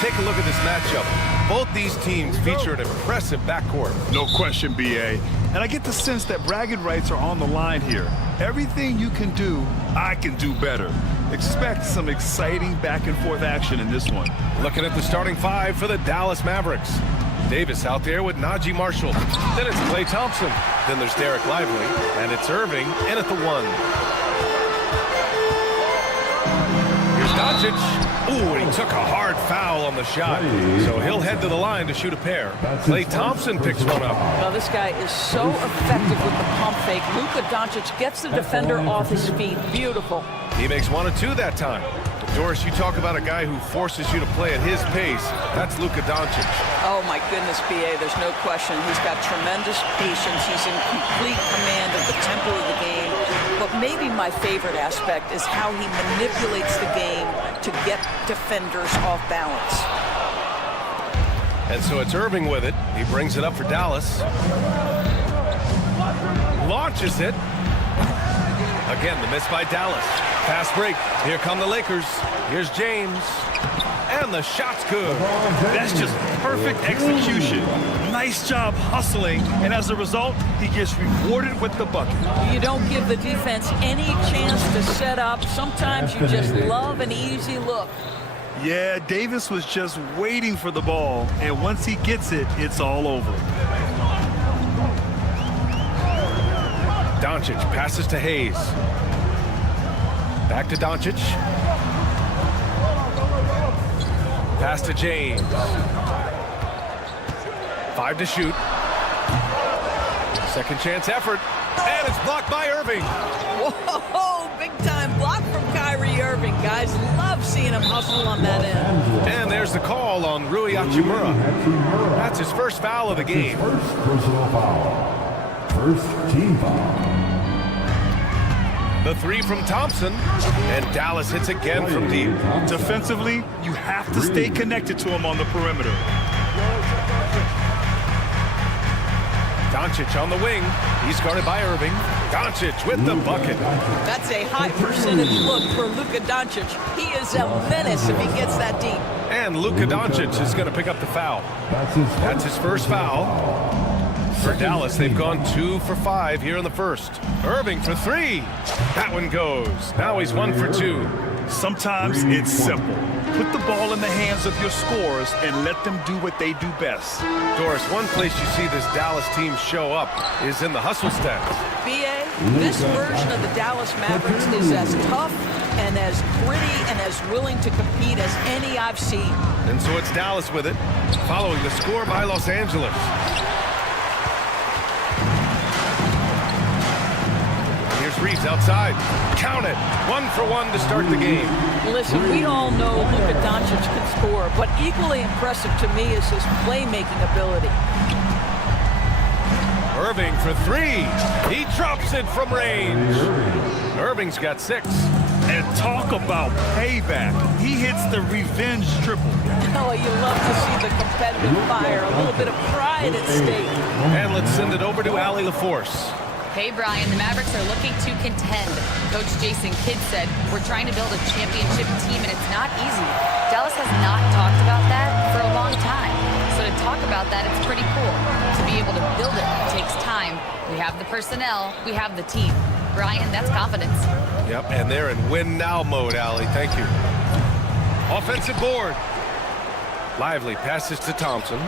Take a look at this matchup. Both these teams feature an impressive backcourt. No question, BA. And I get the sense that bragging rights are on the line here. Everything you can do, I can do better. Expect some exciting back-and-forth action in this one. Looking at the starting five for the Dallas Mavericks. Davis out there with Najee Marshall. Then it's Klay Thompson. Then there's Derek Lively. And it's Irving in at the 1. Here's Doncic. Ooh, and he took a hard foul on the shot. So he'll head to the line to shoot a pair. Klay Thompson picks one up. Well, this guy is so effective with the pump fake. Luka Doncic gets the defender off his feet. Beautiful. He makes 1 of 2 that time. Doris, you talk about a guy who forces you to play at his pace. That's Luka Doncic. Oh, my goodness, B.A., there's no question. He's got tremendous patience. He's in complete command of the tempo of the game. But maybe my favorite aspect is how he manipulates the game to get defenders off balance. And so it's Irving with it. He brings it up for Dallas. Launches it. Again, the miss by Dallas. Fast break. Here come the Lakers. Here's James. And the shot's good. That's just perfect execution. Nice job hustling, and as a result, he gets rewarded with the bucket. You don't give the defense any chance to set up. Sometimes you just love an easy look. Yeah, Davis was just waiting for the ball, and once he gets it, it's all over. Doncic passes to Hayes. Back to Doncic. Pass to James. 5 to shoot. Second chance effort. And it's blocked by Irving. Whoa, big time block from Kyrie Irving. Guys love seeing him hustle on that end. And there's the call on Rui Hachimura. That's his first foul of the game. First personal foul. First team foul. The 3 from Thompson, and Dallas hits again from deep. Defensively, you have to stay connected to him on the perimeter. Doncic on the wing. He's guarded by Irving. Doncic with the bucket. That's a high percentage look for Luka Doncic. He is a menace if he gets that deep. And Luka Doncic is going to pick up the foul. That's his first foul. For Dallas, they've gone 2 for 5 here in the first. Irving for 3. That one goes. Now he's 1 for 2. Sometimes it's simple. Put the ball in the hands of your scorers and let them do what they do best. Doris, one place you see this Dallas team show up is in the hustle stats. B.A., this version of the Dallas Mavericks is as tough and as gritty and as willing to compete as any I've seen. And so it's Dallas with it, following the score by Los Angeles. Here's Reeves outside. Count it. 1 for 1 to start the game. Listen, we all know Luka Doncic can score, but equally impressive to me is his playmaking ability. Irving for 3. He drops it from range. Irving's got 6. And talk about payback. He hits the revenge triple. Oh, you love to see the competitive fire, a little bit of pride at stake. And let's send it over to Allie LaForce. Hey, Brian, the Mavericks are looking to contend. Coach Jason Kidd said, we're trying to build a championship team, and it's not easy. Dallas has not talked about that for a long time. So to talk about that, it's pretty cool. To be able to build it takes time. We have the personnel. We have the team. Brian, that's confidence. Yep, and they're in win-now mode, Allie. Thank you. Offensive board. Lively passes to Thompson.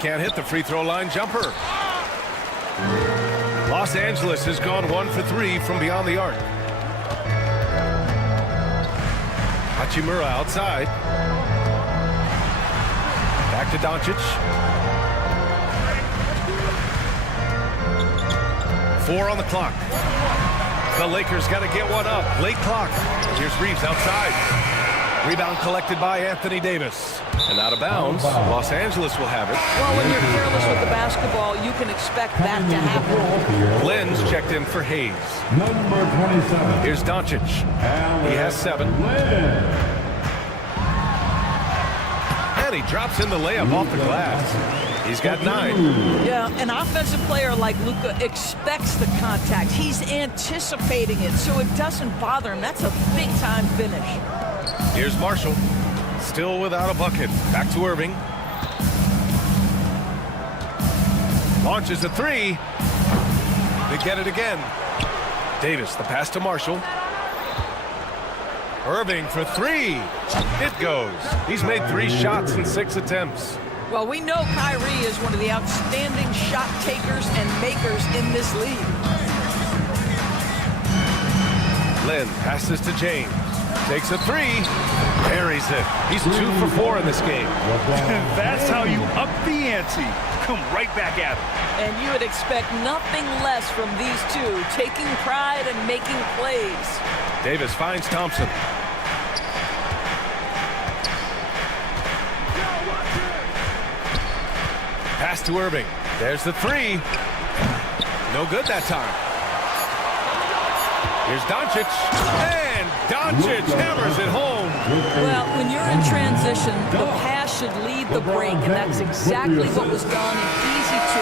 Can't hit the free throw line jumper. Los Angeles has gone 1 for 3 from beyond the arc. Hachimura outside. Back to Doncic. 4 on the clock. The Lakers got to get one up. Late clock. Here's Reeves outside. Rebound collected by Anthony Davis. And out of bounds, Los Angeles will have it. Well, when you're careless with the basketball, you can expect that to happen. Glenn's checked in for Hayes. Number 27. Here's Doncic. He has 7. And he drops in the layup off the glass. He's got 9. Yeah, an offensive player like Luka expects the contact. He's anticipating it, so it doesn't bother him. That's a big-time finish. Here's Marshall. Still without a bucket. Back to Irving. Launches a 3. They get it again. Davis, the pass to Marshall. Irving for 3. It goes. He's made 3 shots in 6 attempts. Well, we know Kyrie is one of the outstanding shot takers and makers in this league. Lynn passes to James. Takes a 3. Buries it. He's 2 for 4 in this game. That's how you up the ante. Come right back at him. And you would expect nothing less from these two, taking pride and making plays. Davis finds Thompson. Pass to Irving. There's the 3. No good that time. Here's Doncic. And Doncic hammers it home. Well, when you're in transition, the pass should lead the break, and that's exactly what was done in easy 2.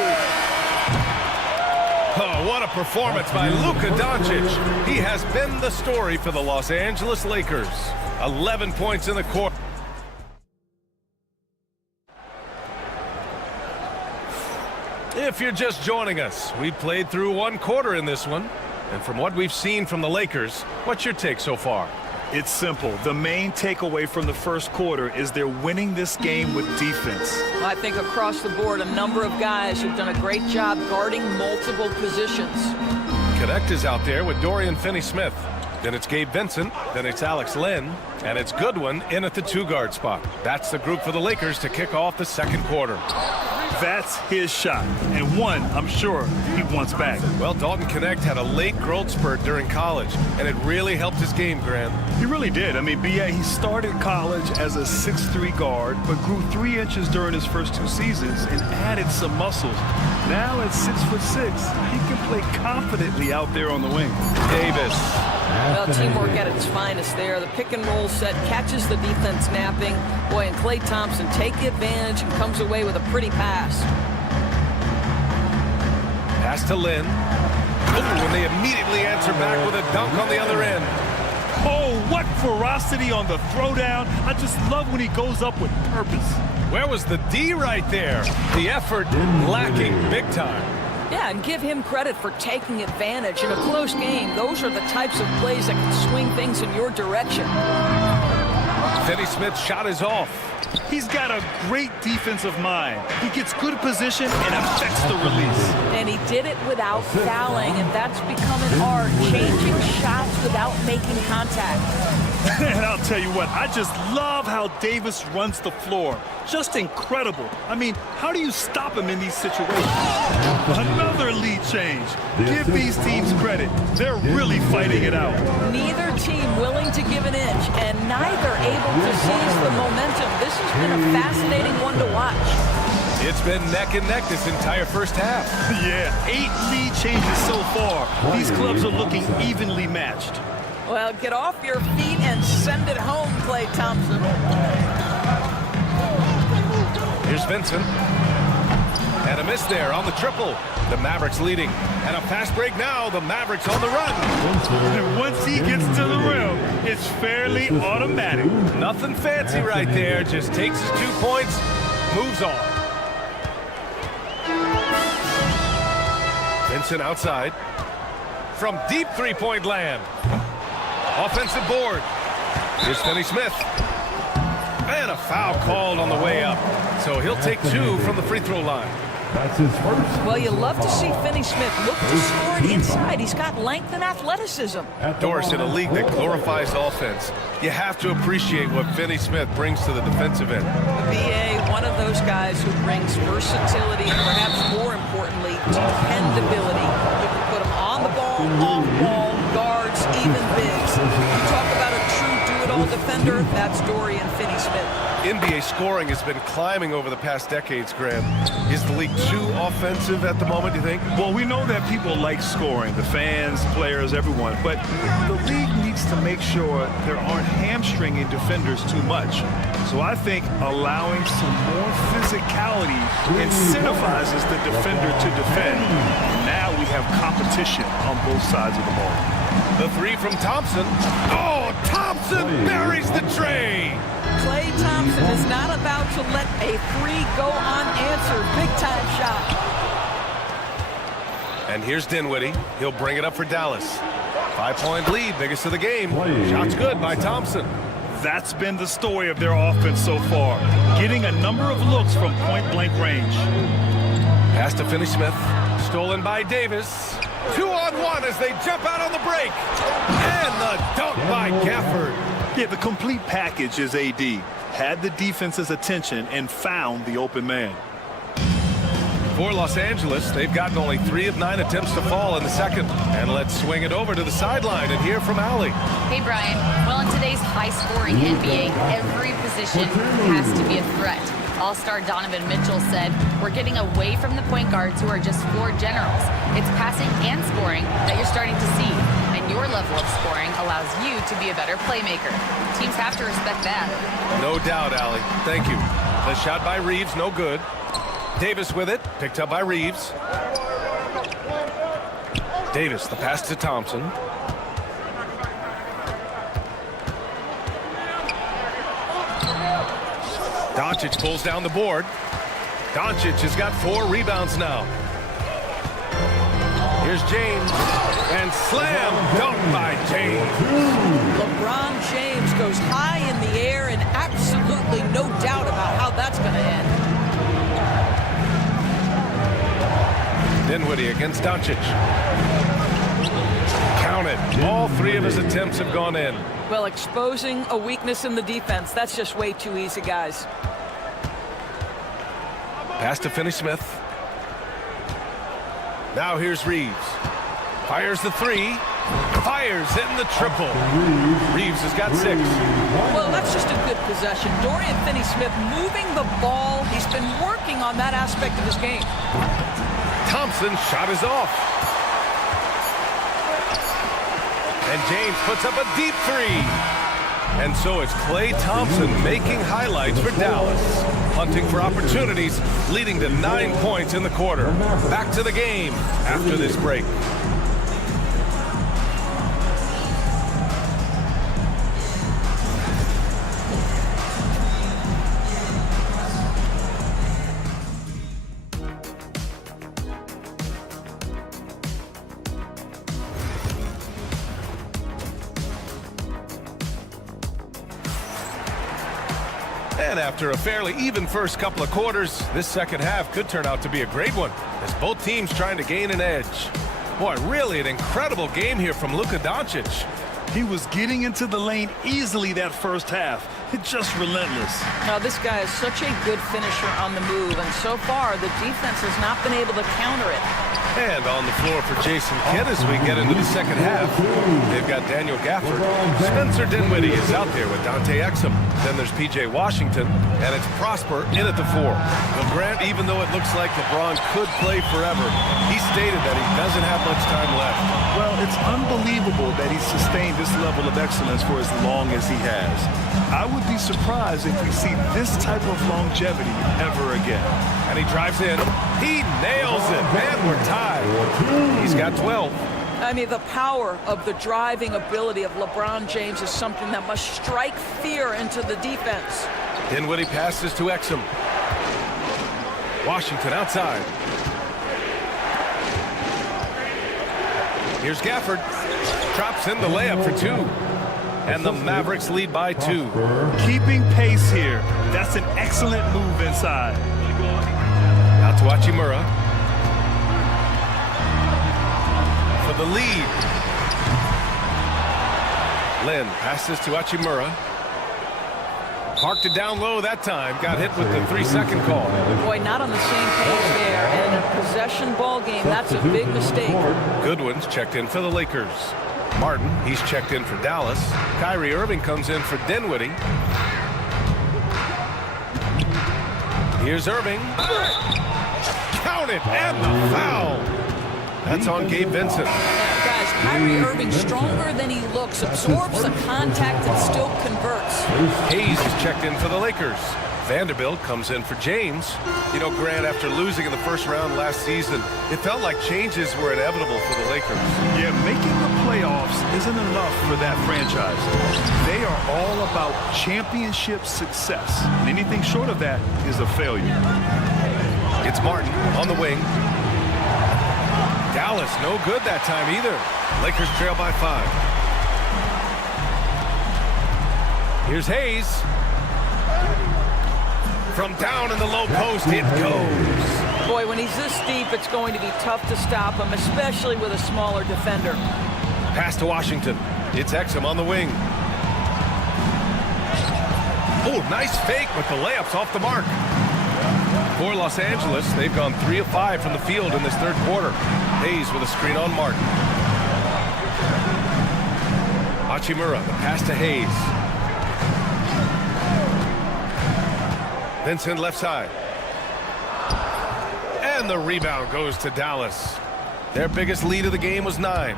Oh, what a performance by Luka Doncic. He has been the story for the Los Angeles Lakers. 11 points in the court. If you're just joining us, we played through 1 quarter in this one. And from what we've seen from the Lakers, what's your take so far? It's simple. The main takeaway from the first quarter is they're winning this game with defense. I think across the board, a number of guys who've done a great job guarding multiple positions. Connect is out there with Dorian Finney-Smith. Then it's Gabe Vincent. Then it's Alex Len. And it's Goodwin in at the 2-guard spot. That's the group for the Lakers to kick off the second quarter. That's his shot, and one I'm sure he wants back. Well, Dalton Connect had a late growth spurt during college, and it really helped his game, Grant. He really did. I mean, B.A., he started college as a 6'3" guard, but grew 3 inches during his first 2 seasons and added some muscles. Now at 6'6", he can play confidently out there on the wing. Davis. Well, teamwork at its finest there. The pick-and-roll set catches the defense napping. Boy, and Klay Thompson take advantage and comes away with a pretty pass. Pass to Lynn. And they immediately answer back with a dunk on the other end. Oh, what ferocity on the throwdown. I just love when he goes up with purpose. Where was the D right there? The effort lacking big time. Yeah, and give him credit for taking advantage. In a close game, those are the types of plays that can swing things in your direction. Finney-Smith's shot is off. He's got a great defensive mind. He gets good position and affects the release. And he did it without fouling, and that's become an art, changing shots without making contact. And I'll tell you what, I just love how Davis runs the floor. Just incredible. I mean, how do you stop him in these situations? Another lead change. Give these teams credit. They're really fighting it out. Neither team willing to give an inch, and neither able to seize the momentum. This has been a fascinating one to watch. It's been neck and neck this entire first half. Yeah, 8 lead changes so far. These clubs are looking evenly matched. Well, get off your feet and send it home, Klay Thompson. Here's Vincent. And a miss there on the triple. The Mavericks leading. And a fast break now. The Mavericks on the run. And once he gets to the rim, it's fairly automatic. Nothing fancy right there. Just takes his 2 points, moves on. Vincent outside. From deep 3-point land. Offensive board. Here's Finney-Smith. And a foul called on the way up. So he'll take 2 from the free throw line. That's his first. Well, you love to see Finney-Smith look to score it inside. He's got length and athleticism. Doris, in a league that glorifies offense, you have to appreciate what Finney-Smith brings to the defensive end. B.A., one of those guys who brings versatility and perhaps more importantly, dependability. You can put him on the ball, off ball, guards, even bigs. You talk about a true do-it-all defender, that's Dorian Finney-Smith. NBA scoring has been climbing over the past decades, Graham. Is the league too offensive at the moment, do you think? Well, we know that people like scoring, the fans, players, everyone, but the league needs likes to make sure there aren't hamstringing defenders too much. So I think allowing some more physicality incentivizes the defender to defend. Now we have competition on both sides of the ball. The three from Thompson. Oh, Thompson buries the tray. Klay Thompson is not about to let a three go unanswered. Big-time shot. And here's Dinwiddie. He'll bring it up for Dallas. 5-point lead, biggest of the game. Shot's good by Thompson. That's been the story of their offense so far, getting a number of looks from point-blank range. Pass to Finney-Smith. Stolen by Davis. 2-on-1 as they jump out on the break. And the dunk by Gafford. Yeah, the complete package is AD. Had the defense's attention and found the open man. For Los Angeles, they've gotten only 3 of 9 attempts to fall in the second. And let's swing it over to the sideline and hear from Allie. Hey, Brian. Well, in today's high-scoring NBA, every position has to be a threat. All-star Donovan Mitchell said, "We're getting away from the point guards who are just floor generals. It's passing and scoring that you're starting to see. And your level of scoring allows you to be a better playmaker. Teams have to respect that." No doubt, Allie. Thank you. The shot by Reeves, no good. Davis with it, picked up by Reeves. Davis, the pass to Thompson. Doncic pulls down the board. Doncic has got 4 rebounds now. Here's James. And slam dunk by James. LeBron James goes high in the air and absolutely no doubt about how that's going to end. Dinwiddie against Doncic. Counted. All 3 of his attempts have gone in. Well, exposing a weakness in the defense, that's just way too easy, guys. Pass to Finney-Smith. Now here's Reeves. Fires the 3. Fires hitting the triple. Reeves has got 6. Well, that's just a good possession. Dorian Finney-Smith moving the ball. He's been working on that aspect of his game. Thompson's shot is off. And James puts up a deep 3. And so is Klay Thompson making highlights for Dallas. Hunting for opportunities, leading to 9 points in the quarter. Back to the game after this break. And after a fairly even first couple of quarters, this second half could turn out to be a great one, as both teams trying to gain an edge. Boy, really an incredible game here from Luka Doncic. He was getting into the lane easily that first half. It's just relentless. Now, this guy is such a good finisher on the move, and so far, the defense has not been able to counter it. And on the floor for Jason Kidd as we get into the second half, they've got Daniel Gafford. Spencer Dinwiddie is out there with Dante Exum. Then there's P.J. Washington, and it's Prosper in at the 4. But Grant, even though it looks like LeBron could play forever, he stated that he doesn't have much time left. Well, it's unbelievable that he's sustained this level of excellence for as long as he has. I would be surprised if we see this type of longevity ever again. And he drives in. He nails it. And we're tied. He's got 12. I mean, the power of the driving ability of LeBron James is something that must strike fear into the defense. Dinwiddie passes to Exum. Washington outside. Here's Gafford. Drops in the layup for 2. And the Mavericks lead by 2. Keeping pace here. That's an excellent move inside. Out to Hachimura. For the lead. Lynn passes to Hachimura. Parked it down low that time. Got hit with the 3-second call. Boy, not on the same page there. And in a possession ball game, that's a big mistake. Goodwin's checked in for the Lakers. Martin, he's checked in for Dallas. Kyrie Irving comes in for Dinwiddie. Here's Irving. Count it, and the foul. That's on Gabe Vincent. Guys, Kyrie Irving, stronger than he looks, absorbs the contact and still converts. Hayes is checked in for the Lakers. Vanderbilt comes in for James. You know, Grant, after losing in the first round last season, it felt like changes were inevitable for the Lakers. Yeah, making the playoffs isn't enough for that franchise. They are all about championship success, and anything short of that is a failure. It's Martin on the wing. Dallas, no good that time either. Lakers trail by 5. Here's Hayes. From down in the low post, it goes. Boy, when he's this deep, it's going to be tough to stop him, especially with a smaller defender. Pass to Washington. It's Exum on the wing. Oh, nice fake, but the layup's off the mark. For Los Angeles, they've gone 3 of 5 from the field in this third quarter. Hayes with a screen on Martin. Hachimura, the pass to Hayes. Vincent left side. And the rebound goes to Dallas. Their biggest lead of the game was 9.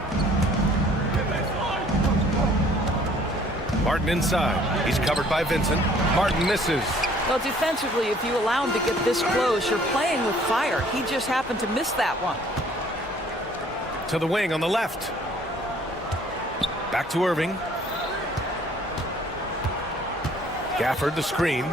Martin inside. He's covered by Vincent. Martin misses. Well, defensively, if you allow him to get this close, you're playing with fire. He just happened to miss that one. To the wing on the left. Back to Irving. Gafford the screen.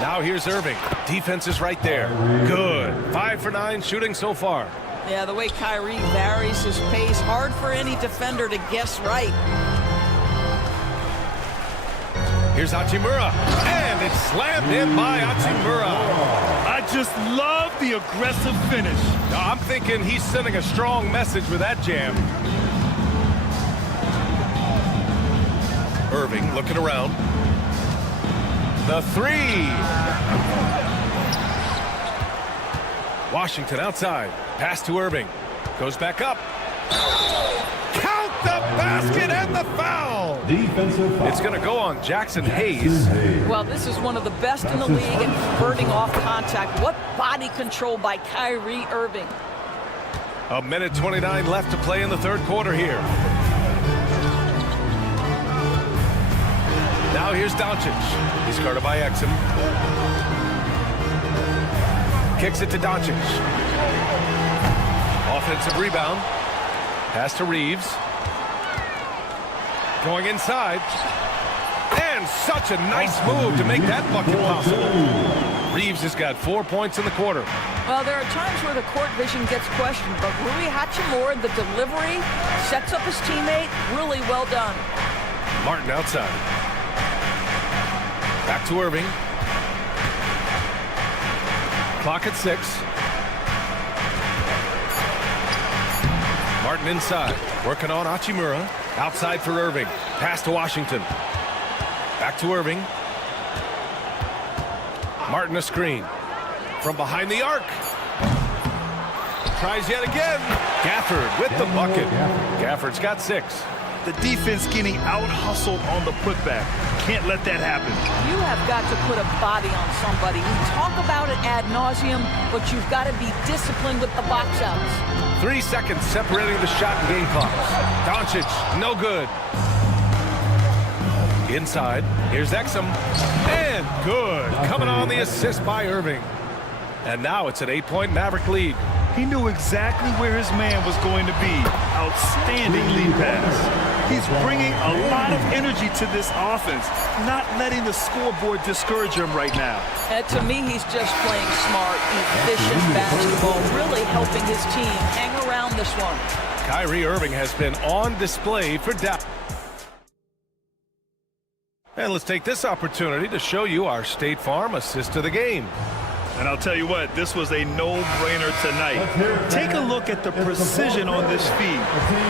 Now here's Irving. Defense is right there. Good. 5 for 9 shooting so far. Yeah, the way Kyrie varies his pace, hard for any defender to guess right. Here's Hachimura. And it's slammed in by Hachimura. I just love the aggressive finish. Now, I'm thinking he's sending a strong message with that jam. Irving looking around. The 3. Washington outside. Pass to Irving. Goes back up. Count the basket and the foul. Defensive foul. It's going to go on Jackson Hayes. Well, this is one of the best in the league in converting off contact. What body control by Kyrie Irving. 1:29 left to play in the third quarter here. Now here's Doncic. He's guarded by Exum. Kicks it to Doncic. Offensive rebound. Pass to Reeves. Going inside. And such a nice move to make that bucket possible. Reeves has got 4 points in the quarter. Well, there are times where the court vision gets questioned, but Rui Hachimura, the delivery, sets up his teammate. Really well done. Martin outside. Back to Irving. Clock at 6. Martin inside. Working on Hachimura. Outside for Irving. Pass to Washington. Back to Irving. Martin a screen. From behind the arc. Tries yet again. Gafford with the bucket. Gafford's got 6. The defense getting out-hustled on the putback. Can't let that happen. You have got to put a body on somebody. We talk about it ad nauseum, but you've got to be disciplined with the box outs. 3 seconds separating the shot and game clocks. Doncic, no good. Inside, here's Exum. And good. Coming on the assist by Irving. And now it's an 8-point Maverick lead. He knew exactly where his man was going to be. Outstanding lead pass. He's bringing a lot of energy to this offense, not letting the scoreboard discourage him right now. And to me, he's just playing smart, efficient basketball, really helping his team hang around this one. Kyrie Irving has been on display for Dallas. And let's take this opportunity to show you our State Farm assist of the game. And I'll tell you what, this was a no-brainer tonight. Take a look at the precision on this feed.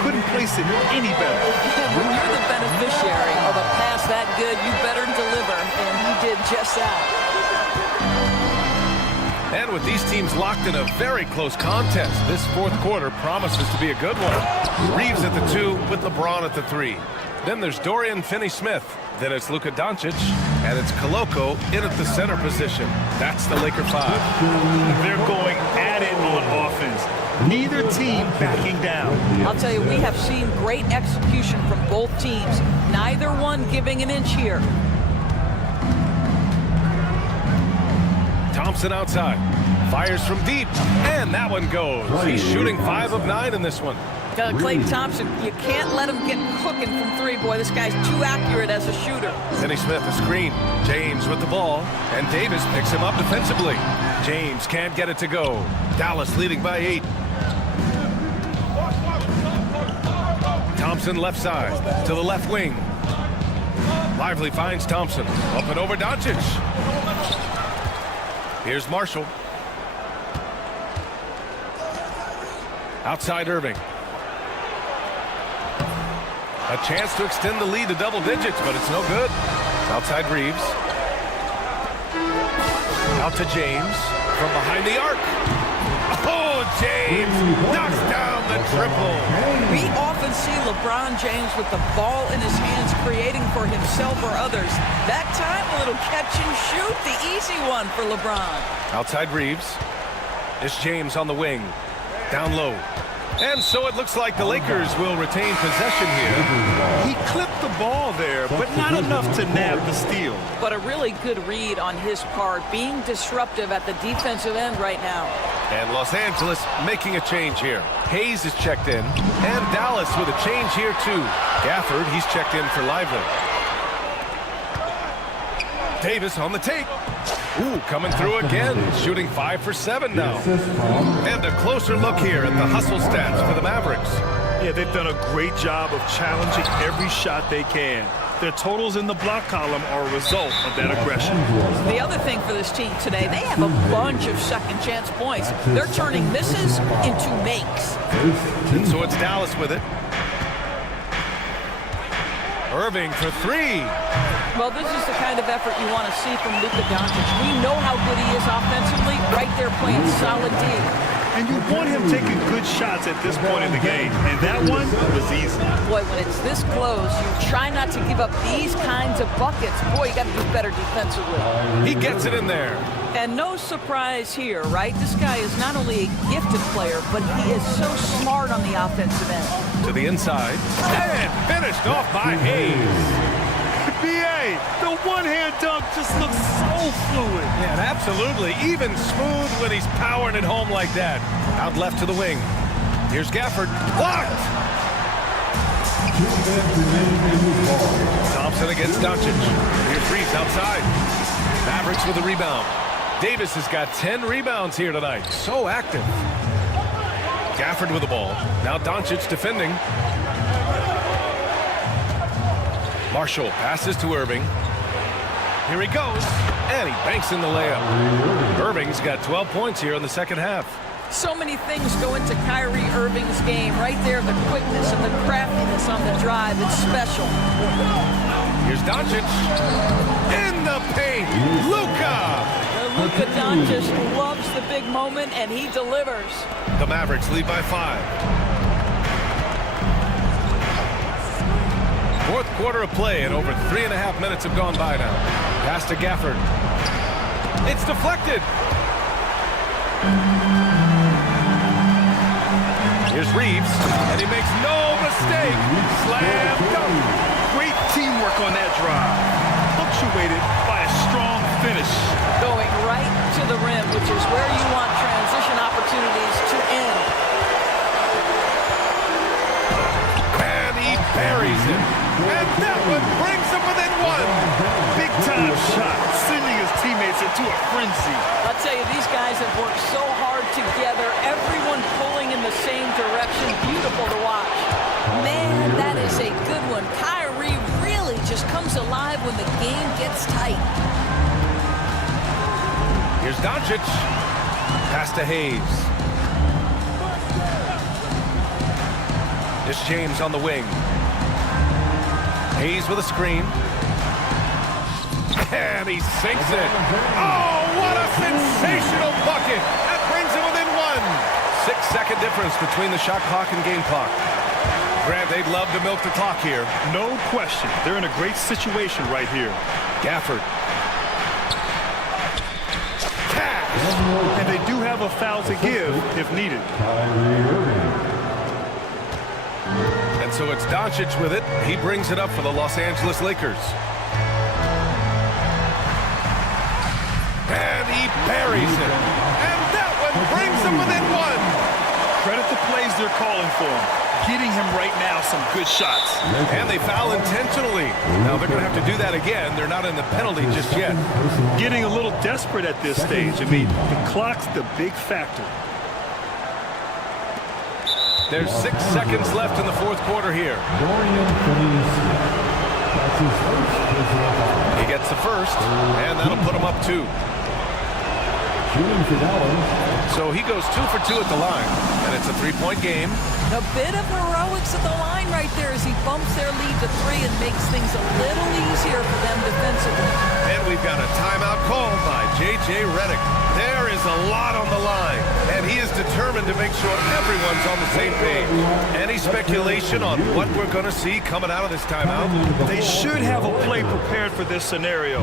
Couldn't place it any better. When you're the beneficiary of a pass that good, you better deliver, and he did just that. And with these teams locked in a very close contest, this fourth quarter promises to be a good one. Reeves at the 2 with LeBron at the 3. Then there's Dorian Finney-Smith. Then it's Luka Doncic, and it's Koloko in at the center position. That's the Laker 5. They're going at it on offense. Neither team backing down. I'll tell you, we have seen great execution from both teams. Neither one giving an inch here. Thompson outside. Fires from deep. And that one goes. He's shooting 5 of 9 in this one. Klay Thompson, you can't let him get cooking from three. Boy, this guy's too accurate as a shooter. Finney Smith a screen. James with the ball. And Davis picks him up defensively. James can't get it to go. Dallas leading by 8. Thompson left side to the left wing. Lively finds Thompson. Up and over Doncic. Here's Marshall. Outside Irving. A chance to extend the lead to double digits, but it's no good. Outside Reeves. Out to James from behind the arc. Oh, James knocks down the triple. We often see LeBron James with the ball in his hands creating for himself or others. That time, a little catch and shoot, the easy one for LeBron. Outside Reeves. It's James on the wing. Down low. And so it looks like the Lakers will retain possession here. He clipped the ball there, but not enough to nab the steal. But a really good read on his part, being disruptive at the defensive end right now. And Los Angeles making a change here. Hayes is checked in. And Dallas with a change here too. Gafford, he's checked in for Lively. Davis on the take. Ooh, coming through again. Shooting 5 for 7 now. And a closer look here at the hustle stats for the Mavericks. Yeah, they've done a great job of challenging every shot they can. Their totals in the block column are a result of that aggression. The other thing for this team today, they have a bunch of second chance points. They're turning misses into makes. And so it's Dallas with it. Irving for 3. Well, this is the kind of effort you want to see from Luka Doncic. We know how good he is offensively, right there playing solid D. And you want him taking good shots at this point in the game. And that one was easy. Boy, when it's this close, you try not to give up these kinds of buckets. Boy, you got to do better defensively. He gets it in there. And no surprise here, right? This guy is not only a gifted player, but he is so smart on the offensive end. To the inside. And finished off by Hayes. B.A., the one-hand dunk just looks so fluid. Yeah, absolutely. Even smooth when he's powering it home like that. Out left to the wing. Here's Gafford. Blocked! Thompson against Doncic. Here's Reeves outside. Mavericks with a rebound. Davis has got 10 rebounds here tonight. So active. Gafford with the ball. Now Doncic defending. Marshall passes to Irving. Here he goes. And he banks in the layup. Irving's got 12 points here in the second half. So many things go into Kyrie Irving's game. Right there, the quickness and the craftiness on the drive. It's special. Here's Doncic. In the paint. Luka. Luka Doncic loves the big moment, and he delivers. The Mavericks lead by 5. Fourth quarter of play, and over 3.5 minutes have gone by now. Pass to Gafford. It's deflected. Here's Reeves, and he makes no mistake. Slam dunk. Great teamwork on that drive. Punctuated by a strong finish. Going right to the rim, which is where you want transition opportunities to end. And he buries it. And that one brings him within 1. Big time shot, sending his teammates into a frenzy. I'll tell you, these guys have worked so hard together, everyone pulling in the same direction. Beautiful to watch. Man, that is a good one. Kyrie really just comes alive when the game gets tight. Here's Doncic. Pass to Hayes. It's James on the wing. Hayes with a screen. And he sinks it. Oh, what a sensational bucket. That brings him within 1. 6-second difference between the shot clock and game clock. Grant, they'd love to milk the clock here. No question. They're in a great situation right here. Gafford. Cash. and they do have a foul to give if needed. And so it's Doncic with it. He brings it up for the Los Angeles Lakers. And he buries it. And that one brings them within one. Credit the plays they're calling for him. Getting him right now some good shots. And they foul intentionally. Now they're going to have to do that again. They're not in the penalty just yet. Getting a little desperate at this stage. I mean, the clock's the big factor. There's 6 seconds left in the fourth quarter here. He gets the first, and that'll put him up 2. So he goes 2 for 2 at the line, and it's a 3-point game. A bit of heroics at the line right there as he bumps their lead to 3 and makes things a little easier for them defensively. And we've got a timeout called by J.J. Redick. There is a lot on the line, and he is determined to make sure everyone's on the same page. Any speculation on what we're going to see coming out of this timeout? They should have a play prepared for this scenario.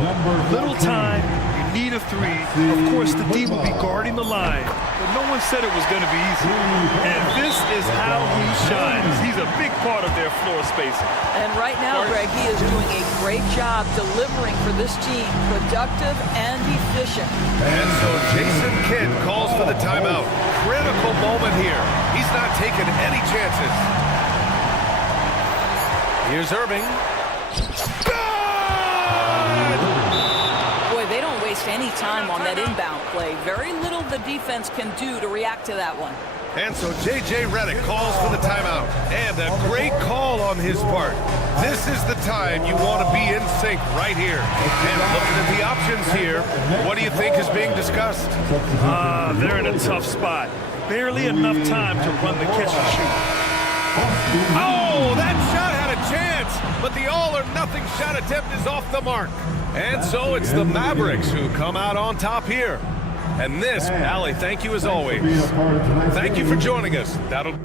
Little time, you need a 3. Of course, the D will be guarding the line, but no one said it was going to be easy. And this is how he shines. He's a big part of their floor spacing. And right now, Greg, he is doing a great job delivering for this team, productive and efficient. And so Jason Kidd calls for the timeout. Critical moment here. He's not taking any chances. Here's Irving. Boy, they don't waste any time on that inbound play. Very little the defense can do to react to that one. And so J.J. Redick calls for the timeout. And a great call on his part. This is the time you want to be in sync right here. And looking at the options here, what do you think is being discussed? They're in a tough spot. Barely enough time to run the catch and shoot. Oh, that shot had a chance, but the all-or-nothing shot attempt is off the mark. And so it's the Mavericks who come out on top here. And this, Allie, thank you as always. Thank you for joining us. That'll...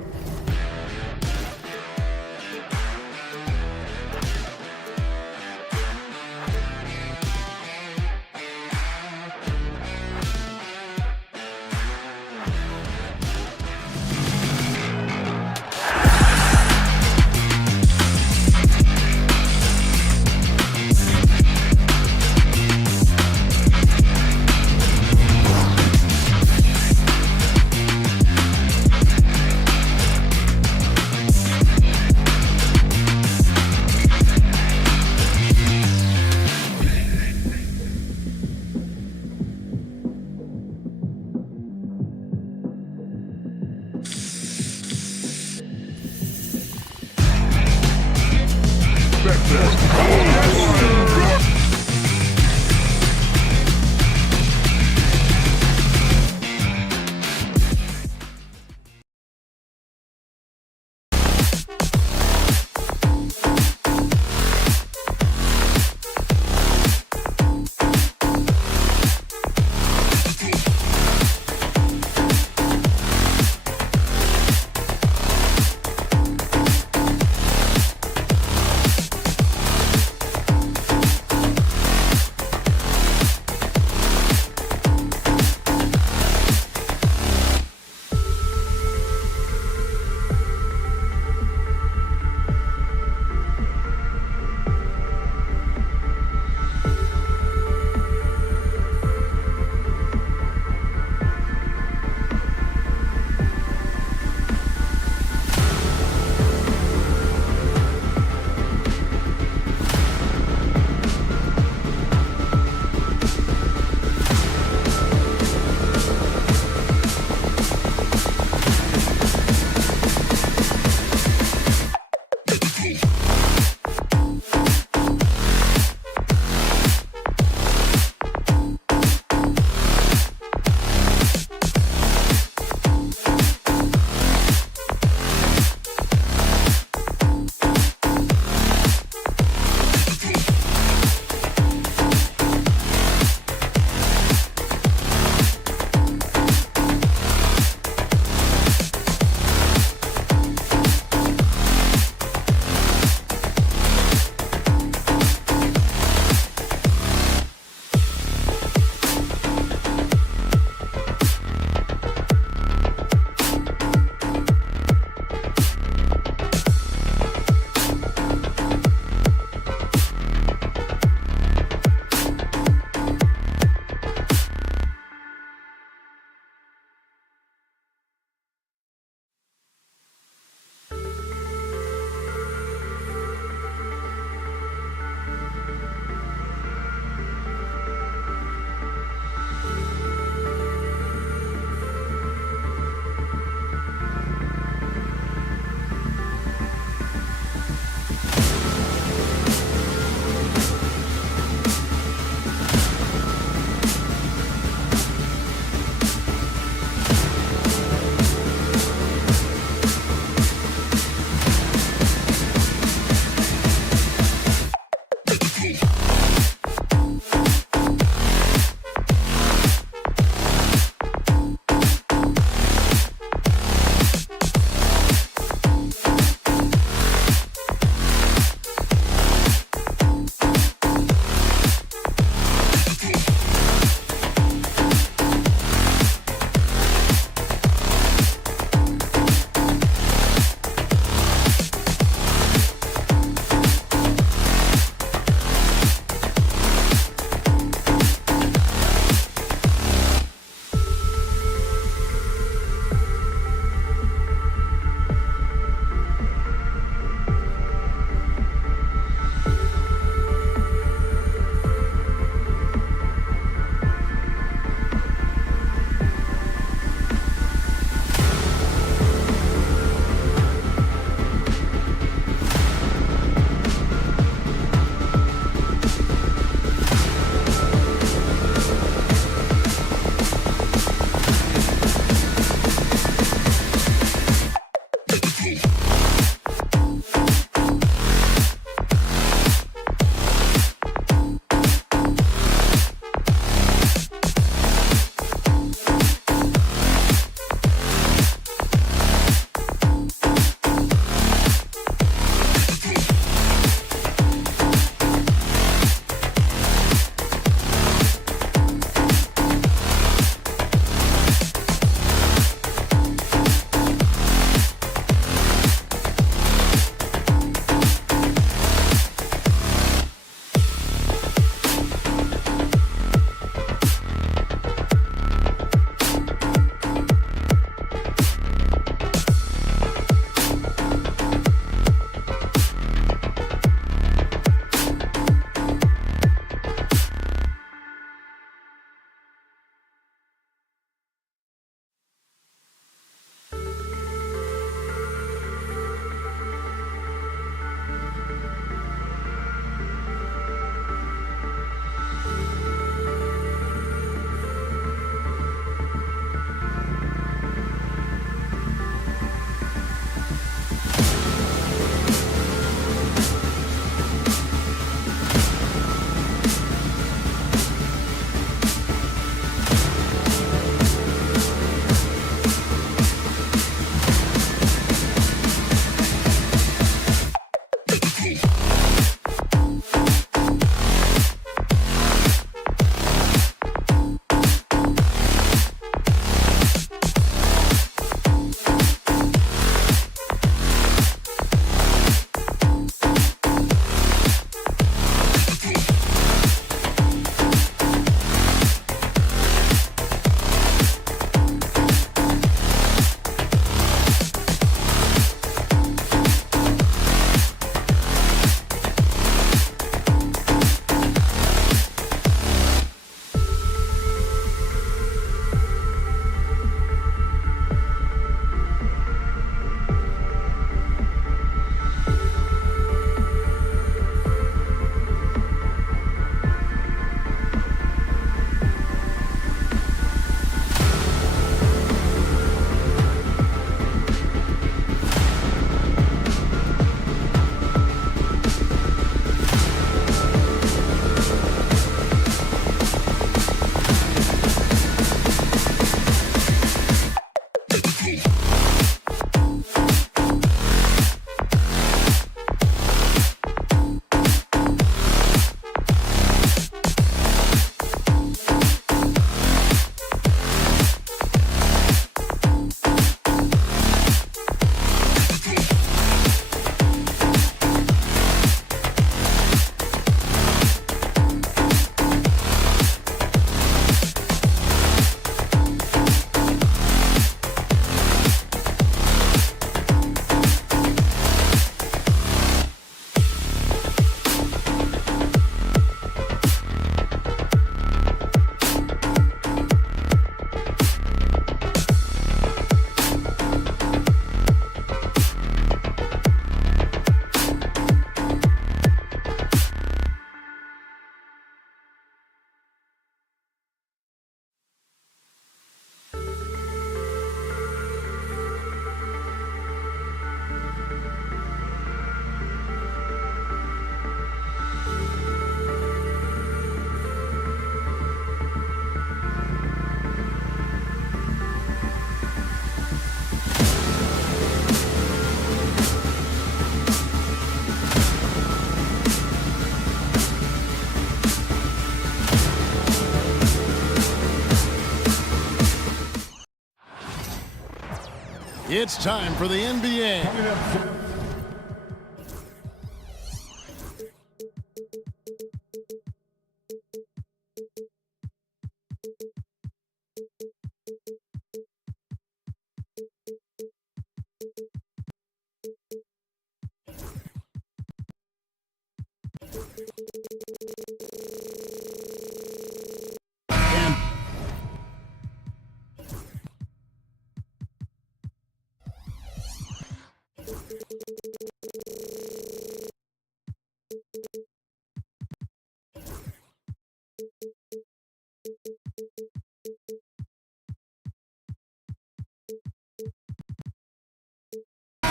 It's time for the NBA.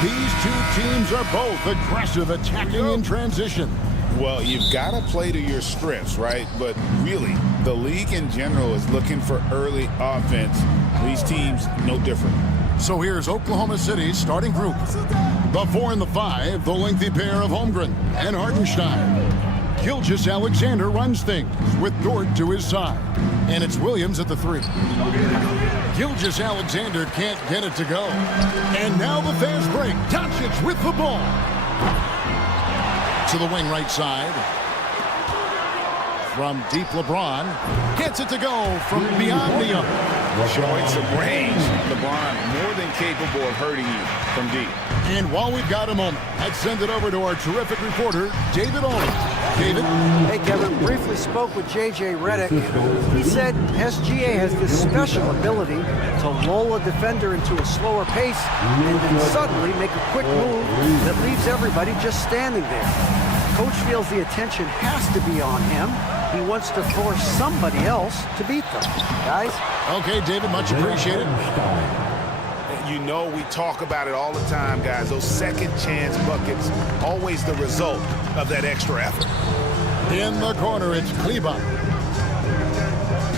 These two teams are both aggressive, attacking in transition. Well, you've got to play to your strengths, right? But really, the league in general is looking for early offense. These teams, no different. So here's Oklahoma City's starting group. The 4 and the 5, the lengthy pair of Holmgren and Hartenstein. Gilgeous-Alexander runs things with Dort to his side. And it's Williams at the 3. Gilgeous-Alexander can't get it to go. And now the fast break. Doncic with the ball. To the wing right side. From deep, LeBron gets it to go from beyond the arc. Showing some range. LeBron more than capable of hurting you from deep. And while we've got a moment, let's send it over to our terrific reporter, David Olin. David? Hey, Kevin. Briefly spoke with J.J. Redick. He said SGA has this special ability to lull a defender into a slower pace and then suddenly make a quick move that leaves everybody just standing there. Coach feels the attention has to be on him. He wants to force somebody else to beat them. Guys? Okay, David, much appreciated. You know we talk about it all the time, guys. Those second chance buckets, always the result of that extra effort. In the corner, it's Kleber.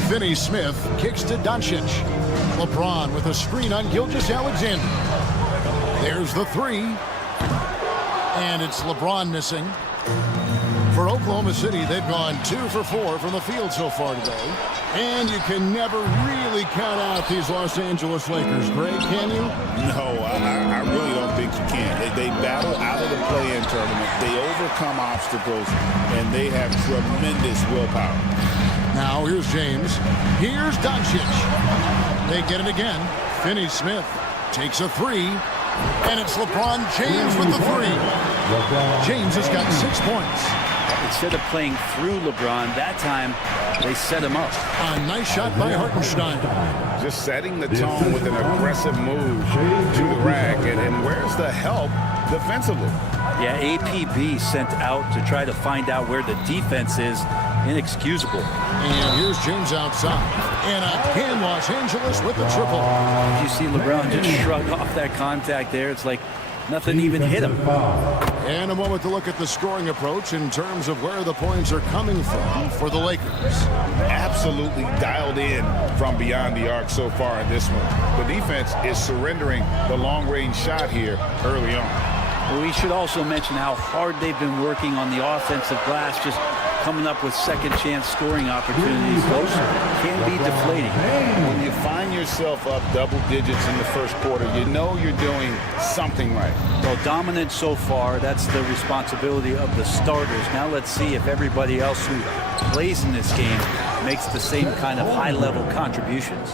Finney Smith kicks to Doncic. LeBron with a screen on Gilgeous-Alexander. There's the 3. And it's LeBron missing. For Oklahoma City, they've gone 2 for 4 from the field so far today. And you can never really count out these Los Angeles Lakers, Greg, can you? No, I really don't think you can. They battle out of the play-in tournament. They overcome obstacles, and they have tremendous willpower. Now here's James. Here's Doncic. They get it again. Finney Smith takes a 3. And it's LeBron James with the 3. James has got 6 points. Instead of playing through LeBron, that time they set him up. A nice shot by Hartenstein. Just setting the tone with an aggressive move to the rack. And where's the help defensively? Yeah, APB sent out to try to find out where the defense is. Inexcusable. And here's James outside. And again, Los Angeles with the triple. You see LeBron just shrug off that contact there. It's like nothing even hit him. And a moment to look at the scoring approach in terms of where the points are coming from for the Lakers. Absolutely dialed in from beyond the arc so far in this one. The defense is surrendering the long-range shot here early on. Well, we should also mention how hard they've been working on the offensive glass, just coming up with second-chance scoring opportunities. Those can be deflating. When you find yourself up double digits in the first quarter, you know you're doing something right. Well, dominant so far, that's the responsibility of the starters. Now let's see if everybody else who plays in this game makes the same kind of high-level contributions.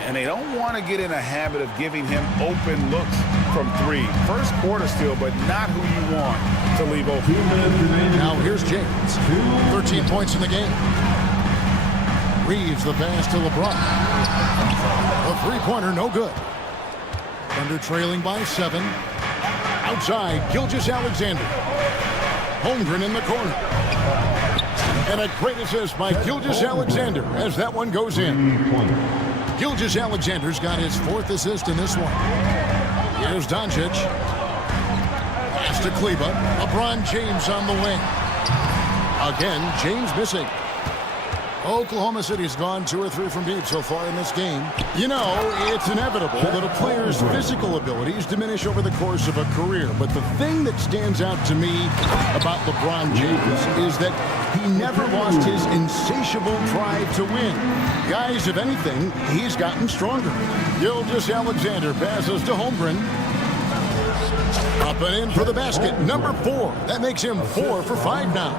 And they don't want to get in a habit of giving him open looks from 3. First quarter still, but not who you want to leave open. Now here's James. 13 points in the game. Reeves the pass to LeBron. A 3-pointer, no good. Thunder trailing by 7. Outside, Gilgeous-Alexander. Holmgren in the corner. And a great assist by Gilgeous-Alexander as that one goes in. Gilgeous-Alexander's got his 4th assist in this one. Here's Doncic. Pass to Kleber. LeBron James on the wing. Again, James missing. Oklahoma City's gone 2 or 3 from deep so far in this game. You know, it's inevitable that a player's physical abilities diminish over the course of a career. But the thing that stands out to me about LeBron James is that he never lost his insatiable drive to win. Guys, if anything, he's gotten stronger. Gilgeous-Alexander passes to Holmgren. Up and in for the basket, number 4. That makes him 4 for 5 now.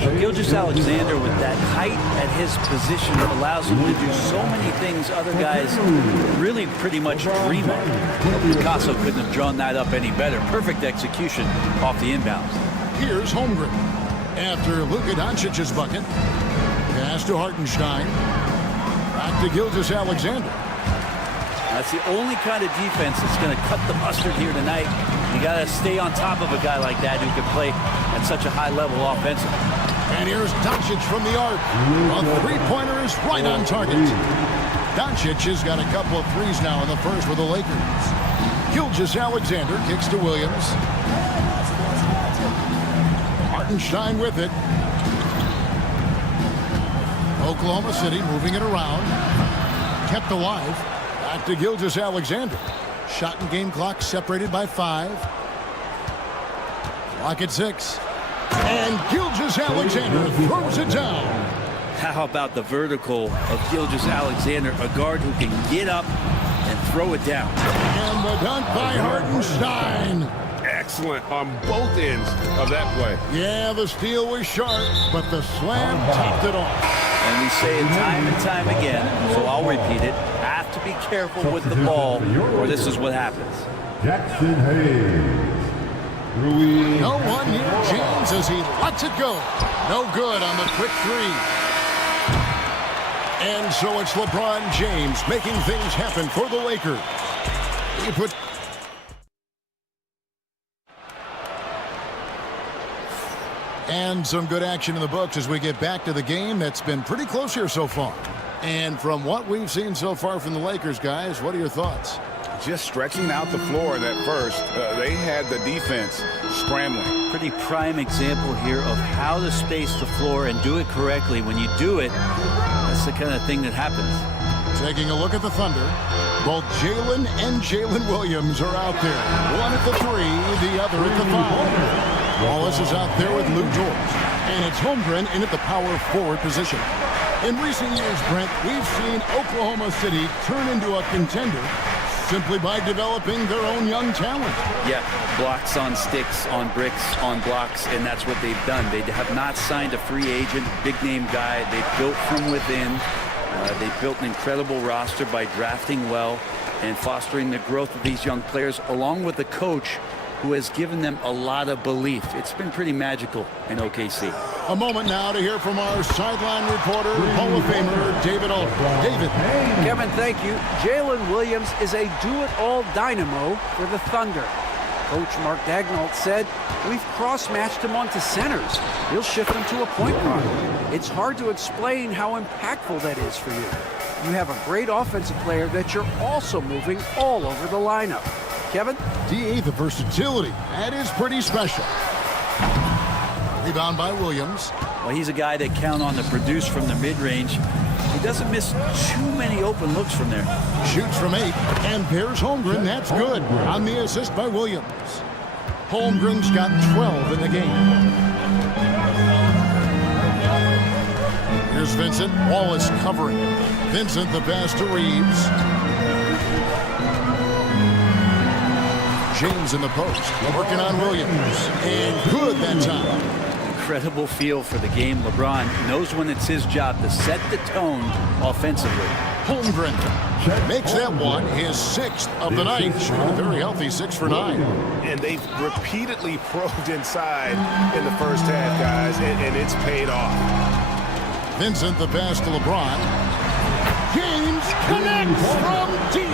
Gilgeous-Alexander, with that height at his position, allows him to do so many things other guys really pretty much dream of. Picasso couldn't have drawn that up any better. Perfect execution off the inbounds. Here's Holmgren. After Luka Doncic's bucket, pass to Hartenstein. Back to Gilgeous-Alexander. That's the only kind of defense that's going to cut the mustard here tonight. You got to stay on top of a guy like that who can play at such a high level offensively. And here's Doncic from the arc. A three-pointer is right on target. Doncic has got a couple of threes now in the first for the Lakers. Gilgeous-Alexander kicks to Williams. Hartenstein with it. Oklahoma City moving it around. Kept alive. Back to Gilgeous-Alexander. Shot and game clock separated by 5. Clock at 6. And Gilgeous-Alexander throws it down. How about the vertical of Gilgeous-Alexander, a guard who can get up and throw it down. And the dunk by Hartenstein. Excellent on both ends of that play. Yeah, the steal was sharp, but the slam topped it off. And we say it time and time again, so I'll repeat it. Have to be careful with the ball, or this is what happens. Jackson Hayes. No one near James as he lets it go. No good on the quick 3. And so it's LeBron James making things happen for the Lakers. He put and some good action in the books as we get back to the game that's been pretty close here so far. And from what we've seen so far from the Lakers, guys, what are your thoughts? Just stretching out the floor in that first. They had the defense scrambling. Pretty prime example here of how to space the floor and do it correctly. When you do it, that's the kind of thing that happens. Taking a look at the Thunder. Both Jalen and Jalen Williams are out there. One at the 3, the other at the 5. Wallace is out there with Lou George. And it's Holmgren in at the power forward position. In recent years, Brent, we've seen Oklahoma City turn into a contender simply by developing their own young talent. Yeah, blocks on sticks, on bricks, on blocks, and that's what they've done. They have not signed a free agent, big-name guy. They've built from within. They've built an incredible roster by drafting well and fostering the growth of these young players, along with a coach who has given them a lot of belief. It's been pretty magical in OKC. A moment now to hear from our sideline reporter, Hall of Famer David Aldridge. David. Kevin, thank you. Jalen Williams is a do-it-all dynamo for the Thunder. Coach Mark Daigneault said, "We've cross-matched him onto centers. He'll shift them to a point guard. It's hard to explain how impactful that is for you. You have a great offensive player that you're also moving all over the lineup." Kevin? DA, the versatility. That is pretty special. Rebound by Williams. Well, he's a guy that count on to produce from the mid-range. He doesn't miss too many open looks from there. Shoots from 8, and there's Holmgren. That's good on the assist by Williams. Holmgren's got 12 in the game. Here's Vincent. Wallace covering. Vincent the pass to Reeves. James in the post. Working on Williams. And good that time. Incredible feel for the game. LeBron knows when it's his job to set the tone offensively. Holmgren makes that one his 6th of the night. Shooting a very healthy 6 for 9. And they've repeatedly probed inside in the first half, guys, and it's paid off. Vincent the pass to LeBron. James connects from deep.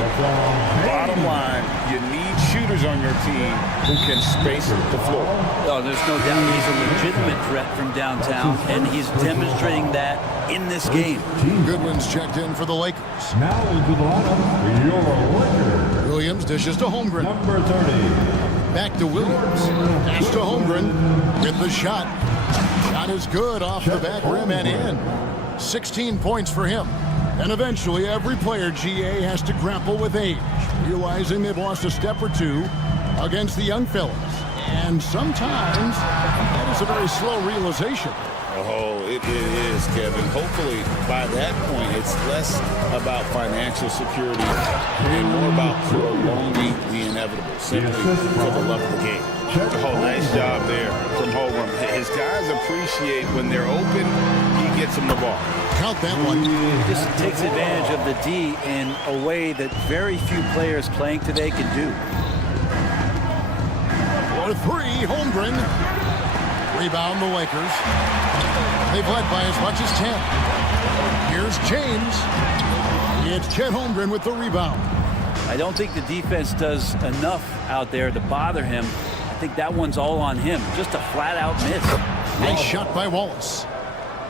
Bottom line, you need shooters on your team who can space the floor. Oh, there's no doubt he's a legitimate threat from downtown, and he's demonstrating that in this game. Goodwin's checked in for the Lakers. Now into the lineup, your Lakers. Williams dishes to Holmgren. Number 30. Back to Williams. Pass to Holmgren with the shot. Shot is good off the back rim and in. 16 points for him. And eventually, every player, GA, has to grapple with age, realizing they've lost a step or two against the young fellas. And sometimes, that is a very slow realization. Oh, it is, Kevin. Hopefully, by that point, it's less about financial security and more about prolonging the inevitable, simply for the love of the game. Oh, nice job there from Holmgren. His guys appreciate when they're open, he gets them the ball. Count that one. Just takes advantage of the D in a way that very few players playing today can do. For three, Holmgren. Rebound the Lakers. They've led by as much as 10. Here's James. It's Chet Holmgren with the rebound. I don't think the defense does enough out there to bother him. I think that one's all on him. Just a flat-out miss. Nice shot by Wallace.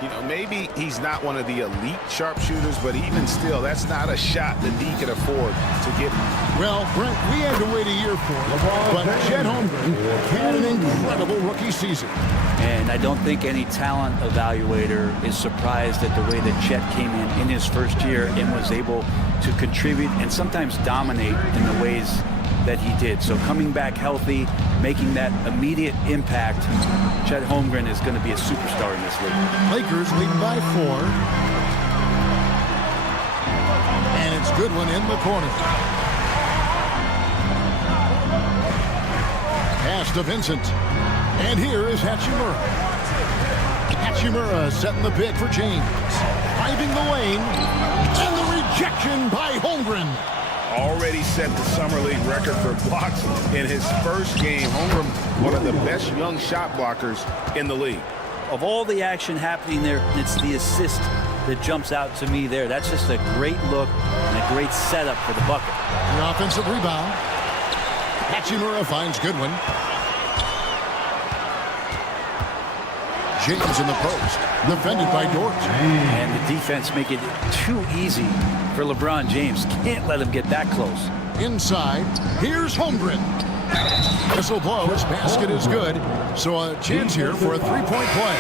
You know, maybe he's not one of the elite sharpshooters, but even still, that's not a shot that D can afford to get. Well, Brent, we had to wait a year for it, but Chet Holmgren had an incredible rookie season. And I don't think any talent evaluator is surprised at the way that Chet came in his first year and was able to contribute and sometimes dominate in the ways that he did. So coming back healthy, making that immediate impact, Chet Holmgren is going to be a superstar in this league. Lakers leading by 4. And it's Goodwin in the corner. Pass to Vincent. And here is Hachimura. Hachimura setting the pick for James. Driving the lane. And the rejection by Holmgren. Already set the Summer League record for blocks in his first game. Holmgren, one of the best young shot blockers in the league. Of all the action happening there, it's the assist that jumps out to me there. That's just a great look and a great setup for the bucket. The offensive rebound. Hachimura finds Goodwin. James in the post, defended by Dort. And the defense make it too easy for LeBron James. Can't let him get that close. Inside, here's Holmgren. Whistle blows, basket is good. So a chance here for a three-point play.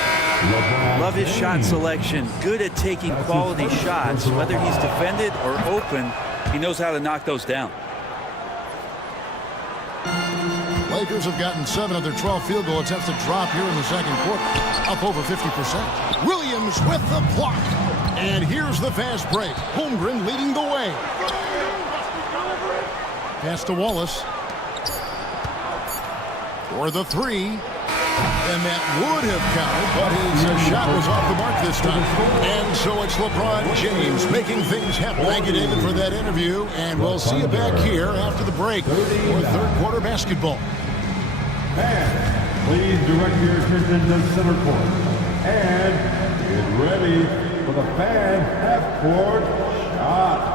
Love his shot selection. Good at taking quality shots. Whether he's defended or open, he knows how to knock those down. Lakers have gotten 7 of their 12 field goal attempts to drop here in the second quarter. Up over 50%. Williams with the block. And here's the fast break. Holmgren leading the way. Pass to Wallace. For the 3. And that would have counted, but his shot was off the mark this time. And so it's LeBron James making things happen. Thank you, David, for that interview. And we'll see you back here after the break for third quarter basketball. And please direct your attention to center court. And get ready for the fan half-court shot.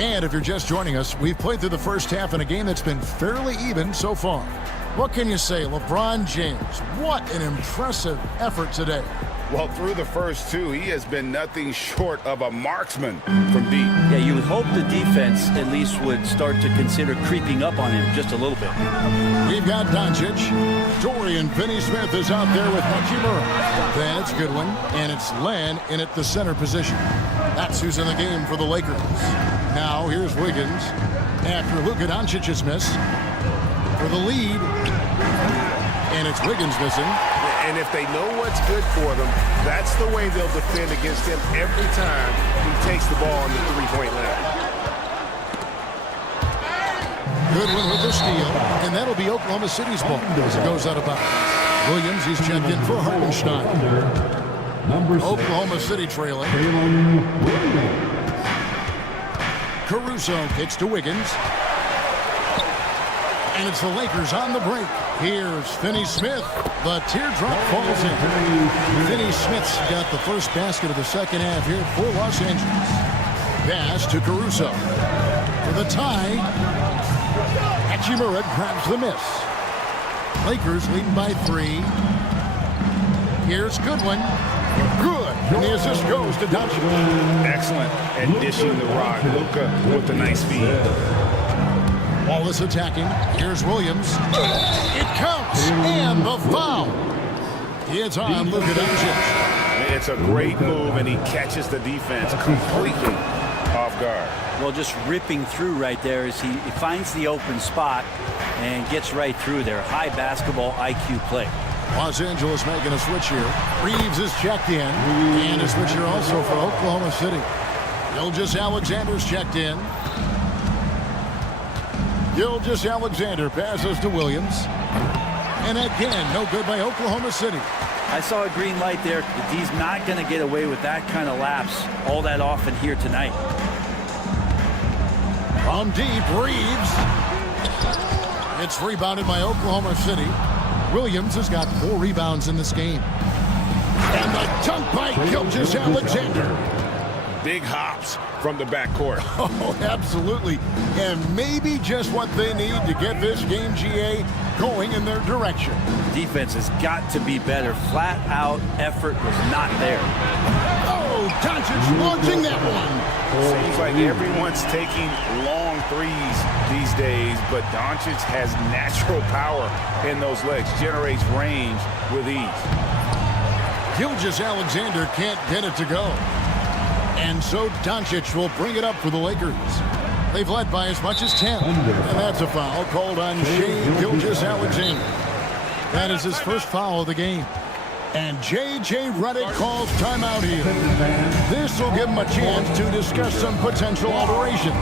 And if you're just joining us, we've played through the first half in a game that's been fairly even so far. What can you say, LeBron James? What an impressive effort today. Well, through the first 2, he has been nothing short of a marksman from deep. Yeah, you would hope the defense at least would start to consider creeping up on him just a little bit. We've got Doncic. Dorian Finney-Smith is out there with Hachimura. That's Goodwin, and it's Len in at the center position. That's who's in the game for the Lakers. Now here's Wiggins after Luka Doncic's miss for the lead. And it's Wiggins missing. And if they know what's good for them, that's the way they'll defend against him every time he takes the ball on the three-point line. Goodwin with the steal, and that'll be Oklahoma City's ball as it goes out of bounds. Williams, he's checked in for Hartenstein. Oklahoma City trailing. Caruso kicks to Wiggins. And it's the Lakers on the break. Here's Finney-Smith. The teardrop falls in. Finney-Smith's got the first basket of the second half here for Los Angeles. Pass to Caruso. For the tie. Hachimura grabs the miss. Lakers leading by 3. Here's Goodwin. Good. And the assist goes to Doncic. Excellent at dishing the rock. Luka with the nice speed. Wallace attacking. Here's Williams. It counts. And the foul. It's on Luka Doncic. It's a great move, and he catches the defense completely off guard. Well, just ripping through right there as he finds the open spot and gets right through there. High basketball IQ play. Los Angeles making a switch here. Reeves is checked in. And a switch here also for Oklahoma City. Gilgeous-Alexander's checked in. Gilgeous-Alexander passes to Williams. And again, no good by Oklahoma City. I saw a green light there. He's not going to get away with that kind of lapse all that often here tonight. From deep, Reeves. It's rebounded by Oklahoma City. Williams has got 4 rebounds in this game. And the dunk by Gilgeous-Alexander. Big hops from the backcourt. Oh, absolutely. And maybe just what they need to get this game, GA, going in their direction. Defense has got to be better. Flat out effort was not there. Oh, Doncic launching that one. Seems like everyone's taking long threes these days, but Doncic has natural power in those legs, generates range with ease. Gilgeous-Alexander can't get it to go. And so Doncic will bring it up for the Lakers. They've led by as much as 10. And that's a foul called on Shai Gilgeous-Alexander. That is his first foul of the game. And J.J. Redick calls timeout here. This will give him a chance to discuss some potential alterations.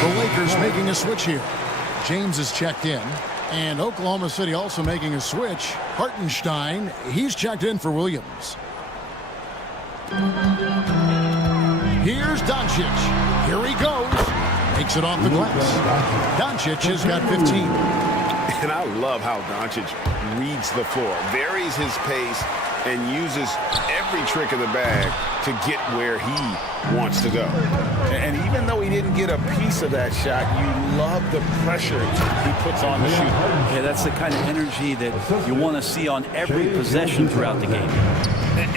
The Lakers making a switch here. James is checked in. And Oklahoma City also making a switch. Hartenstein, he's checked in for Williams. Here's Doncic. Here he goes. Takes it off the glass. Doncic has got 15. And I love how Doncic reads the floor, varies his pace, and uses every trick of the bag to get where he wants to go. And even though he didn't get a piece of that shot, you love the pressure he puts on the shooter. Yeah, that's the kind of energy that you want to see on every possession throughout the game.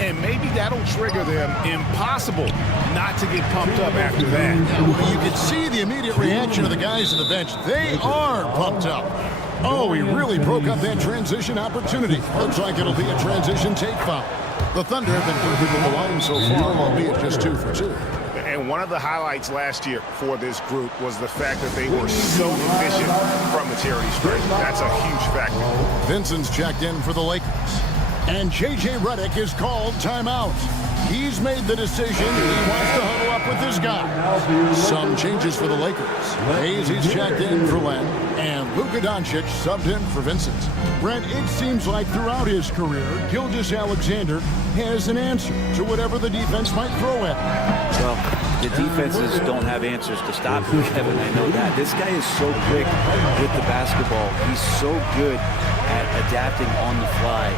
And maybe that'll trigger them. Impossible not to get pumped up after that. You can see the immediate reaction of the guys on the bench. They are pumped up. Oh, he really broke up that transition opportunity. Looks like it'll be a transition take foul. The Thunder have been perfect with the line so far, albeit just 2 for 2. And one of the highlights last year for this group was the fact that they were so efficient from the charity stripe. That's a huge factor. Vincent's checked in for the Lakers. And J.J. Redick is called timeout. He's made the decision. He wants to huddle up with this guy. Some changes for the Lakers. Hayes, he's checked in for Len. And Luka Doncic subbed in for Vincent. Brent, it seems like throughout his career, Gilgeous-Alexander has an answer to whatever the defense might throw at him. Well, the defenses don't have answers to stop him, Kevin. I know that. This guy is so quick with the basketball. He's so good at adapting on the fly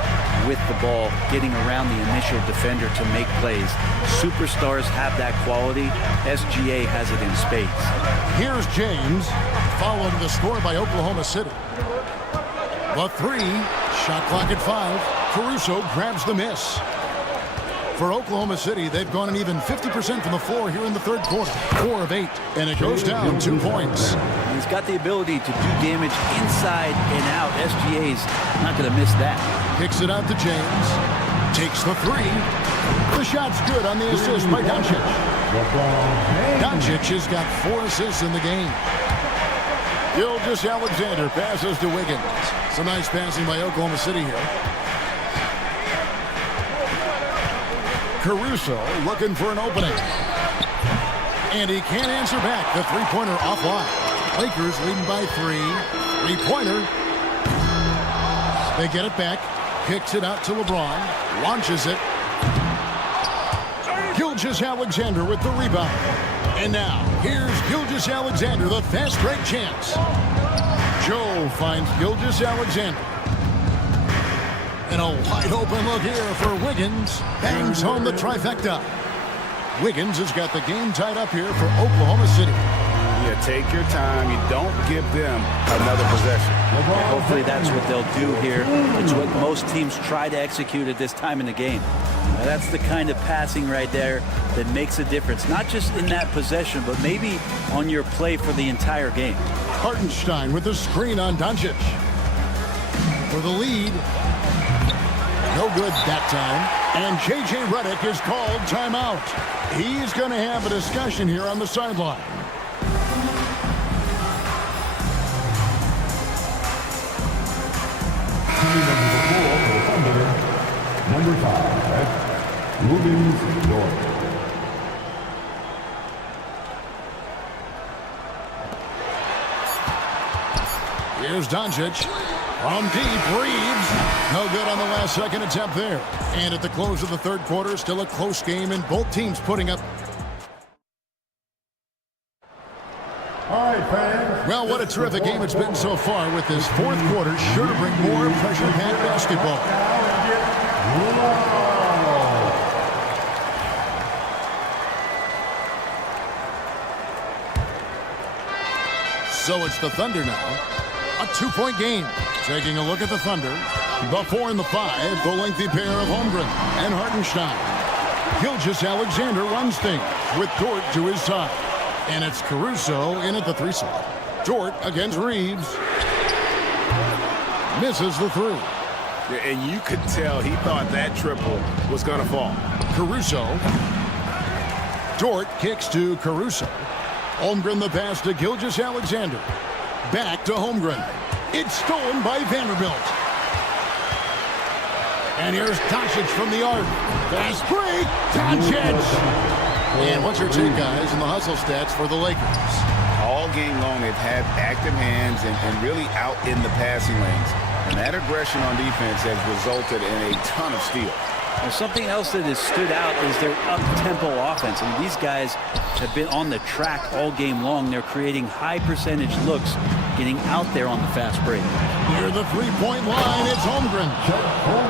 with the ball, getting around the initial defender to make plays. Superstars have that quality. SGA has it in spades. Here's James, following the score by Oklahoma City. The 3, shot clock at 5. Caruso grabs the miss. For Oklahoma City, they've gone an even 50% from the floor here in the third quarter. 4 of 8, and it goes down 2 points. He's got the ability to do damage inside and out. SGA's not going to miss that. Kicks it out to James. Takes the 3. The shot's good on the assist by Doncic. Doncic has got 4 assists in the game. Gilgeous-Alexander passes to Wiggins. Some nice passing by Oklahoma City here. Caruso looking for an opening. And he can't answer back. The three-pointer offline. Lakers leading by 3. Three-pointer. They get it back. Kicks it out to LeBron. Launches it. Gilgeous-Alexander with the rebound. And now, here's Gilgeous-Alexander, the fast break chance. Joe finds Gilgeous-Alexander. And a wide open look here for Wiggins. Bangs home the trifecta. Wiggins has got the game tied up here for Oklahoma City. Yeah, take your time. You don't give them another possession. And hopefully that's what they'll do here. It's what most teams try to execute at this time in the game. Now, that's the kind of passing right there that makes a difference, not just in that possession, but maybe on your play for the entire game. Hartenstein with the screen on Doncic. For the lead. No good that time. And J.J. Redick is called timeout. He's going to have a discussion here on the sideline. Number 5, Rubens North. Here's Doncic. From deep, Reeves. No good on the last second attempt there. And at the close of the third quarter, still a close game, and both teams putting up. All right, fans. Well, what a terrific game it's been so far, with this fourth quarter sure to bring more pressure-packed basketball. So it's the Thunder now. A 2-point game. Taking a look at the Thunder. The 4 and the 5, the lengthy pair of Holmgren and Hartenstein. Gilgeous-Alexander runs things with Dort to his side. And it's Caruso in at the 3 slot. Dort against Reeves. Misses the 3. And you could tell he thought that triple was going to fall. Caruso. Dort kicks to Caruso. Holmgren the pass to Gilgeous-Alexander. Back to Holmgren. It's stolen by Vanderbilt. And here's Doncic from the arc. Fast break. Doncic. And what's your take, guys, in the hustle stats for the Lakers? All game long, they've had active hands and really out in the passing lanes. And that aggression on defense has resulted in a ton of steals. And something else that has stood out is their up-tempo offense. I mean, these guys have been on the track all game long. They're creating high-percentage looks, getting out there on the fast break. Near the three-point line, it's Holmgren.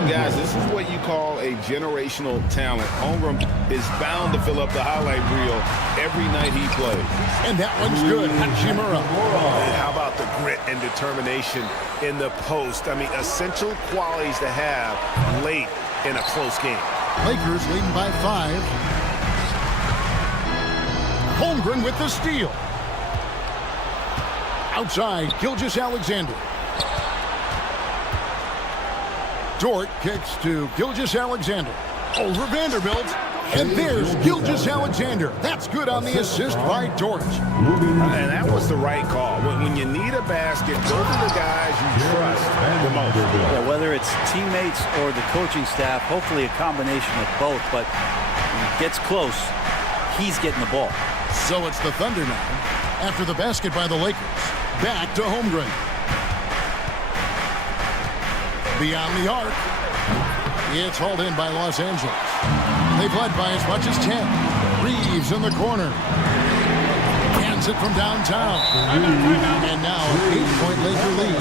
Guys, this is what you call a generational talent. Holmgren is bound to fill up the highlight reel every night he plays. And that one's good. Hachimura. And how about the grit and determination in the post? I mean, essential qualities to have late in a close game. Lakers leading by 5. Holmgren with the steal. Outside, Gilgeous-Alexander. Dort kicks to Gilgeous-Alexander. Over Vanderbilt. And there's Gilgeous-Alexander. That's good on the assist by Dort. And that was the right call. When you need a basket, those are the guys you trust the most. Yeah, whether it's teammates or the coaching staff, hopefully a combination of both. But when it gets close, he's getting the ball. So it's the Thunder now. After the basket by the Lakers. Back to Holmgren. Beyond the arc. It's hauled in by Los Angeles. They've led by as much as 10. Reeves in the corner. Cans it from downtown. And now an 8-point Laker lead.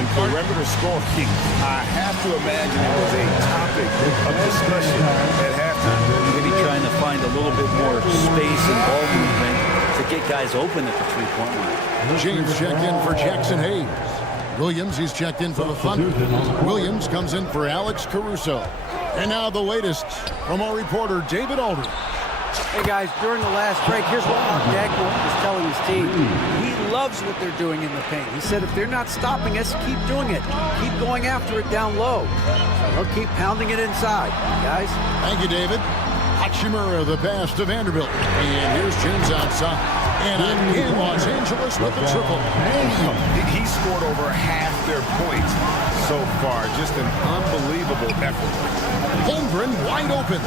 And perimeter scoring, I have to imagine it was a topic of discussion at halftime. Maybe trying to find a little bit more space and ball movement to get guys open at the three-point line. James checked in for Jackson Hayes. Williams, he's checked in for the Thunder. Williams comes in for Alex Caruso. And now the latest from our reporter, David Aldridge. Hey, guys, during the last break, here's what Mark Dagnall is telling his team. He loves what they're doing in the paint. He said, if they're not stopping us, keep doing it. Keep going after it down low. So they'll keep pounding it inside, guys. Thank you, David. Hachimura, the pass to Vanderbilt. And here's James outside. And again, Los Angeles with the triple. He scored over half their points so far. Just an unbelievable effort. Holmgren wide open.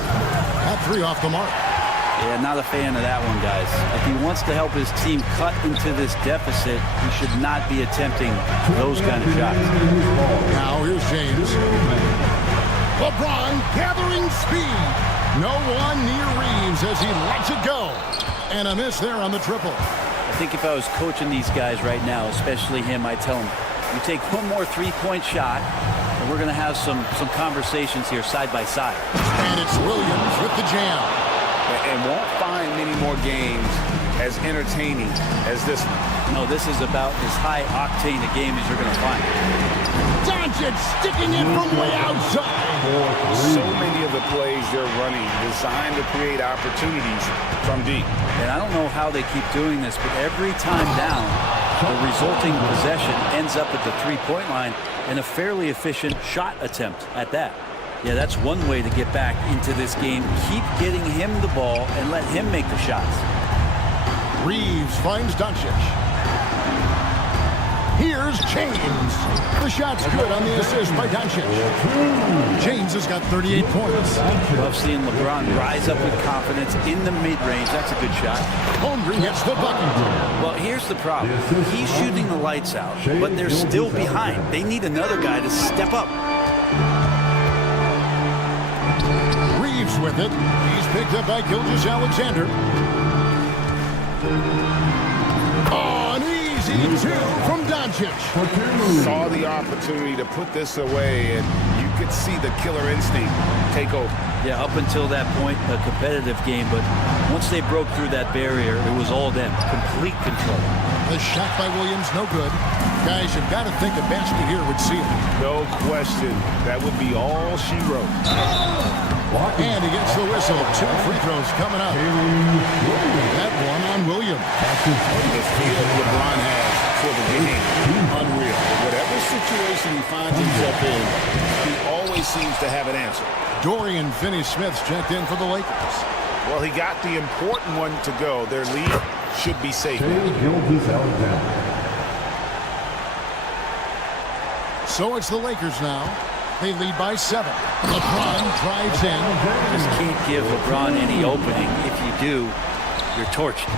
At 3 off the mark. Yeah, not a fan of that one, guys. If he wants to help his team cut into this deficit, he should not be attempting those kind of shots. Now here's James. LeBron gathering speed. No one near Reeves as he lets it go. And a miss there on the triple. I think if I was coaching these guys right now, especially him, I'd tell him, you take one more three-point shot, and we're going to have some conversations here side by side. And it's Williams with the jam. And won't find many more games as entertaining as this one. No, this is about as high-octane a game as you're going to find. Doncic sticking in from way outside. So many of the plays they're running designed to create opportunities from deep. And I don't know how they keep doing this, but every time down, the resulting possession ends up at the three-point line and a fairly efficient shot attempt at that. Yeah, that's one way to get back into this game. Keep getting him the ball and let him make the shots. Reeves finds Doncic. Here's James. The shot's good on the assist by Doncic. James has got 38 points. Love seeing LeBron rise up with confidence in the mid-range. That's a good shot. Holmgren gets the bucket. Well, here's the problem. He's shooting the lights out, but they're still behind. They need another guy to step up. Reeves with it. He's picked up by Gilgeous-Alexander. An easy two from Doncic. Saw the opportunity to put this away, and you could see the killer instinct take over. Yeah, up until that point, a competitive game, but once they broke through that barrier, it was all them. Complete control. The shot by Williams, no good. Guys, you've got to think a basket here would seal it. No question. That would be all she wrote. And he gets the whistle. 2 free throws coming up. That one on Williams. The feel LeBron has for the game, unreal. Whatever situation he finds himself in, he always seems to have an answer. Dorian Finney-Smith's checked in for the Lakers. Well, he got the important one to go. Their lead should be safe. So it's the Lakers now. They lead by 7. LeBron drives in. Just can't give LeBron any opening. If you do, you're torched.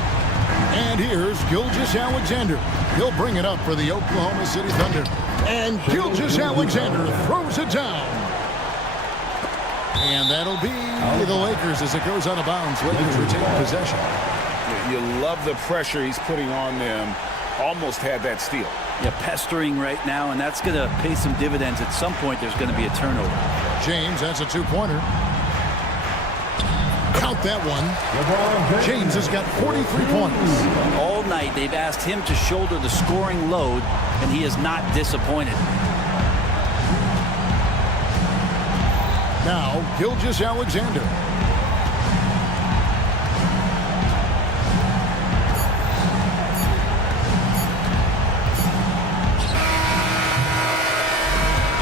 And here's Gilgeous-Alexander. He'll bring it up for the Oklahoma City Thunder. And Gilgeous-Alexander throws it down. And that'll be the Lakers as it goes out of bounds. Lakers retain possession. You love the pressure he's putting on them. Almost had that steal. Yeah, pestering right now, and that's going to pay some dividends. At some point, there's going to be a turnover. James, that's a 2-pointer. Count that one. James has got 43 points. All night, they've asked him to shoulder the scoring load, and he has not disappointed. Now, Gilgeous-Alexander.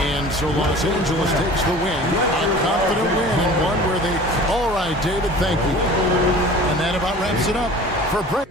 And so Los Angeles takes the win. A confident win and one where they... All right, David, thank you. And that about wraps it up for Brett.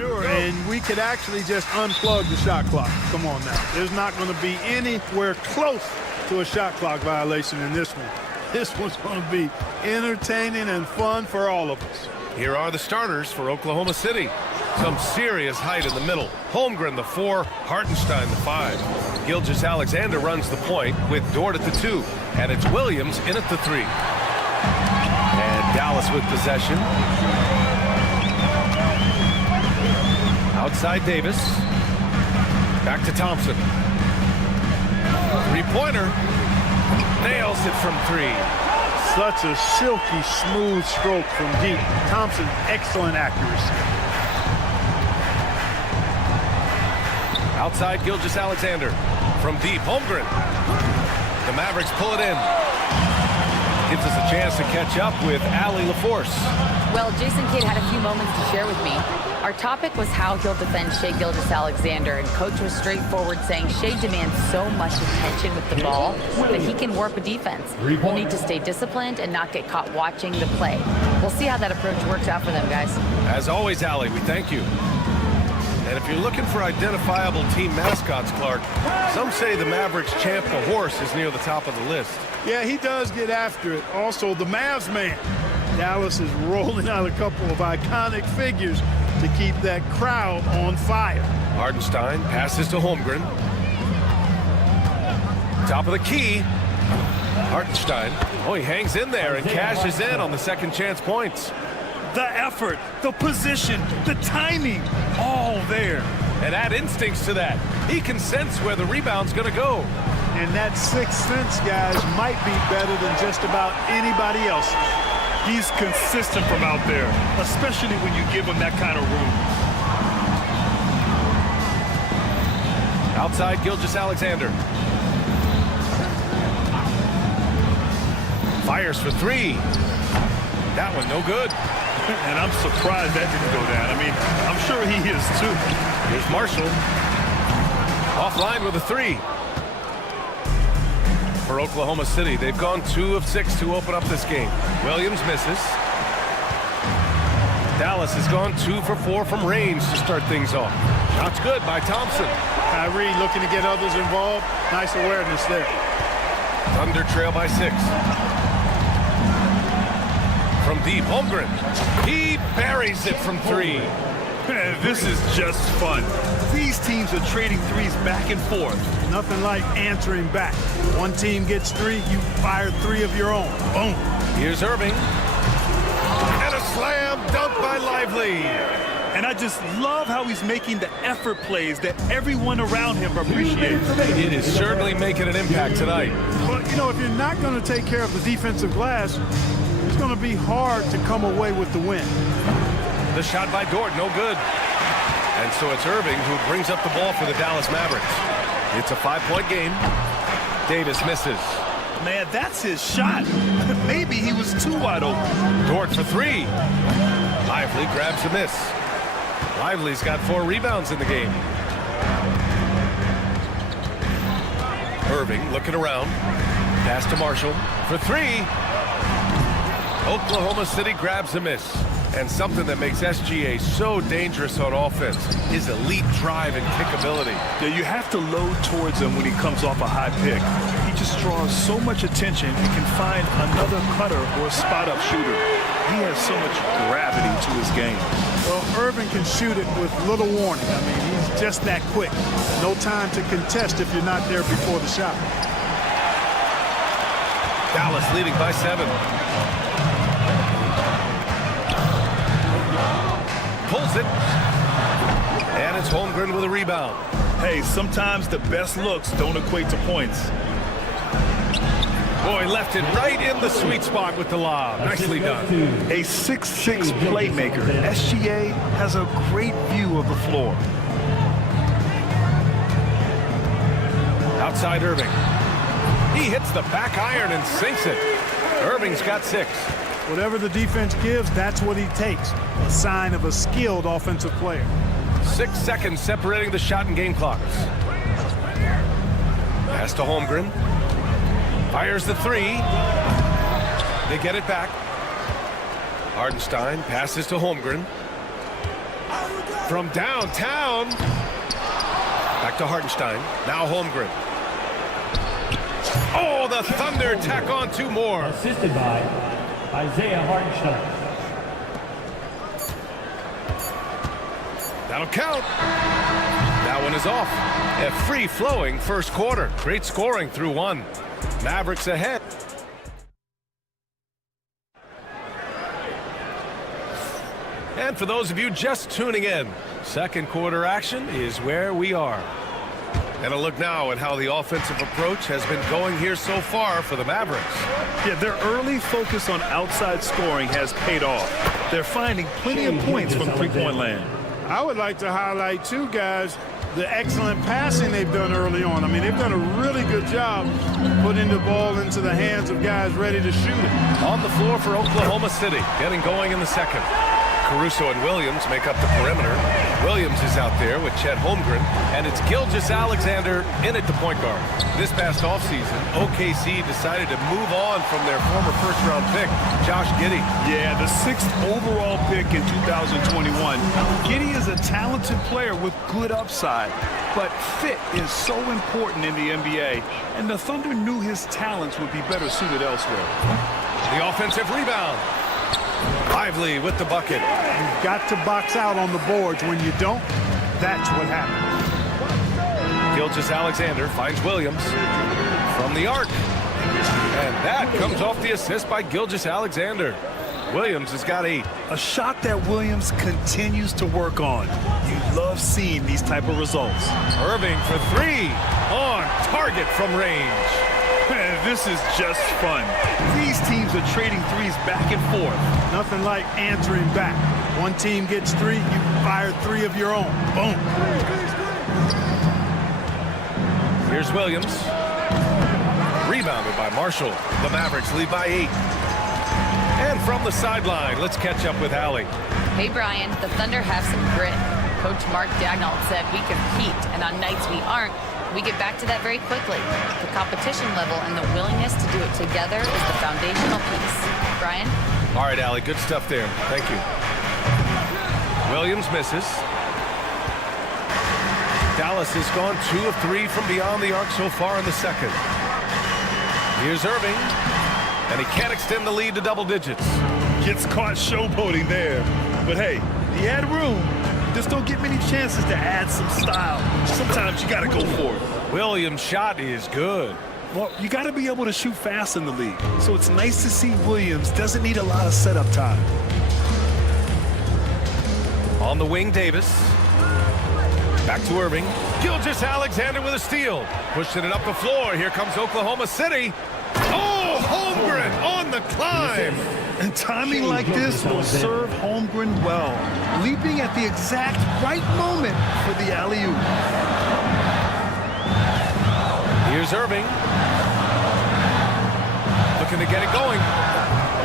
Sure, and we could actually just unplug the shot clock. Come on now. There's not going to be anywhere close to a shot clock violation in this one. This one's going to be entertaining and fun for all of us. Here are the starters for Oklahoma City. Some serious height in the middle. Holmgren, the 4, Hartenstein, the 5. Gilgeous-Alexander runs the point with Dort at the 2. And it's Williams in at the 3. And Dallas with possession. Outside Davis. Back to Thompson. Three-pointer. Nails it from 3. Such a silky, smooth stroke from deep. Thompson, excellent accuracy. Outside Gilgeous-Alexander. From deep, Holmgren. The Mavericks pull it in. Gives us a chance to catch up with Allie LaForce. Well, Jason Kidd had a few moments to share with me. Our topic was how he'll defend Shai Gilgeous-Alexander, and Coach was straightforward, saying Shai demands so much attention with the ball that he can warp a defense. We'll need to stay disciplined and not get caught watching the play. We'll see how that approach works out for them, guys. As always, Allie, we thank you. And if you're looking for identifiable team mascots, Clark, some say the Mavericks champ, the horse, is near the top of the list. Yeah, he does get after it. Also, the Mavs man. Dallas is rolling out a couple of iconic figures to keep that crowd on fire. Hartenstein passes to Holmgren. Top of the key. Hartenstein. Oh, he hangs in there and cashes in on the second chance points. The effort, the position, the timing, all there. And add instincts to that. He can sense where the rebound's going to go. And that sixth sense, guys, might be better than just about anybody else. He's consistent from out there, especially when you give him that kind of room. Outside Gilgeous-Alexander. Fires for 3. That one no good. And I'm surprised that didn't go down. I mean, I'm sure he is too. Here's Marshall. Offline with a 3. For Oklahoma City, they've gone 2 of 6 to open up this game. Williams misses. Dallas has gone 2 for 4 from range to start things off. Shots good by Thompson. Kyrie looking to get others involved. Nice awareness there. Thunder trail by 6. From deep, Holmgren. He buries it from 3. Man, this is just fun. These teams are trading threes back and forth. Nothing like answering back. One team gets 3, you fire 3 of your own. Boom. Here's Irving. And a slam dunk by Lively. And I just love how he's making the effort plays that everyone around him appreciates. It is certainly making an impact tonight. But, you know, if you're not going to take care of the defensive glass, it's going to be hard to come away with the win. The shot by Dort, no good. And so it's Irving who brings up the ball for the Dallas Mavericks. It's a 5-point game. Davis misses. Man, that's his shot. Maybe he was too wide open. Dort for 3. Lively grabs a miss. Lively's got 4 rebounds in the game. Irving looking around. Pass to Marshall for 3. Oklahoma City grabs a miss. And something that makes SGA so dangerous on offense is elite drive and kick ability. Yeah, you have to load towards him when he comes off a high pick. He just draws so much attention and can find another cutter or a spot-up shooter. He has so much gravity to his game. Well, Irving can shoot it with little warning. I mean, he's just that quick. No time to contest if you're not there before the shot. Dallas leading by 7. Pulls it. And it's Holmgren with a rebound. Hey, sometimes the best looks don't equate to points. Boy, left it right in the sweet spot with the lob. Nicely done. A 6'6" playmaker. SGA has a great view of the floor. Outside Irving. He hits the back iron and sinks it. Irving's got 6. Whatever the defense gives, that's what he takes. A sign of a skilled offensive player. 6 seconds separating the shot and game clocks. Pass to Holmgren. Fires the 3. They get it back. Hartenstein passes to Holmgren. From downtown. Back to Hartenstein. Now Holmgren. Oh, the Thunder tack on 2 more. Assisted by Isaiah Hartenstein. That'll count. That one is off. A free-flowing first quarter. Great scoring through 1. Mavericks ahead. And for those of you just tuning in, second quarter action is where we are. And a look now at how the offensive approach has been going here so far for the Mavericks. Yeah, their early focus on outside scoring has paid off. They're finding plenty of points from three-point land. I would like to highlight, too, guys, the excellent passing they've done early on. I mean, they've done a really good job putting the ball into the hands of guys ready to shoot it. On the floor for Oklahoma City, getting going in the second. Caruso and Williams make up the perimeter. Williams is out there with Chet Holmgren, and it's Gilgeous-Alexander in at the point guard. This past offseason, OKC decided to move on from their former first-round pick, Josh Giddey. Yeah, the 6th overall pick in 2021. Giddey is a talented player with good upside, but fit is so important in the NBA, and the Thunder knew his talents would be better suited elsewhere. The offensive rebound. Lively with the bucket. You've got to box out on the boards. When you don't, that's what happens. Gilgeous-Alexander finds Williams from the arc. And that comes off the assist by Gilgeous-Alexander. Williams has got 8. A shot that Williams continues to work on. You love seeing these type of results. Irving for 3. On target from range. Man, this is just fun. These teams are trading threes back and forth. Nothing like answering back. One team gets 3, you fire 3 of your own. Boom. Here's Williams. Rebounded by Marshall. The Mavericks lead by 8. And from the sideline, let's catch up with Allie. Hey, Brian, the Thunder have some grit. Coach Mark Daigneault said we compete, and on nights we aren't, we get back to that very quickly. The competition level and the willingness to do it together is the foundational piece. Brian? All right, Allie, good stuff there. Thank you. Williams misses. Dallas has gone 2 of 3 from beyond the arc so far in the second. Here's Irving, and he can't extend the lead to double digits. Gets caught showboating there. But hey, he had room. Just don't get many chances to add some style. Sometimes you got to go for it. Williams' shot is good. Well, you got to be able to shoot fast in the league. So it's nice to see Williams doesn't need a lot of setup time. On the wing, Davis. Back to Irving. Gilgeous-Alexander with a steal. Pushing it up the floor. Here comes Oklahoma City. Oh, Holmgren on the climb. And timing like this will serve Holmgren well. Leaping at the exact right moment for the alley-oop. Here's Irving. Looking to get it going.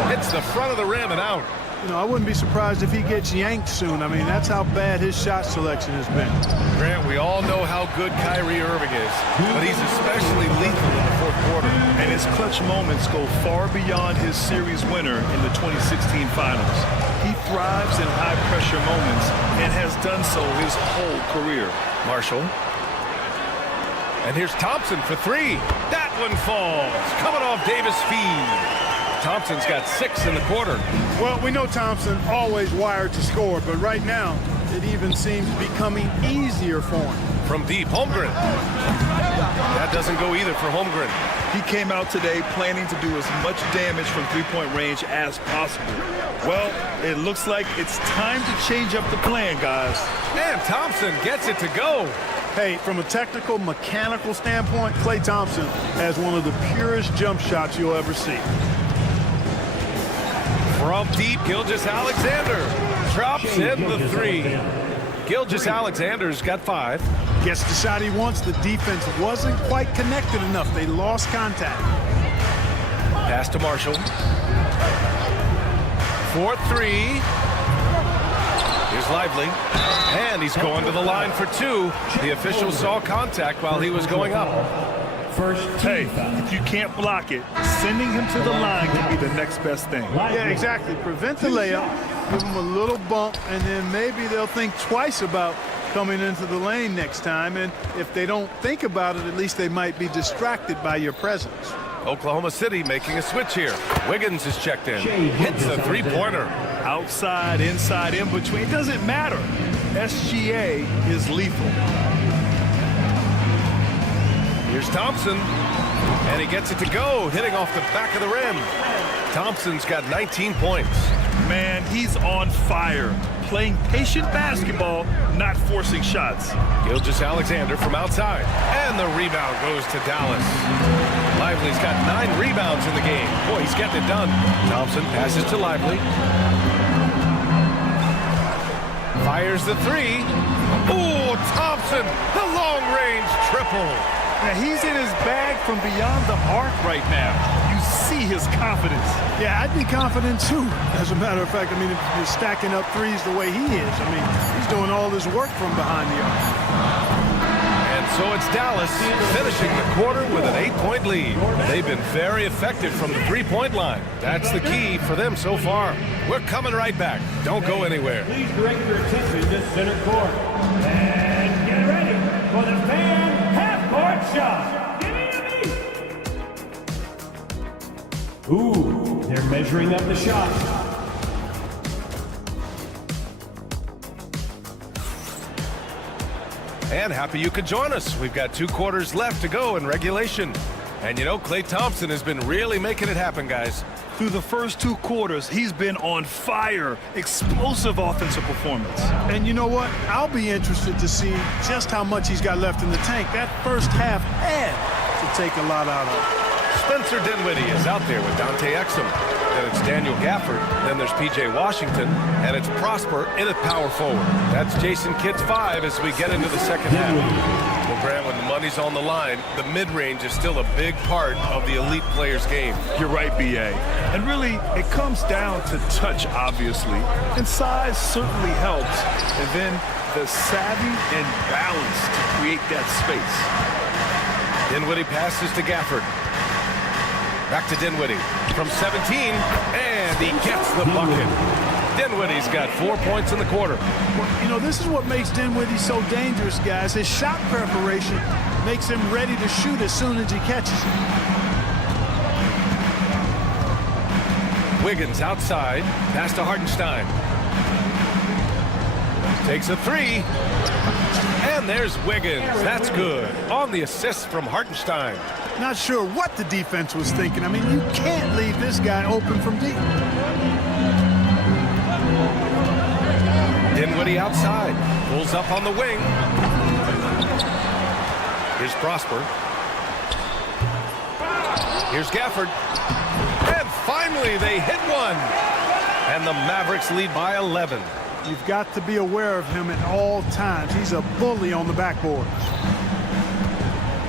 Hits the front of the rim and out. You know, I wouldn't be surprised if he gets yanked soon. I mean, that's how bad his shot selection has been. Grant, we all know how good Kyrie Irving is, but he's especially lethal in the fourth quarter. And his clutch moments go far beyond his series winner in the 2016 finals. He thrives in high-pressure moments and has done so his whole career. Marshall. And here's Thompson for 3. That one falls. Coming off Davis' feed. Thompson's got 6 in the quarter. Well, we know Thompson always wired to score, but right now it even seems becoming easier for him. From deep, Holmgren. That doesn't go either for Holmgren. He came out today planning to do as much damage from three-point range as possible. Well, it looks like it's time to change up the plan, guys. And Thompson gets it to go. Hey, from a technical, mechanical standpoint, Klay Thompson has one of the purest jump shots you'll ever see. From deep, Gilgeous-Alexander drops in the 3. Gilgeous-Alexander's got 5. Gets the shot he wants. The defense wasn't quite connected enough. They lost contact. Pass to Marshall. 4-3. Here's Lively. And he's going to the line for 2. The official saw contact while he was going up. First Hey, team foul. if you can't block it, sending him to the line can be the next best thing. Yeah, exactly. Prevent the layup, give them a little bump, and then maybe they'll think twice about coming into the lane next time. And if they don't think about it, at least they might be distracted by your presence. Oklahoma City making a switch here. Wiggins is checked in. Hits a three-pointer. Outside, inside, in between, it doesn't matter. SGA is lethal. Here's Thompson, and he gets it to go, hitting off the back of the rim. Thompson's got 19 points. Man, he's on fire. Playing patient basketball, not forcing shots. Gilgeous-Alexander from outside, and the rebound goes to Dallas. Lively's got 9 rebounds in the game. Boy, he's getting it done. Thompson passes to Lively. Fires the three. Ooh, Thompson, the long-range triple. Now, he's in his bag from beyond the arc right now. You see his confidence. Yeah, I'd be confident too. As a matter of fact, I mean, if you're stacking up threes the way he is, I mean, he's doing all this work from behind the arc. And so it's Dallas finishing the quarter with an 8-point lead. They've been very effective from the three-point line. That's the key for them so far. We're coming right back. Don't go anywhere. Please direct your attention to center court. And get ready for the fan half-court shot. Give me. Ooh, they're measuring up the shot. And happy you could join us. We've got 2 quarters left to go in regulation. And you know, Klay Thompson has been really making it happen, guys. Through the first 2 quarters, he's been on fire. Explosive offensive performance. And you know what? I'll be interested to see just how much he's got left in the tank. That first half had to take a lot out of it. Spencer Dinwiddie is out there with Dante Exum. Then it's Daniel Gafford. Then there's P.J. Washington. And it's Prosper in at power forward. That's Jason Kidd's 5 as we get into the second half. Well, Grant, when the money's on the line, the mid-range is still a big part of the elite player's game. You're right, B.A. And really, it comes down to touch, obviously. And size certainly helps. And then the savvy and balance to create that space. Dinwiddie passes to Gafford. Back to Dinwiddie from 17, and he gets the bucket. Dinwiddie's got 4 points in the quarter. Well, you know, this is what makes Dinwiddie so dangerous, guys. His shot preparation makes him ready to shoot as soon as he catches it. Wiggins outside, pass to Hartenstein. Takes a 3, and there's Wiggins. That's good. On the assist from Hartenstein. Not sure what the defense was thinking. I mean, you can't leave this guy open from deep. Dinwiddie outside, pulls up on the wing. Here's Prosper. Here's Gafford. And finally, they hit one. And the Mavericks lead by 11. You've got to be aware of him at all times. He's a bully on the backboard.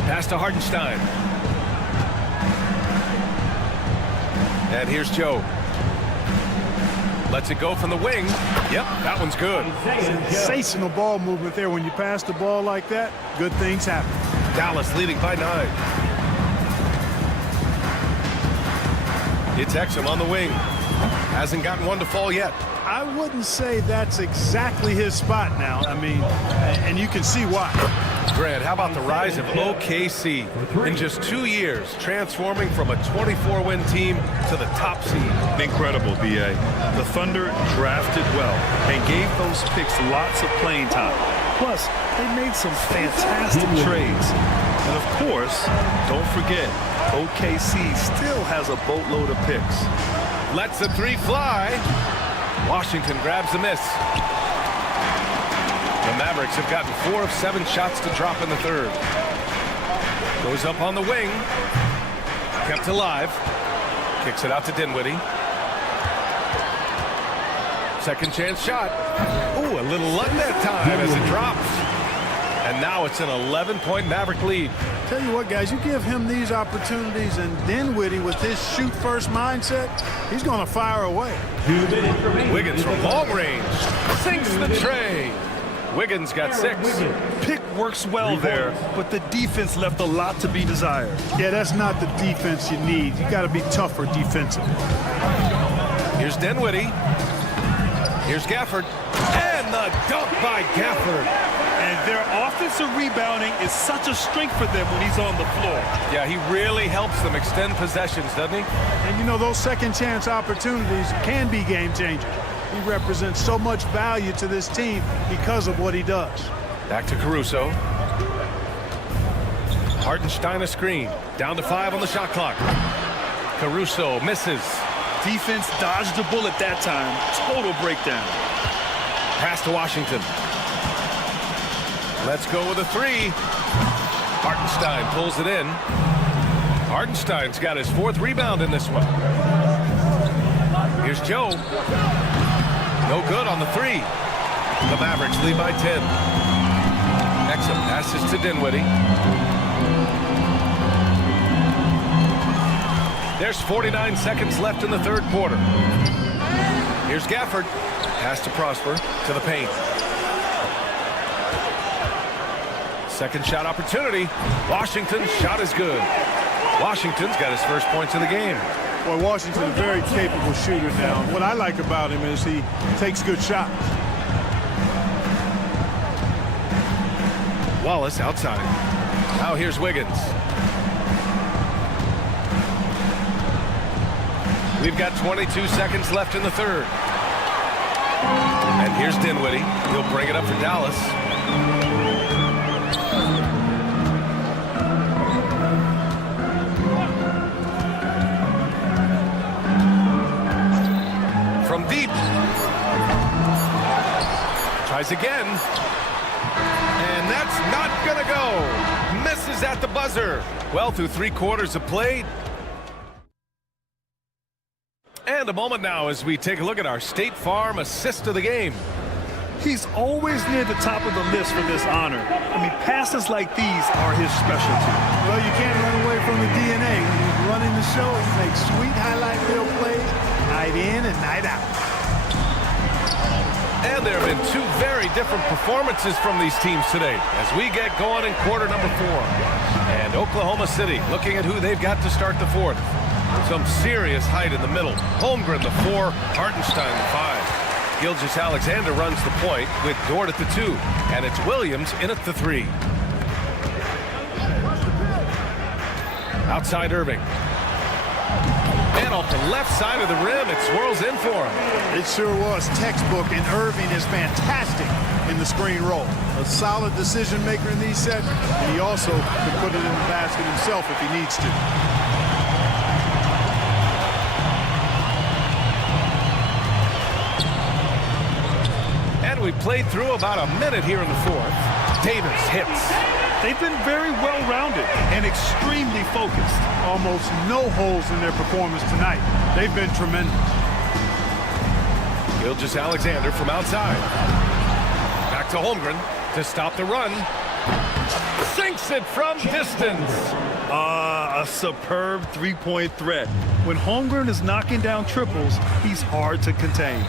Pass to Hartenstein. And here's Joe. Lets it go from the wing. Yep, that one's good. Sensational ball movement there. When you pass the ball like that, good things happen. Dallas leading by 9. It's Exum on the wing. Hasn't gotten one to fall yet. I wouldn't say that's exactly his spot now. I mean, and you can see why. Grant, how about the rise of OKC in just 2 years, transforming from a 24-win team to the top seed? Incredible, B.A. The Thunder drafted well and gave those picks lots of playing time. Plus, they made some fantastic trades. And of course, don't forget, OKC still has a boatload of picks. Lets the 3 fly. Washington grabs the miss. The Mavericks have gotten 4 of 7 shots to drop in the third. Goes up on the wing. Kept alive. Kicks it out to Dinwiddie. Second chance shot. Ooh, a little luck that time as it drops. And now it's an 11-point Maverick lead. Tell you what, guys, you give him these opportunities, and Dinwiddie with his shoot-first mindset, he's going to fire away. Wiggins from long range sinks the tray. Wiggins got 6. Pick works well there, but the defense left a lot to be desired. Yeah, that's not the defense you need. You got to be tougher defensively. Here's Dinwiddie. Here's Gafford. And the dunk by Gafford. And their offensive rebounding is such a strength for them when he's on the floor. Yeah, he really helps them extend possessions, doesn't he? And you know, those second chance opportunities can be game changers. He represents so much value to this team because of what he does. Back to Caruso. Hartenstein a screen. Down to 5 on the shot clock. Caruso misses. Defense dodged the bullet that time. Total breakdown. Pass to Washington. Let's go with a 3. Hartenstein pulls it in. Hartenstein's got his 4th rebound in this one. Here's Joe. No good on the 3. The Mavericks lead by 10. Exum passes to Dinwiddie. There's 49 seconds left in the 3rd quarter. Here's Gafford. Pass to Prosper to the paint. Second shot opportunity. Washington's shot is good. Washington's got his first points of the game. Boy, Washington's a very capable shooter now. What I like about him is he takes good shots. Wallace outside. Now here's Wiggins. We've got 22 seconds left in the 3rd. And here's Dinwiddie. He'll bring it up for Dallas. From deep. Tries again. And that's not gonna go. Misses at the buzzer. Well, through 3 quarters of play. And a moment now as we take a look at our State Farm assist of the game. He's always near the top of the list for this honor. I mean, passes like these are his specialty. Well, you can't run away from the DNA. When he's running the show, he makes sweet highlight reel plays night in and night out. And there have been 2 very different performances from these teams today as we get going in quarter number 4. And Oklahoma City looking at who they've got to start the 4th. Some serious height in the middle. Holmgren the 4, Hartenstein the 5. Gilgeous-Alexander runs the point with Dort at the 2. And it's Williams in at the 3. Outside Irving. And off the left side of the rim, it swirls in for him. It sure was textbook, and Irving is fantastic in the screen roll. A solid decision maker in these sets, and he also can put it in the basket himself if he needs to. And we played through about a minute here in the 4th. Davis hits. They've been very well-rounded and extremely focused. Almost no holes in their performance tonight. They've been tremendous. Gilgeous-Alexander from outside. Back to Holmgren to stop the run. Sinks it from distance. A superb 3-point threat. When Holmgren is knocking down triples, he's hard to contain.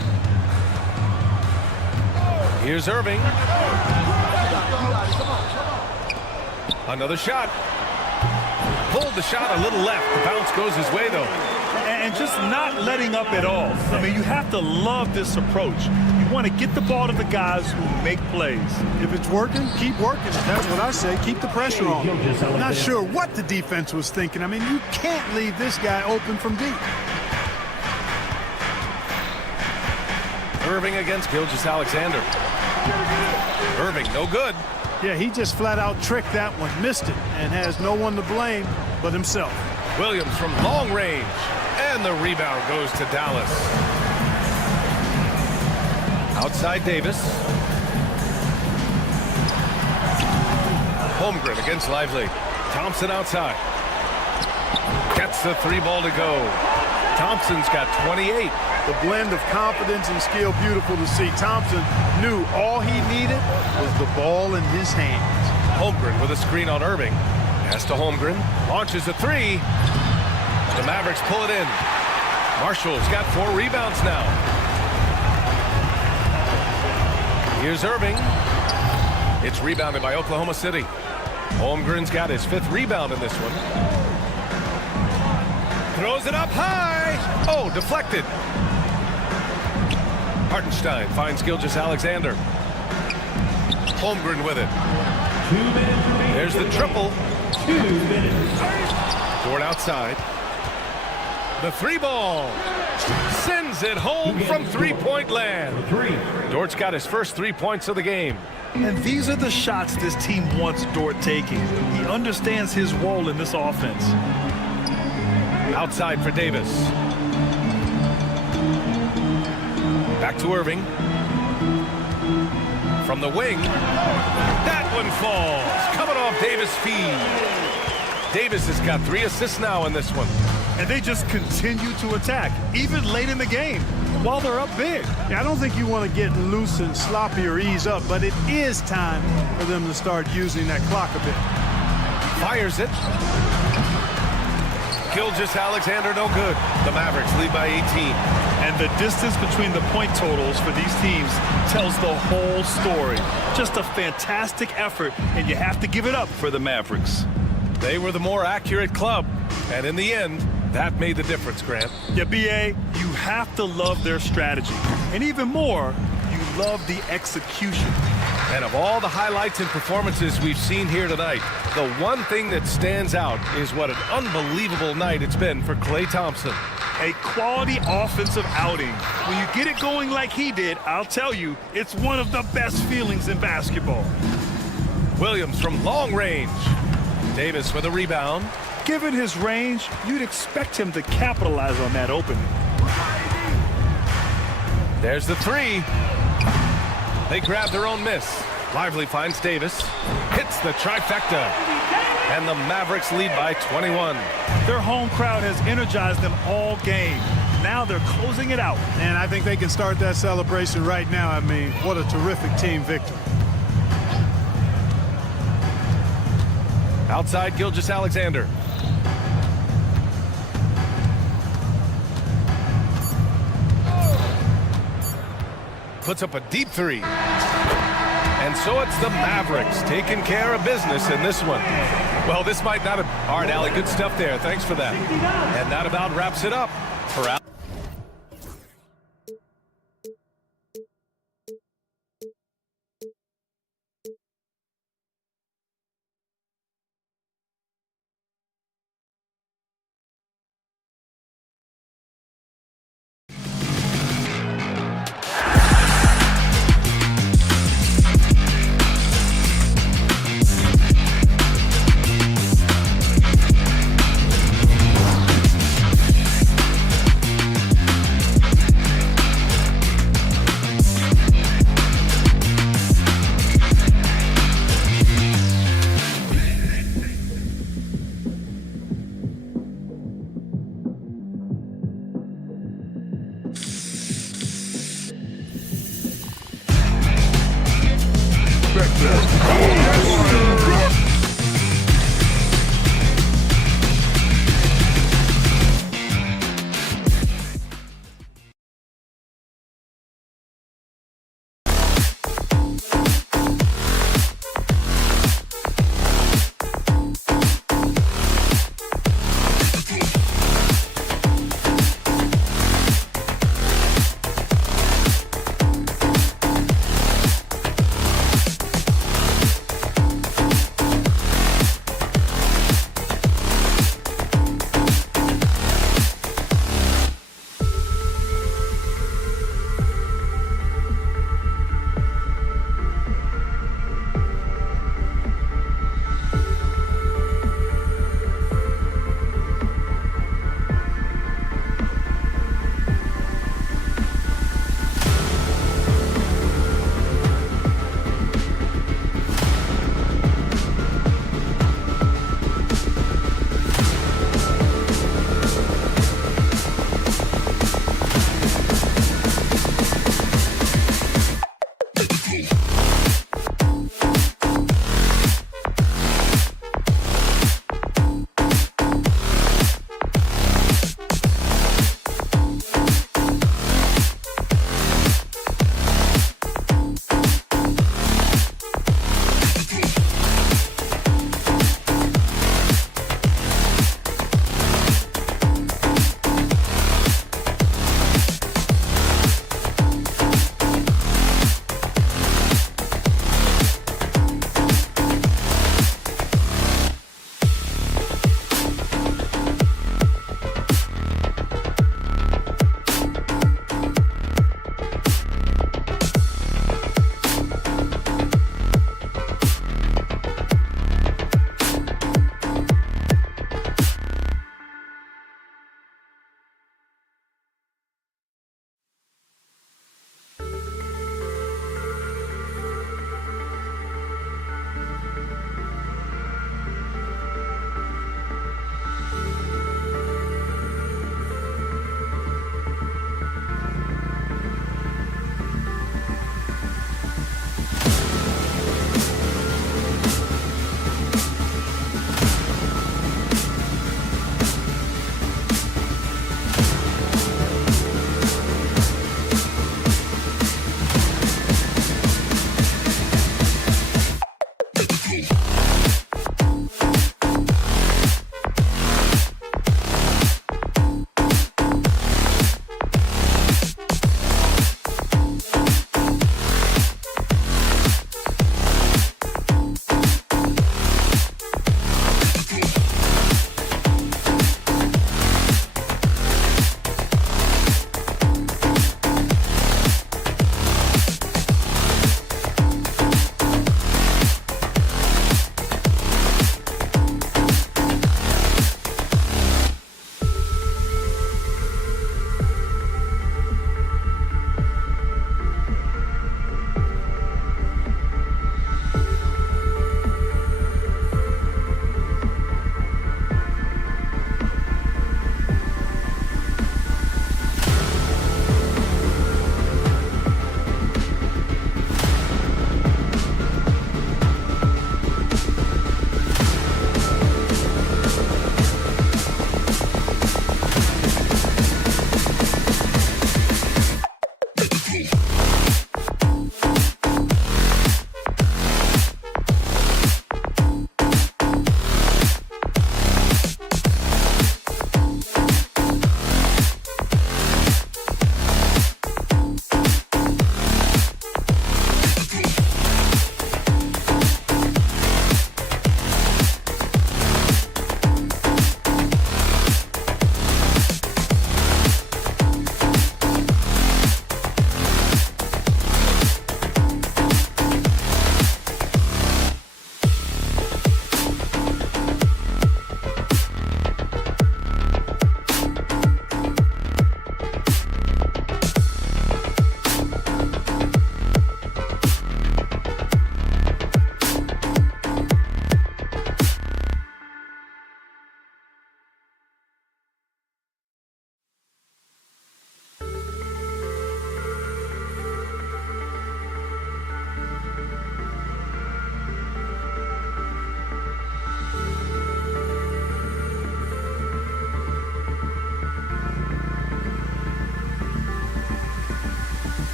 Here's Irving. Another shot. Pulled the shot a little left. The bounce goes his way, though. And just not letting up at all. I mean, you have to love this approach. You want to get the ball to the guys who make plays. If it's working, keep working. That's what I say. Keep the pressure on. I'm not sure what the defense was thinking. I mean, you can't leave this guy open from deep. Irving against Gilgeous-Alexander. Irving, no good. Yeah, he just flat out tricked that one, missed it, and has no one to blame but himself. Williams from long range, and the rebound goes to Dallas. Outside Davis. Holmgren against Lively. Thompson outside. Gets the 3 ball to go. Thompson's got 28. The blend of confidence and skill, beautiful to see. Thompson knew all he needed was the ball in his hands. Holmgren with a screen on Irving. Pass to Holmgren. Launches a 3. The Mavericks pull it in. Marshall's got 4 rebounds now. Here's Irving. It's rebounded by Oklahoma City. Holmgren's got his 5th rebound in this one. Throws it up high. Oh, deflected. Hartenstein finds Gilgeous-Alexander. Holmgren with it. 2 minutes remaining. There's the triple. 2 minutes. Dort outside. The 3-ball. Sends it home from 3-point land. Dort's got his first 3 points of the game. And these are the shots this team wants Dort taking. He understands his role in this offense. Outside for Davis. Back to Irving. From the wing. That one falls. Coming off Davis' feed. Davis has got 3 assists now in this one. And they just continue to attack, even late in the game, while they're up big. Yeah, I don't think you want to get loose and sloppy or ease up, but it is time for them to start using that clock a bit. Fires it. Gilgeous-Alexander no good. The Mavericks lead by 18. And the distance between the point totals for these teams tells the whole story. Just a fantastic effort, and you have to give it up for the Mavericks. They were the more accurate club, and in the end, that made the difference, Grant. Yeah, B.A., you have to love their strategy. And even more, you love the execution. And of all the highlights and performances we've seen here tonight, the one thing that stands out is what an unbelievable night it's been for Klay Thompson. A quality offensive outing. When you get it going like he did, I'll tell you, it's one of the best feelings in basketball. Williams from long range. Davis with a rebound. Given his range, you'd expect him to capitalize on that opening. There's the 3. They grab their own miss. Lively finds Davis. Hits the trifecta. And the Mavericks lead by 21. Their home crowd has energized them all game. Now they're closing it out. And I think they can start that celebration right now. I mean, what a terrific team victory. Outside Gilgeous-Alexander. Puts up a deep 3. And so it's the Mavericks taking care of business in this one. Well, this might not have... All right, Allie, good stuff there. Thanks for that. And that about wraps it up for Allie.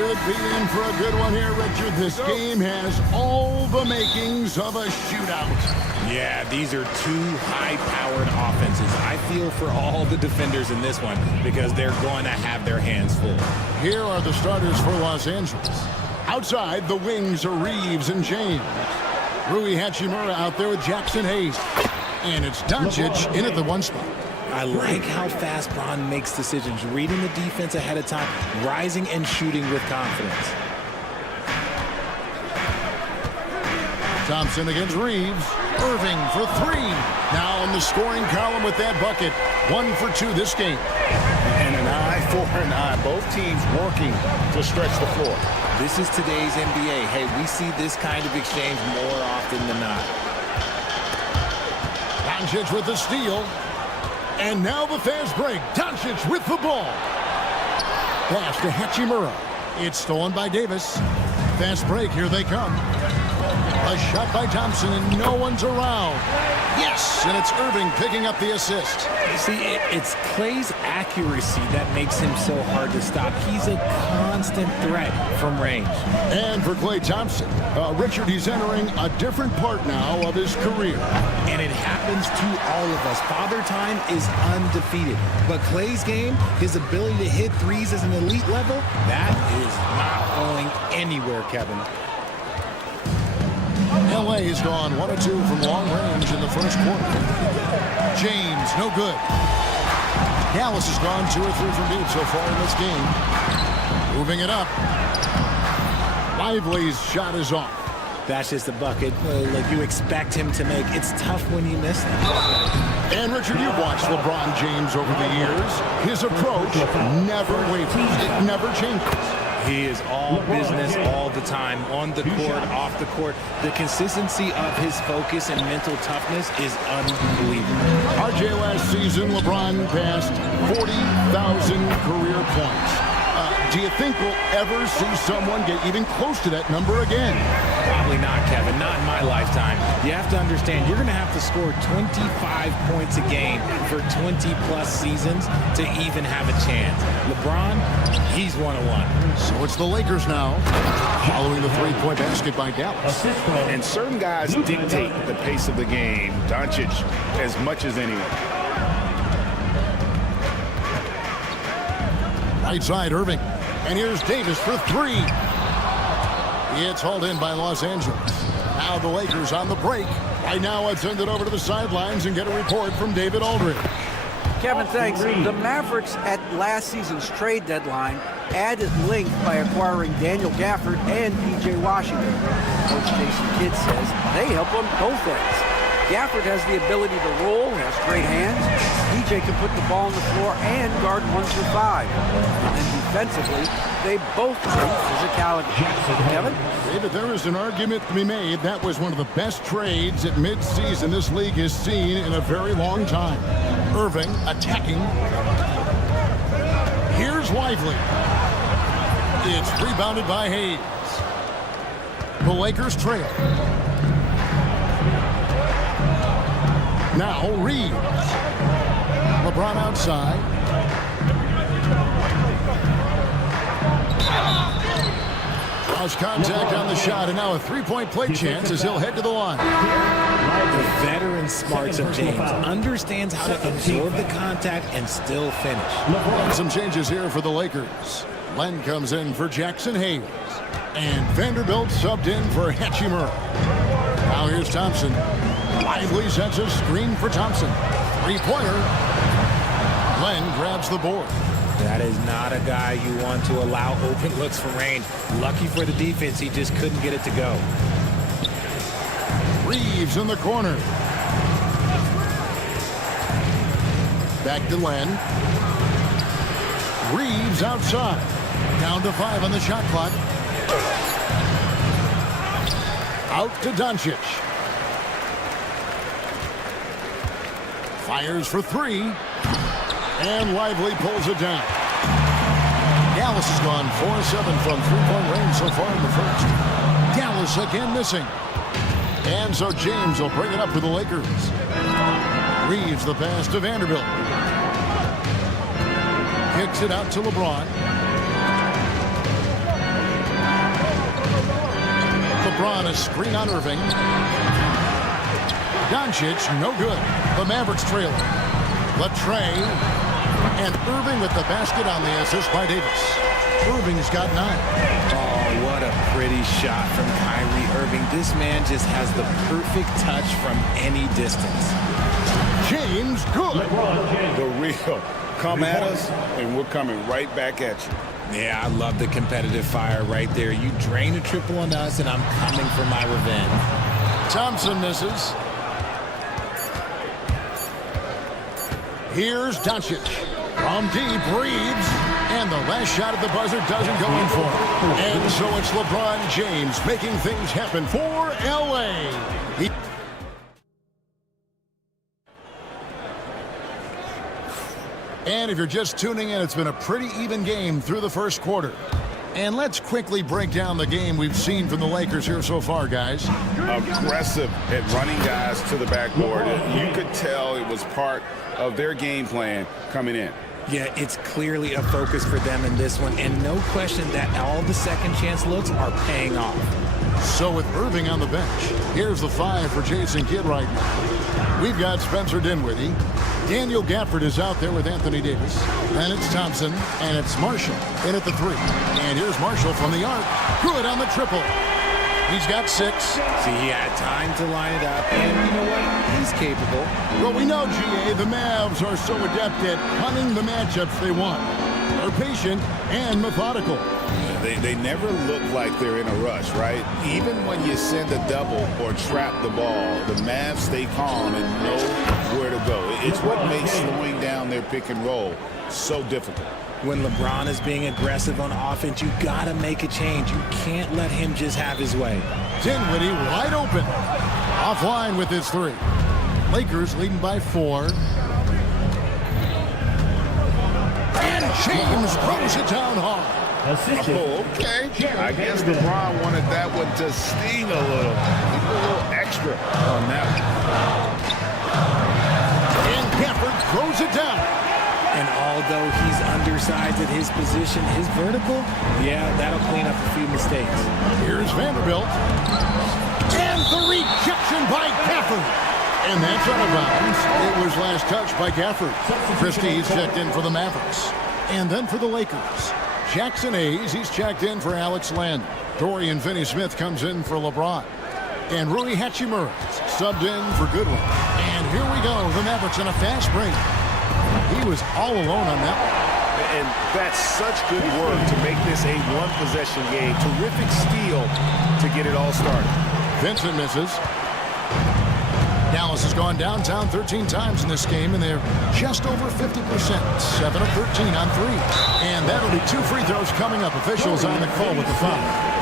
should be in for a good one here, Richard. This game has all the makings of a shootout. Yeah, these are two high-powered offenses. I feel for all the defenders in this one because they're going to have their hands full. Here are the starters for Los Angeles. Outside, the wings are Reeves and James. Rui Hachimura out there with Jackson Hayes. And it's Doncic in at the one spot. I like how fast Bron makes decisions, reading the defense ahead of time, rising and shooting with confidence. Thompson against Reeves. Irving for three. Now in the scoring column with that bucket. 1 for 2 this game. And an eye for an eye. Both teams working to stretch the floor. This is today's NBA. Hey, we see this kind of exchange more often than not. Doncic with the steal. And now the fast break. Doncic with the ball. Pass to Hachimura. It's stolen by Davis. Fast break. Here they come. A shot by Thompson, and no one's around. Yes, and it's Irving picking up the assist. See, it's Clay's accuracy that makes him so hard to stop. He's a constant threat from range. And for Klay Thompson, Richard, he's entering a different part now of his career. And it happens to all of us. Father Time is undefeated. But Clay's game, his ability to hit threes as an elite level, that is not going anywhere, Kevin. LA has gone 1 of 2 from long range in the first quarter. James, no good. Dallas has gone 2 or 3 from deep so far in this game. Moving it up. Lively's shot is off. That's just a bucket like you expect him to make. It's tough when you miss them. And Richard, you've watched LeBron James over the years. His approach never wavers. It never changes. He is all business all the time, on the court, off the court. The consistency of his focus and mental toughness is unbelievable. RJ, last season, LeBron passed 40,000 career points. Do you think we'll ever see someone get even close to that number again? Probably not, Kevin. Not in my lifetime. You have to understand, you're going to have to score 25 points a game for 20-plus seasons to even have a chance. LeBron, he's 101. So it's the Lakers now, following the three-point basket by Dallas. And certain guys dictate the pace of the game. Doncic as much as anyone. Right side, Irving. And here's Davis for three. It's hauled in by Los Angeles. Now the Lakers on the break. Right now, I'd send it over to the sidelines and get a report from David Aldridge. Kevin, thanks. The Mavericks at last season's trade deadline added length by acquiring Daniel Gafford and P.J. Washington. Coach Jason Kidd says they help on both ends. Gafford has the ability to roll, has great hands. P.J. can put the ball on the floor and guard 1 through 5. And then defensively, they both bring physicality. Kevin? David, there is an argument to be made. That was one of the best trades at midseason this league has seen in a very long time. Irving attacking. Here's Lively. It's rebounded by Hayes. The Lakers trail. Now Reeves. LeBron outside. Draws contact on the shot, and now a three-point play chance as he'll head to the line. The veteran smarts of James understands how to absorb the contact and still finish. Some changes here for the Lakers. Len comes in for Jackson Hayes. And Vanderbilt subbed in for Hachimura. Now here's Thompson. Lively sets a screen for Thompson. Three-pointer. Len grabs the board. That is not a guy you want to allow open looks from range. Lucky for the defense, he just couldn't get it to go. Reeves in the corner. Back to Len. Reeves outside. Down to 5 on the shot clock. Out to Doncic. Fires for 3. And Lively pulls it down. Dallas has gone 4-7 from three-point range so far in the first. Dallas again missing. And so James will bring it up for the Lakers. Reeves the pass to Vanderbilt. Kicks it out to LeBron. LeBron a screen on Irving. Doncic, no good. The Mavericks trail. Latrey. And Irving with the basket on the assist by Davis. Irving's got 9. Oh, what a pretty shot from Kyrie Irving. This man just has the perfect touch from any distance. James, good. The real. Come at us, and we're coming right back at you. Yeah, I love the competitive fire right there. You drain a triple on us, and I'm coming for my revenge. Thompson misses. Here's Doncic. From deep, Reeves. And the last shot at the buzzer doesn't go in for him. And so it's LeBron James making things happen for L.A. And if you're just tuning in, it's been a pretty even game through the first quarter. And let's quickly break down the game we've seen from the Lakers here so far, guys. Aggressive at running guys to the backboard. You could tell it was part of their game plan coming in. Yeah, it's clearly a focus for them in this one, and no question that all the second chance looks are paying off. So with Irving on the bench, here's the 5 for Jason Kidd right now. We've got Spencer Dinwiddie. Daniel Gafford is out there with Anthony Davis. And it's Thompson, and it's Marshall in at the 3. And here's Marshall from the arc. Good on the triple. He's got 6. See, he had time to line it up, and you know what? He's capable. Well, we know, GA, the Mavs are so adept at hunting the matchups they want. They're patient and methodical. They never look like they're in a rush, right? Even when you send a double or trap the ball, the Mavs stay calm and know where to go. It's what makes slowing down their pick and roll so difficult. When LeBron is being aggressive on offense, you gotta make a change. You can't let him just have his way. Dinwiddie wide open. Offline with his 3. Lakers leading by 4. And James throws it down hard. Oh, okay. I guess LeBron wanted that one to sting a little. Give a little extra on that one. And Gafford throws it down. And although he's undersized at his position, his vertical, yeah, that'll clean up a few mistakes. Here's Vanderbilt. And the rejection by Gafford. And that's out of bounds. It was last touched by Gafford. Christie's checked in for the Mavericks. And then for the Lakers. Jackson Hayes, he's checked in for Alex Len. Dorian Finney-Smith comes in for LeBron. And Rui Hachimura subbed in for Goodwin. And here we go, the Mavericks in a fast break. He was all alone on that one. And that's such good work to make this a one-possession game. Terrific steal to get it all started. Vincent misses. Dallas has gone downtown 13 times in this game, and they're just over 50%. 7 of 13 on 3. And that'll be 2 free throws coming up. Officials on the call with the foul.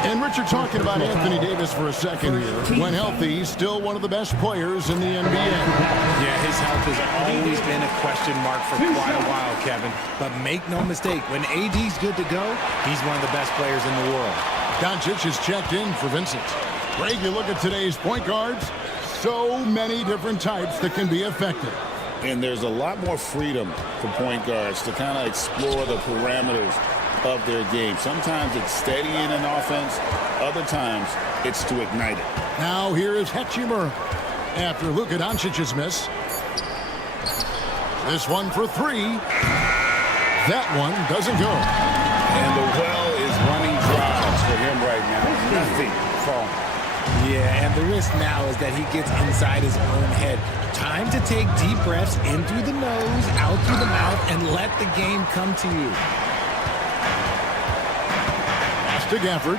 And Richard talking about Anthony Davis for a second here. When healthy, he's still one of the best players in the NBA. Yeah, his health has always been a question mark for quite a while, Kevin. But make no mistake, when AD's good to go, he's one of the best players in the world. Doncic is checked in for Vincent. Greg, you look at today's point guards. So many different types that can be effective. And there's a lot more freedom for point guards to kind of explore the parameters of their game. Sometimes it's steadying an offense. Other times it's to ignite it. Now here is Hachimura after Luka Doncic's miss. This one for 3. That one doesn't go. And the well is running dry for him right now. Nothing falling. Yeah, and the risk now is that he gets inside his own head. Time to take deep breaths in through the nose, out through the mouth, and let the game come to you. Pass to Gafford.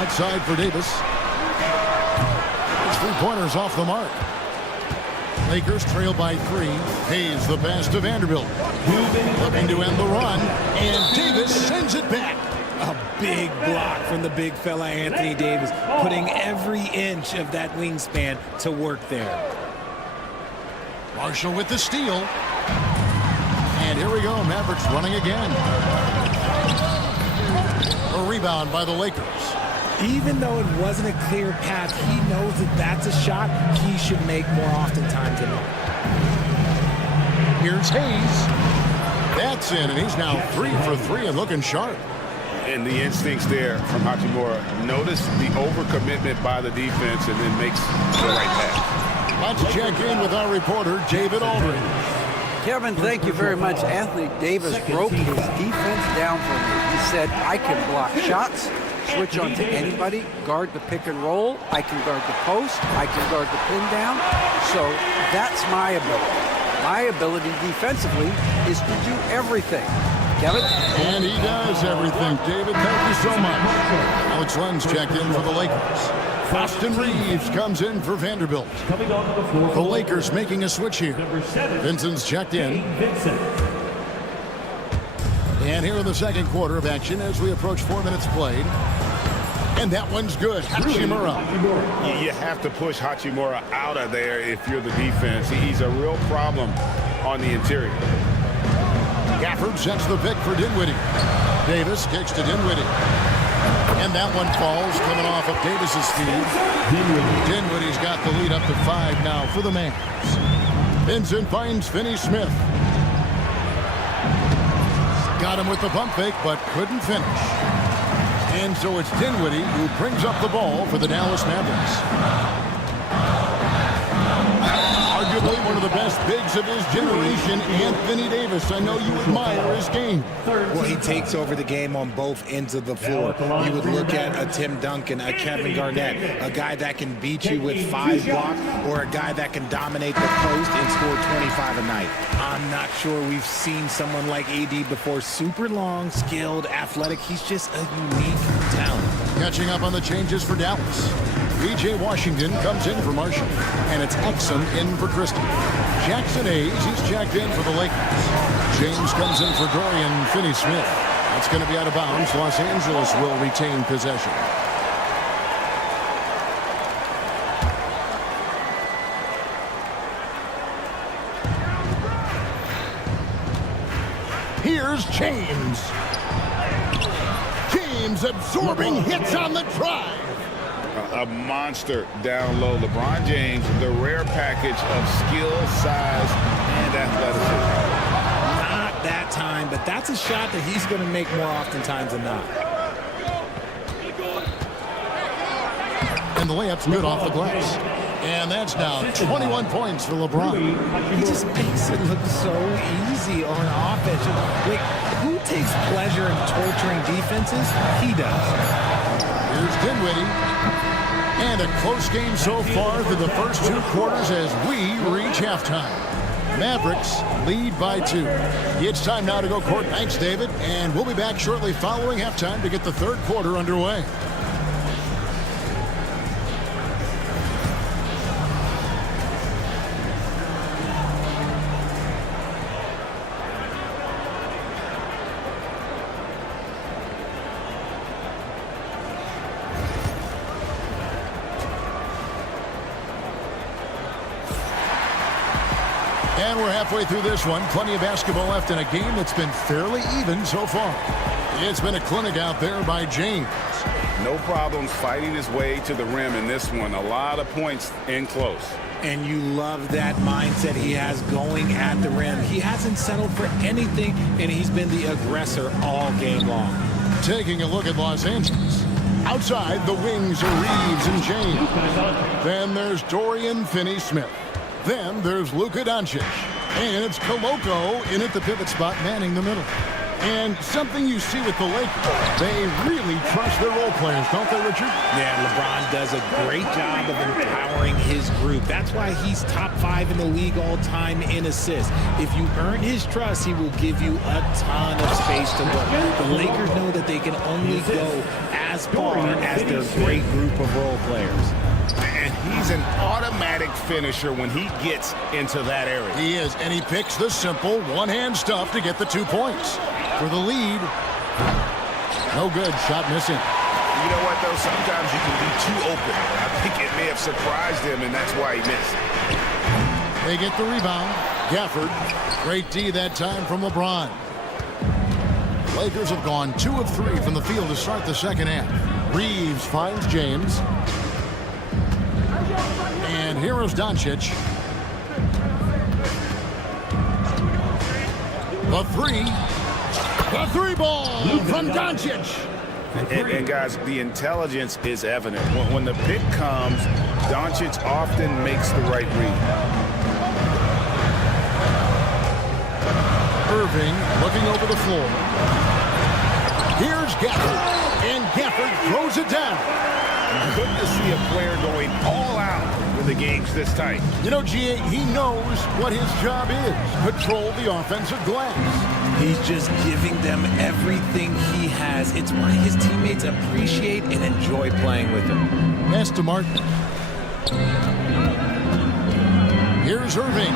Outside for Davis. His 3-pointers off the mark. Lakers trail by 3. Hayes the pass to Vanderbilt. Looking to end the run, and Davis sends it back. A big block from the big fella Anthony Davis, putting every inch of that wingspan to work there. Marshall with the steal. And here we go, Mavericks running again. A rebound by the Lakers. Even though it wasn't a clear path, he knows that that's a shot he should make more oftentimes than not. Here's Hayes. That's in, and he's now 3 for 3 and looking sharp. And the instincts there from Hachimura. Notice the overcommitment by the defense and then makes the right pass. Let's check in with our reporter, David Aldridge. Kevin, thank you very much. Anthony Davis broke his defense down for me. He said, I can block shots, switch on to anybody, guard the pick and roll, I can guard the post, I can guard the pin down. So that's my ability. My ability defensively is to do everything. Kevin? And he does everything. David, thank you so much. Alex Lenz checked in for the Lakers. Austin Reeves comes in for Vanderbilt. The Lakers making a switch here. Vincent's checked in. And here in the second quarter of action as we approach 4 minutes played. And that one's good. Hachimura. You have to push Hachimura out of there if you're the defense. He's a real problem on the interior. Gafford sets the pick for Dinwiddie. Davis kicks to Dinwiddie. And that one falls coming off of Davis's feed. Dinwiddie's got the lead up to 5 now for the Mavs. Vincent finds Finney-Smith. Got him with the pump fake, but couldn't finish. And so it's Dinwiddie who brings up the ball for the Dallas Mavericks. Arguably one of the best bigs of his generation, Anthony Davis. I know you admire his game. Well, he takes over the game on both ends of the floor. You would look at a Tim Duncan, a Kevin Garnett, a guy that can beat you with 5 blocks, or a guy that can dominate the post and score 25 a night. I'm not sure we've seen someone like AD before. Super long, skilled, athletic. He's just a unique talent. Catching up on the changes for Dallas. B.J. Washington comes in for Marshall, and it's Exum in for Christie. Jackson Hayes, he's checked in for the Lakers. James comes in for Dorian Finney-Smith. That's going to be out of bounds. Los Angeles will retain possession. Here's James. James absorbing hits on the drive. A monster down low. LeBron James, the rare package of skill, size, and athleticism. Not that time, but that's a shot that he's going to make more oftentimes than not. And the layup's good off the glass. And that's now 21 points for LeBron. He just makes it look so easy on offense. Like, who takes pleasure in torturing defenses? He does. Here's Dinwiddie. And a close game so far through the first 2 quarters as we reach halftime. Mavericks lead by 2. It's time now to go court. Thanks, David. And we'll be back shortly following halftime to get the third quarter underway. And we're halfway through this one. Plenty of basketball left in a game that's been fairly even so far. It's been a clinic out there by James. No problems fighting his way to the rim in this one. A lot of points in close. And you love that mindset he has going at the rim. He hasn't settled for anything, and he's been the aggressor all game long. Taking a look at Los Angeles. Outside, the wings are Reeves and James. Then there's Dorian Finney-Smith. Then there's Luka Doncic. And it's Koloko in at the pivot spot, manning the middle. And something you see with the Lakers, they really trust their role players, don't they, Richard? Yeah, LeBron does a great job of empowering his group. That's why he's top 5 in the league all time in assists. If you earn his trust, he will give you a ton of space to work. The Lakers know that they can only go as far as their great group of role players. And he's an automatic finisher when he gets into that area. He is, and he picks the simple one-hand stuff to get the 2 points. For the lead, no good, shot missing. You know what, though? Sometimes you can be too open. I think it may have surprised him, and that's why he missed. They get the rebound. Gafford, great D that time from LeBron. Lakers have gone 2 of 3 from the field to start the second half. Reeves finds James. And here is Doncic. The 3 ball from Doncic. And guys, the intelligence is evident. When the pick comes, Doncic often makes the right read. Irving looking over the floor. Here's Gafford, and Gafford throws it down. Good to see a player going all out when the game's this tight. You know, G.A., he knows what his job is. Control the offensive glass. He's just giving them everything he has. It's why his teammates appreciate and enjoy playing with him. Pass to Martin. Here's Irving.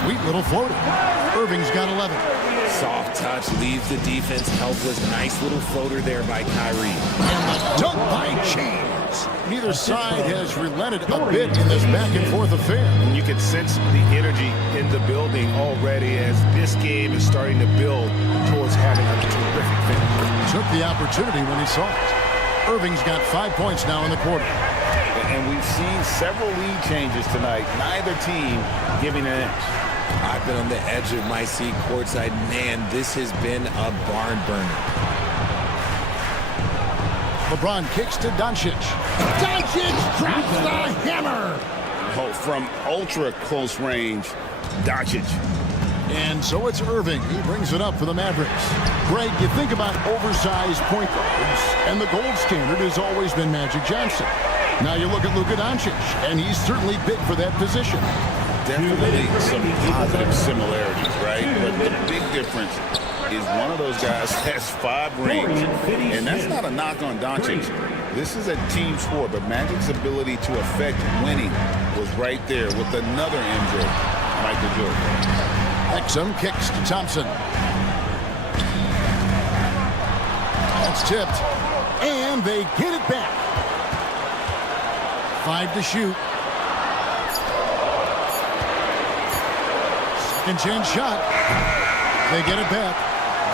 Sweet little floater. Irving's got 11. Soft touch leaves the defense helpless. Nice little floater there by Kyrie. And the dunk by James. Neither side has relented a bit in this back-and-forth affair. And you can sense the energy in the building already as this game is starting to build towards having a terrific finish. Took the opportunity when he saw it. Irving's got 5 points now in the quarter. And we've seen several lead changes tonight. Neither team giving an inch. I've been on the edge of my seat courtside. Man, this has been a barn burner. LeBron kicks to Doncic. Doncic drops the hammer. Oh, from ultra close range, Doncic. And so it's Irving. He brings it up for the Mavericks. Greg, you think about oversized point guards, and the gold standard has always been Magic Johnson. Now you look at Luka Doncic, and he's certainly big for that position. Definitely some positive similarities, right? But the big difference is one of those guys has 5 rings, and that's not a knock on Doncic. This is a team sport, but Magic's ability to affect winning was right there with another MJ, Michael Jordan. Exum kicks to Thompson. That's tipped, and they get it back. 5 to shoot. Second chance shot. They get it back.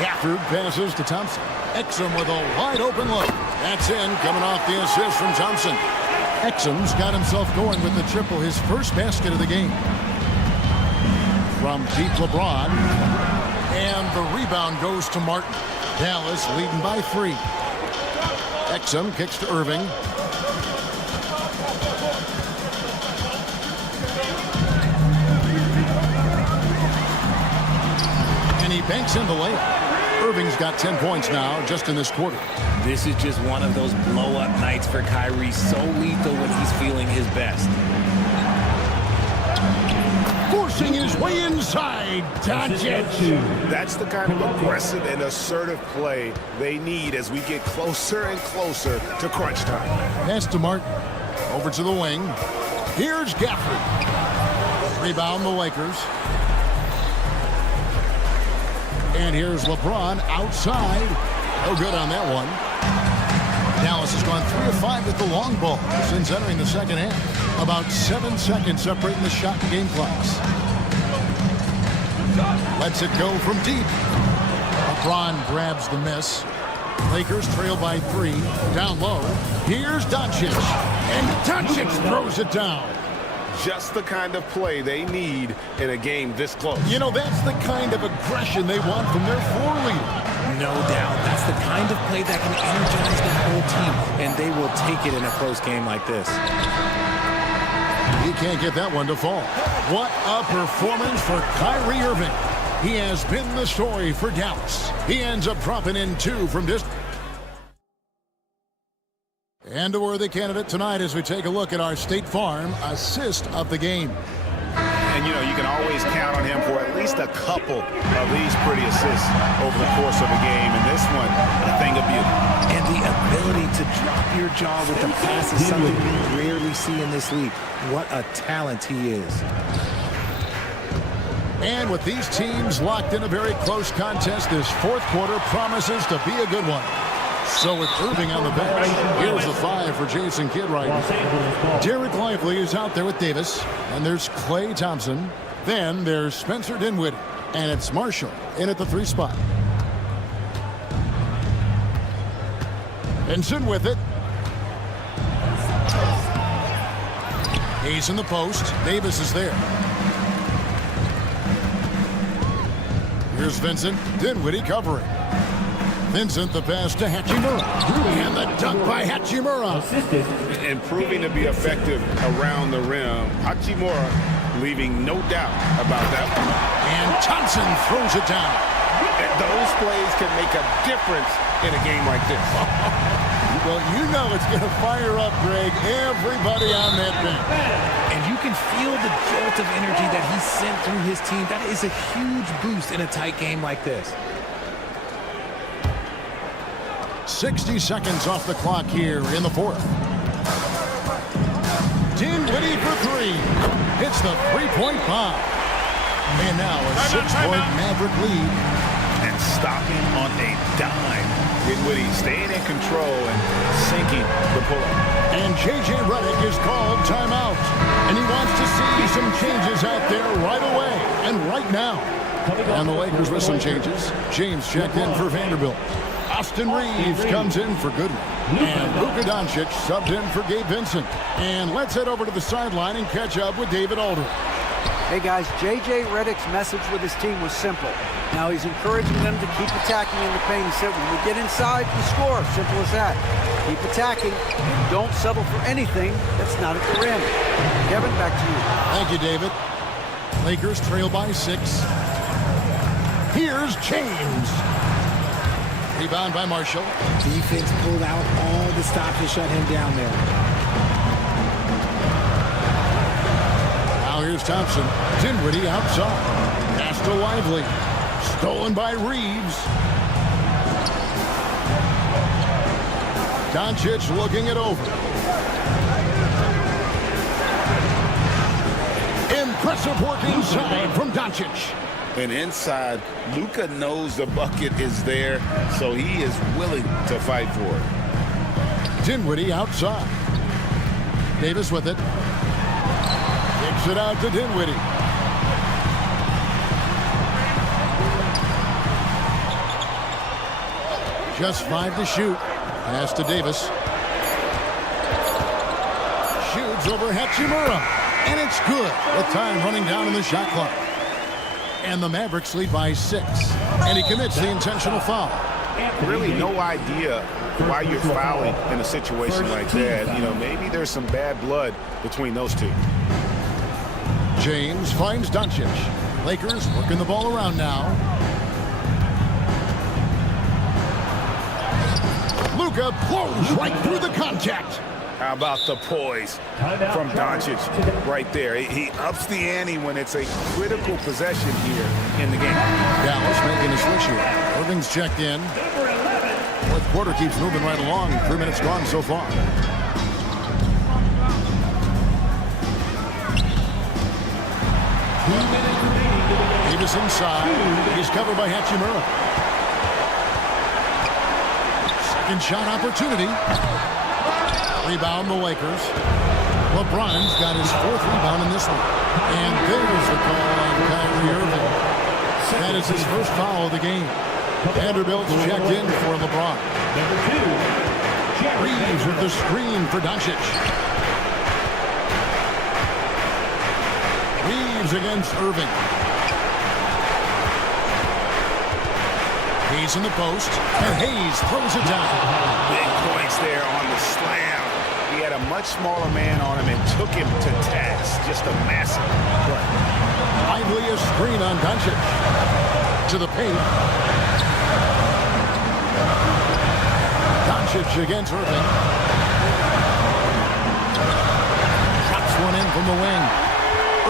Gafford passes to Thompson. Exum with a wide open look. That's in, coming off the assist from Thompson. Exum's got himself going with the triple, his first basket of the game. From deep LeBron. And the rebound goes to Martin. Dallas leading by 3. Exum kicks to Irving. And he banks in the layup. Irving's got 10 points now just in this quarter. This is just one of those blow-up nights for Kyrie. So lethal when he's feeling his best. Forcing his way inside. Doncic. That's the kind of aggressive and assertive play they need as we get closer and closer to crunch time. Pass to Martin. Over to the wing. Here's Gafford. Rebound the Lakers. And here's LeBron outside. No good on that one. Dallas has gone 3 of 5 with the long ball since entering the second half. About 7 seconds separating the shot and game clocks. Lets it go from deep. LeBron grabs the miss. Lakers trail by 3. Down low. Here's Doncic. And Doncic throws it down. Just the kind of play they need in a game this close. You know, that's the kind of aggression they want from their floor leader. No doubt. That's the kind of play that can energize the whole team, and they will take it in a close game like this. He can't get that one to fall. What a performance for Kyrie Irving. He has been the story for Dallas. He ends up dropping in 2 from distance. And a worthy candidate tonight as we take a look at our State Farm assist of the game. And, you know, you can always count on him for at least a couple of these pretty assists over the course of a game. And this one, a thing of beauty. And the ability to drop your jaw with the pass is something we rarely see in this league. What a talent he is. And with these teams locked in a very close contest, this fourth quarter promises to be a good one. So with Irving on the bench, here's the 5 for Jason Kidd right now. Derek Lively is out there with Davis, and there's Klay Thompson. Then there's Spencer Dinwiddie, and it's Marshall in at the 3 spot. Benson with it. He's in the post. Davis is there. Here's Vincent. Dinwiddie covering. Vincent the pass to Hachimura. And the dunk by Hachimura. And proving to be effective around the rim. Hachimura leaving no doubt about that one. And Thompson throws it down. Those plays can make a difference in a game like this. Well, you know it's going to fire up, Greg, everybody on that bench. And you can feel the jolt of energy that he sent through his team. That is a huge boost in a tight game like this. 60 seconds off the clock here in the fourth. Dinwiddie for three. Hits the three-point bomb. And now a 6-point Maverick lead. And stopping on a dime. Dinwiddie staying in control and sinking the pull-up. And J.J. Redick is called timeout. And he wants to see some changes out there right away and right now. And the Lakers with some changes. James checked in for Vanderbilt. Austin Reeves comes in for Goodwin. And Luka Doncic subbed in for Gabe Vincent. And let's head over to the sideline and catch up with David Aldridge. Hey guys, J.J. Redick's message with his team was simple. Now he's encouraging them to keep attacking in the paint. He said, when we get inside, we score. Simple as that. Keep attacking. Don't settle for anything that's not at the rim. Kevin, back to you. Thank you, David. Lakers trail by 6. Here's James. Rebound by Marshall. Defense pulled out all the stops to shut him down there. Now here's Thompson. Dinwiddie outside. Pass to Lively. Stolen by Reeves. Doncic looking it over. Impressive work inside from Doncic. And inside, Luka knows the bucket is there, so he is willing to fight for it. Dinwiddie outside. Davis with it. Kicks it out to Dinwiddie. Just 5 to shoot. Pass to Davis. Shoots over Hachimura. And it's good with time running down in the shot clock. And the Mavericks lead by 6. And he commits the intentional foul. Really no idea why you're fouling in a situation like that. You know, maybe there's some bad blood between those two. James finds Doncic. Lakers working the ball around now. Luka blows right through the contact. How about the poise from Doncic right there? He ups the ante when it's a critical possession here in the game. Dallas making a switch here. Irving's checked in. Fourth quarter keeps moving right along. 3 minutes gone so far. Davis inside. He's covered by Hachimura. Second shot opportunity. Rebound the Lakers. LeBron's got his 4th rebound in this one. And there's the call on Kyrie Irving. That is his first foul of the game. Vanderbilt's checked in for LeBron. Reeves with the screen for Doncic. Reeves against Irving. Hayes in the post, and Hayes throws it down. Big points there on the slam. He had a much smaller man on him and took him to task. Just a massive play. Lively a screen on Doncic. To the paint. Doncic against Irving. Drops one in from the wing.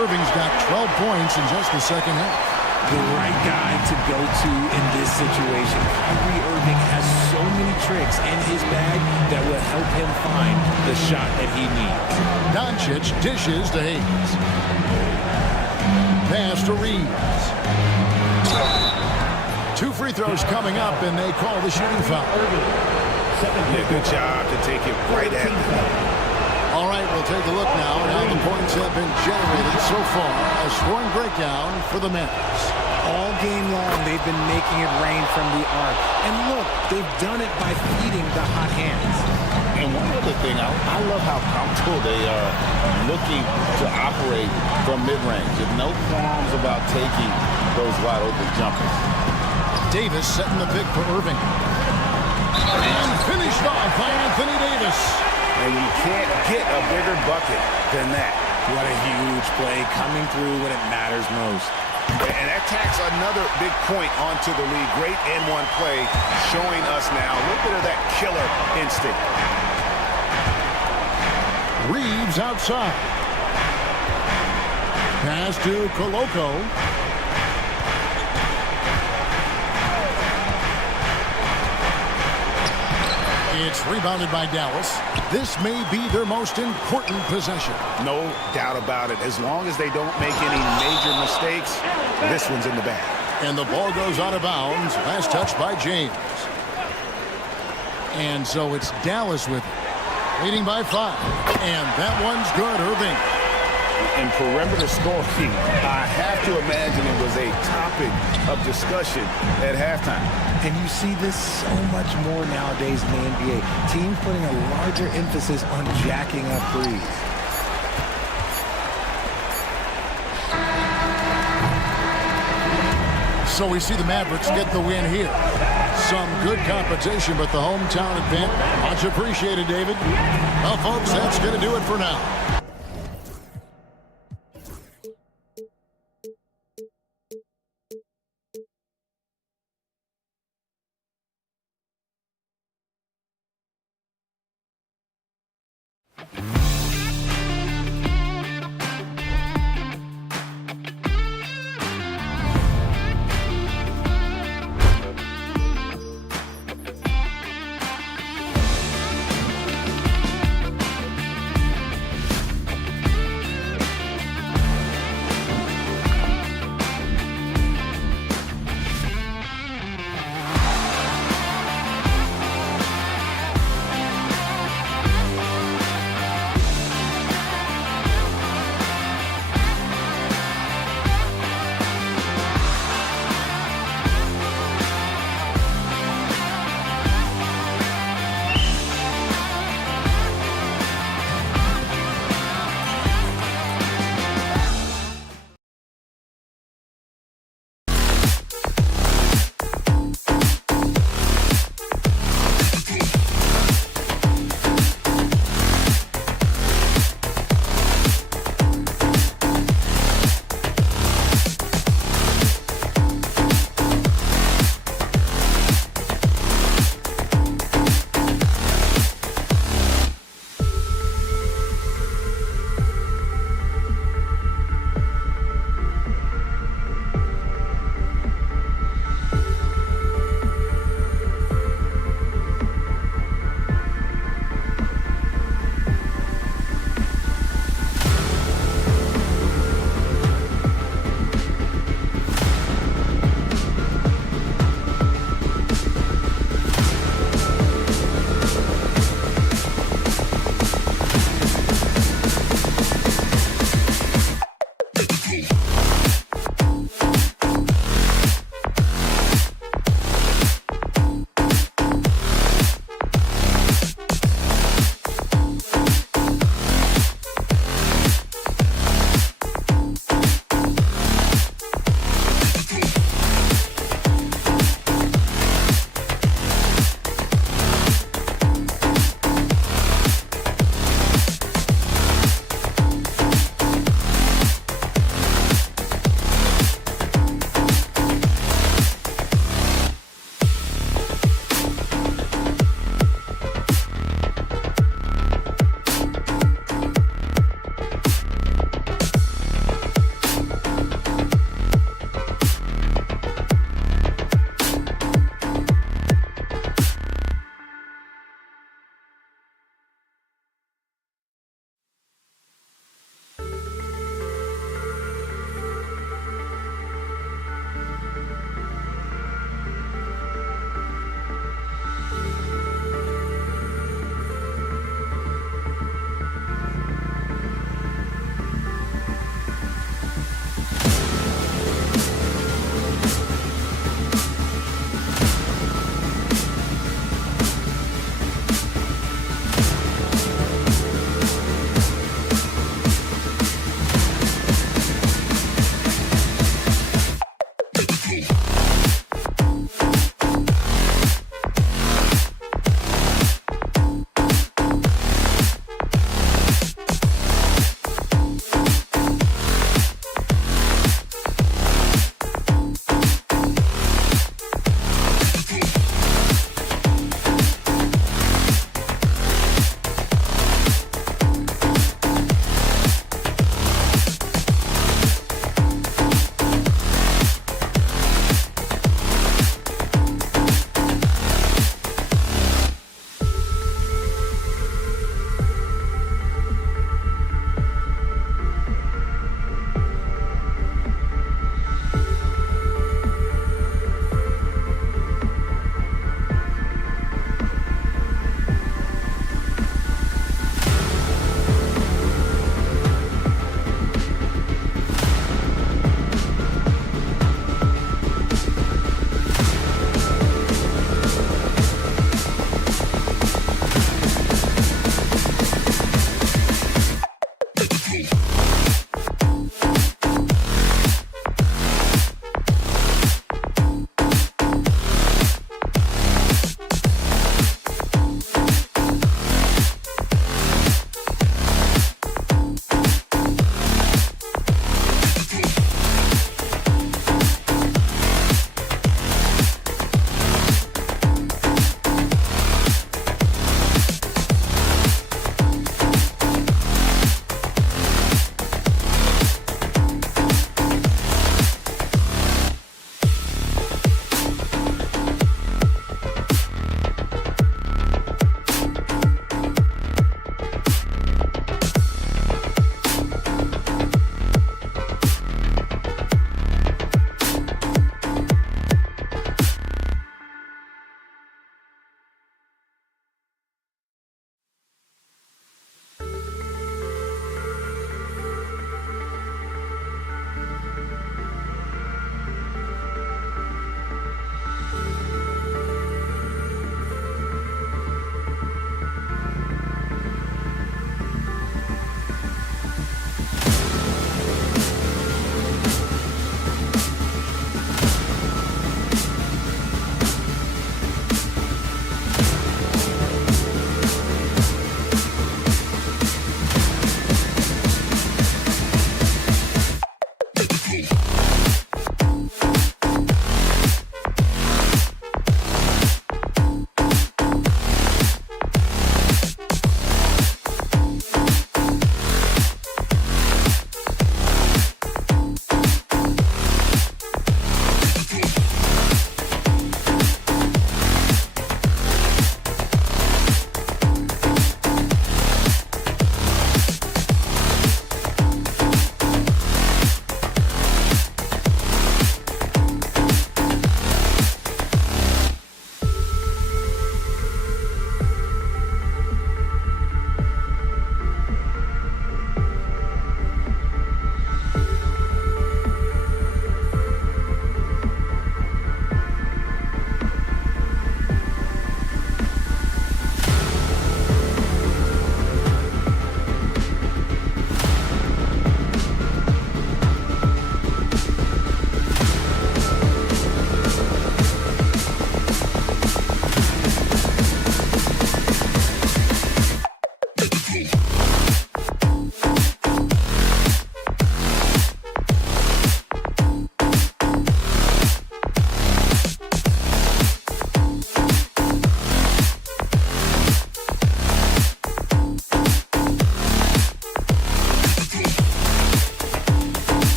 Irving's got 12 points in just the second half. The right guy to go to in this situation. Kyrie Irving has so many tricks in his bag that will help him find the shot that he needs. Doncic dishes to Hayes. Pass to Reeves. 2 free throws coming up, and they call the shooting foul. Yeah, good job to take it right at him. All right, we'll take a look now at how the points have been generated so far. A scoring breakdown for the Mavericks. All game long, they've been making it rain from the arc. And look, they've done it by feeding the hot hands. And one other thing, I love how comfortable they are looking to operate from mid-range. There's no qualms about taking those wide-open jumpers. Davis setting the pick for Irving. And finished off by Anthony Davis. And you can't get a bigger bucket than that. What a huge play coming through when it matters most. And that tacks another big point onto the lead. Great N1 play showing us now a little bit of that killer instinct. Reeves outside. Pass to Coloco. It's rebounded by Dallas. This may be their most important possession. No doubt about it. As long as they don't make any major mistakes, this one's in the bag. And the ball goes out of bounds. Last touch by James. And so it's Dallas with it. Leading by 5. And that one's good, Irving. In perimeter scoring, I have to imagine it was a topic of discussion at halftime. And you see this so much more nowadays in the NBA. Teams putting a larger emphasis on jacking up threes. So we see the Mavericks get the win here. Some good competition, but the hometown advantage, much appreciated, David. Well, folks, that's going to do it for now.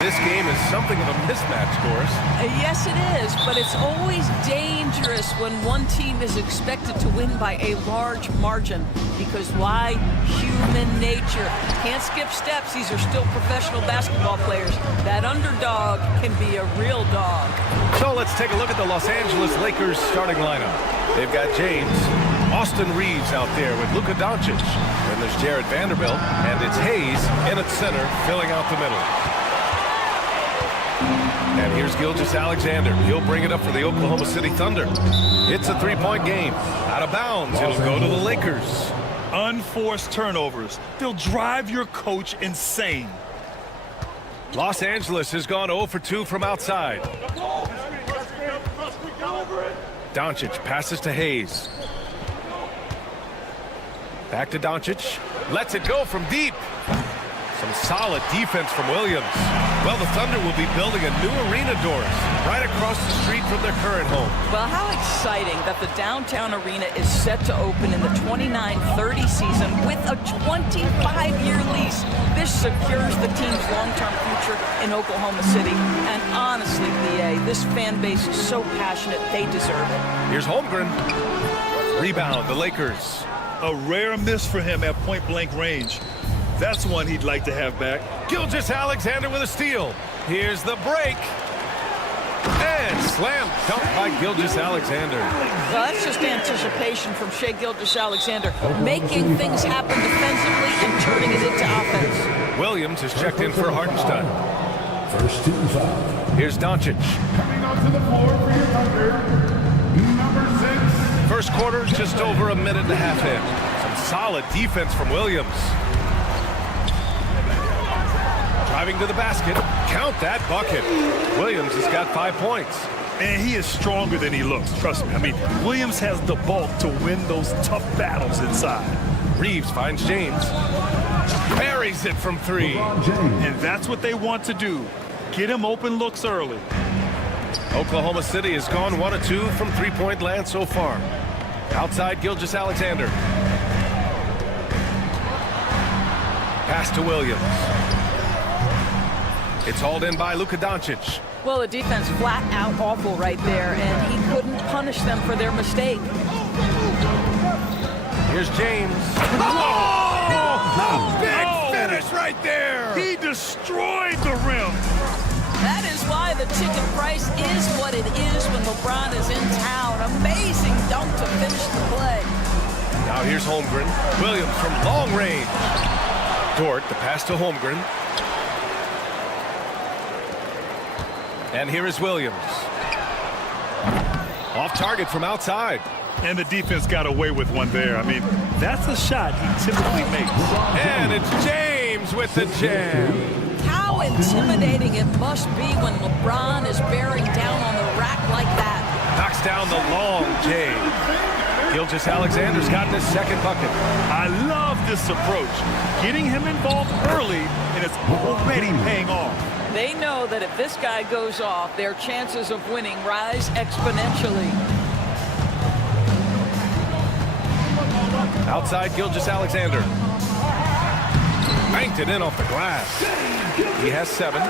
This game is something of a mismatch, Doris. Yes, it is, but it's always dangerous when one team is expected to win by a large margin. Because why? Human nature. Can't skip steps. These are still professional basketball players. That underdog can be a real dog. So let's take a look at the Los Angeles Lakers starting lineup. They've got James, Austin Reeves out there with Luka Doncic. Then there's Jared Vanderbilt, and it's Hayes in at center, filling out the middle. And here's Gilgeous-Alexander. He'll bring it up for the Oklahoma City Thunder. It's a three-point game. Out of bounds, it'll go to the Lakers. Unforced turnovers. They'll drive your coach insane. Los Angeles has gone 0 for 2 from outside. Doncic passes to Hayes. Back to Doncic. Lets it go from deep. Some solid defense from Williams. Well, the Thunder will be building a new arena, Doris, right across the street from their current home. Well, how exciting that the downtown arena is set to open in the 29-30 season with a 25-year lease. This secures the team's long-term future in Oklahoma City. And honestly, BA, this fan base is so passionate, they deserve it. Here's Holmgren. Rebound, the Lakers. A rare miss for him at point-blank range. That's one he'd like to have back. Gilgeous-Alexander with a steal. Here's the break. And slam dunk by Gilgeous-Alexander. Well, that's just anticipation from Shai Gilgeous-Alexander, making things happen defensively and turning it into offense. Williams is checked in for Hartenstein. First team foul. Here's Doncic. Coming onto the floor for your Thunder, number 6. First quarter, just over a minute and a half in. Some solid defense from Williams. Driving to the basket. Count that bucket. Williams has got 5 points. And he is stronger than he looks, trust me. I mean, Williams has the bulk to win those tough battles inside. Reeves finds James. Buries it from 3. And that's what they want to do. Get him open looks early. Oklahoma City has gone 1 of 2 from three-point land so far. Outside, Gilgeous-Alexander. Pass to Williams. It's hauled in by Luka Doncic. Well, the defense flat out awful right there, and he couldn't punish them for their mistake. Here's James. Oh! Big finish right there! He destroyed the rim. That is why the ticket price is what it is when LeBron is in town. Amazing dunk to finish the play. Now here's Holmgren. Williams from long range. Dort, the pass to Holmgren. And here is Williams. Off target from outside. And the defense got away with one there. I mean, that's a shot he typically makes. And it's James with the jam. How intimidating it must be when LeBron is bearing down on the rack like that. Knocks down the long J. Gilgeous-Alexander's gotten his second bucket. I love this approach. Getting him involved early, and it's already paying off. They know that if this guy goes off, their chances of winning rise exponentially. Outside, Gilgeous-Alexander. Banked it in off the glass. He has 7.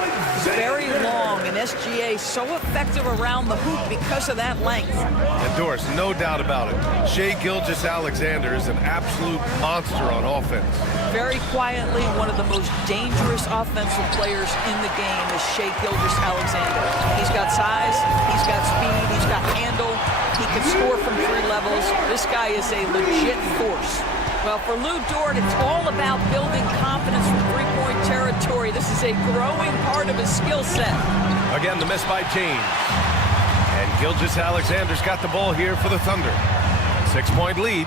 Very long, and SGA so effective around the hoop because of that length. And Doris, no doubt about it, Shai Gilgeous-Alexander is an absolute monster on offense. Very quietly, one of the most dangerous offensive players in the game is Shai Gilgeous-Alexander. He's got size, he's got speed, he's got handle, he can score from 3 levels. This guy is a legit force. Well, for Lou Dort, it's all about building confidence from three-point territory. This is a growing part of his skill set. Again, the miss by James. And Gilgeous-Alexander's got the ball here for the Thunder. 6-point lead.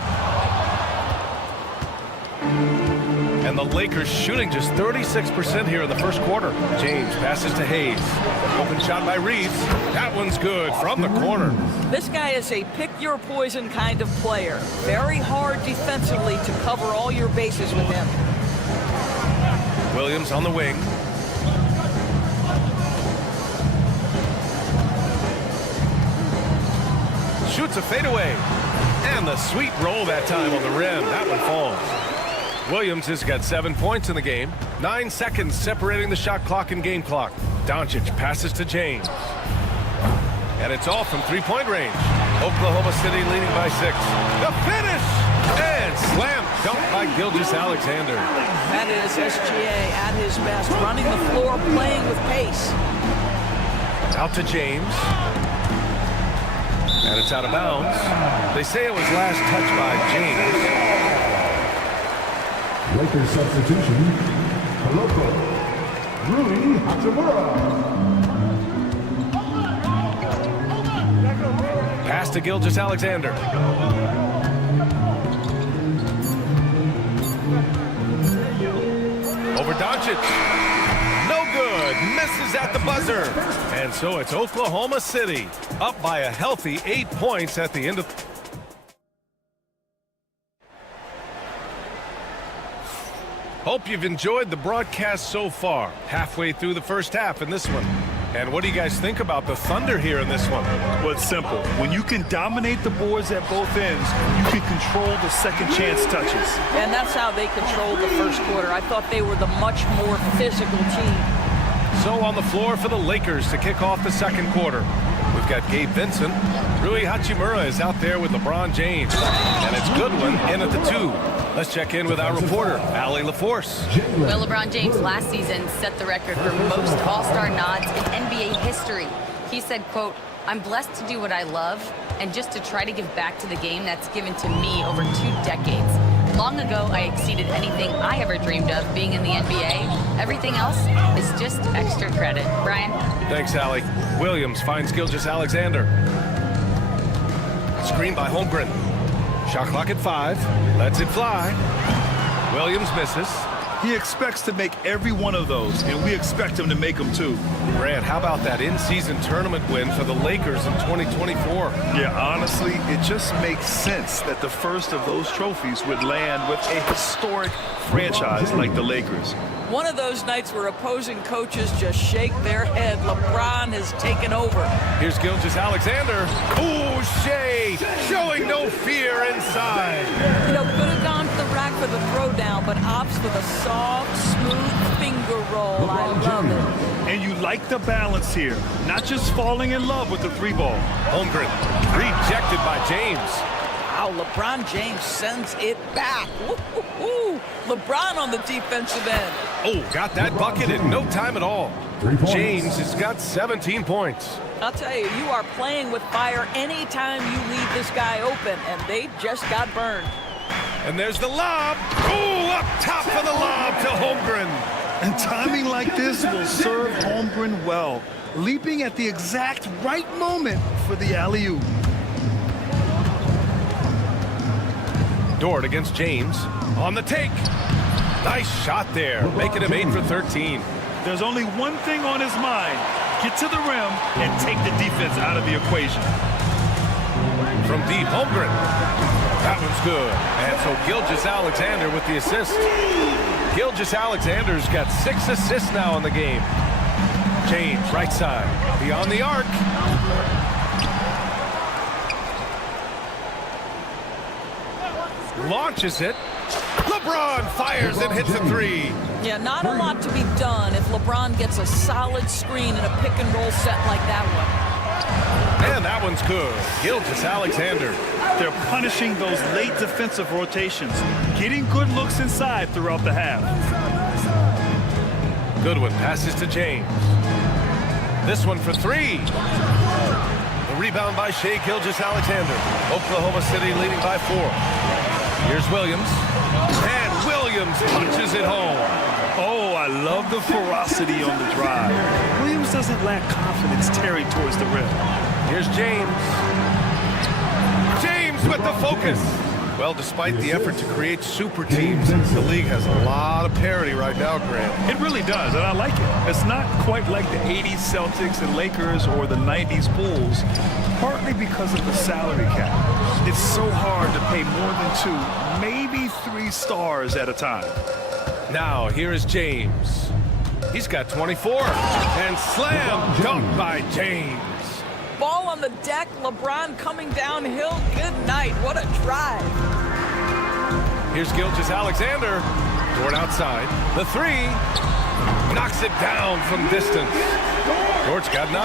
And the Lakers shooting just 36% here in the first quarter. James passes to Hayes. Open shot by Reeves. That one's good from the corner. This guy is a pick-your-poison kind of player. Very hard defensively to cover all your bases with him. Williams on the wing. Shoots a fadeaway. And the sweet roll that time on the rim. That one falls. Williams has got 7 points in the game. 9 seconds separating the shot clock and game clock. Doncic passes to James. And it's all from three-point range. Oklahoma City leading by 6. The finish! And slam dunk by Gilgeous-Alexander. That is SGA at his best, running the floor, playing with pace. Out to James. And it's out of bounds. They say it was last touched by James. Lakers substitution. Loco. Rui Hachimura. Pass to Gilgeous-Alexander. Over Doncic. No good. Misses at the buzzer. And so it's Oklahoma City up by a healthy 8 points at the end of... Hope you've enjoyed the broadcast so far. Halfway through the first half in this one. And what do you guys think about the Thunder here in this one? Well, it's simple. When you can dominate the boards at both ends, you can control the second chance touches. And that's how they controlled the first quarter. I thought they were the much more physical team. So on the floor for the Lakers to kick off the second quarter. We've got Gabe Vincent. Rui Hachimura is out there with LeBron James. And it's Goodwin in at the 2. Let's check in with our reporter, Allie LaForce. Well, LeBron James last season set the record for most All-Star nods in NBA history. He said, quote, "I'm blessed to do what I love and just to try to give back to the game that's given to me over 2 decades. Long ago, I exceeded anything I ever dreamed of being in the NBA. Everything else is just extra credit." Brian? Thanks, Allie. Williams finds Gilgeous-Alexander. Screen by Holmgren. Shot clock at 5. Lets it fly. Williams misses. He expects to make every one of those, and we expect him to make them too. Grant, how about that in-season tournament win for the Lakers in 2024? Yeah, honestly, it just makes sense that the first of those trophies would land with a historic franchise like the Lakers. One of those nights where opposing coaches just shake their head. LeBron has taken over. Here's Gilgeous-Alexander. Ooh, Shea showing no fear inside. You know, could have gone to the rack for the throwdown, but opts for the soft, smooth finger roll. I love it. And you like the balance here, not just falling in love with the 3-ball. Holmgren rejected by James. Wow, LeBron James sends it back. Woo-hoo-hoo. LeBron on the defensive end. Oh, got that bucket in no time at all. James has got 17 points. I'll tell you, you are playing with fire anytime you leave this guy open, and they just got burned. And there's the lob. Ooh, up top for the lob to Holmgren. And timing like this will serve Holmgren well, leaping at the exact right moment for the alley-oop. Dort against James on the take. Nice shot there, making him 8 for 13. There's only one thing on his mind. Get to the rim and take the defense out of the equation. From deep, Holmgren. That one's good. And so Gilgeous-Alexander with the assist. Gilgeous-Alexander's got 6 assists now in the game. James, right side, beyond the arc. Launches it. LeBron fires and hits a 3. Yeah, not a lot to be done if LeBron gets a solid screen in a pick-and-roll set like that one. And that one's good. Gilgeous-Alexander. They're punishing those late defensive rotations, getting good looks inside throughout the half. Goodwin passes to James. This one for 3. The rebound by Shea Gilgeous-Alexander. Oklahoma City leading by 4. Here's Williams. And Williams punches it home. Oh, I love the ferocity on the drive. Williams doesn't lack confidence tearing towards the rim. Here's James. James with the focus. Well, despite the effort to create super teams, the league has a lot of parity right now, Grant. It really does, and I like it. It's not quite like the 80s Celtics and Lakers or the 90s Bulls, partly because of the salary cap. It's so hard to pay more than 2, maybe 3 stars at a time. Now, here is James. He's got 24. And slam dunk by James. Ball on the deck, LeBron coming downhill. Good night. What a drive. Here's Gilgeous-Alexander. Dort outside. The three. Knocks it down from distance. Dort's got 9.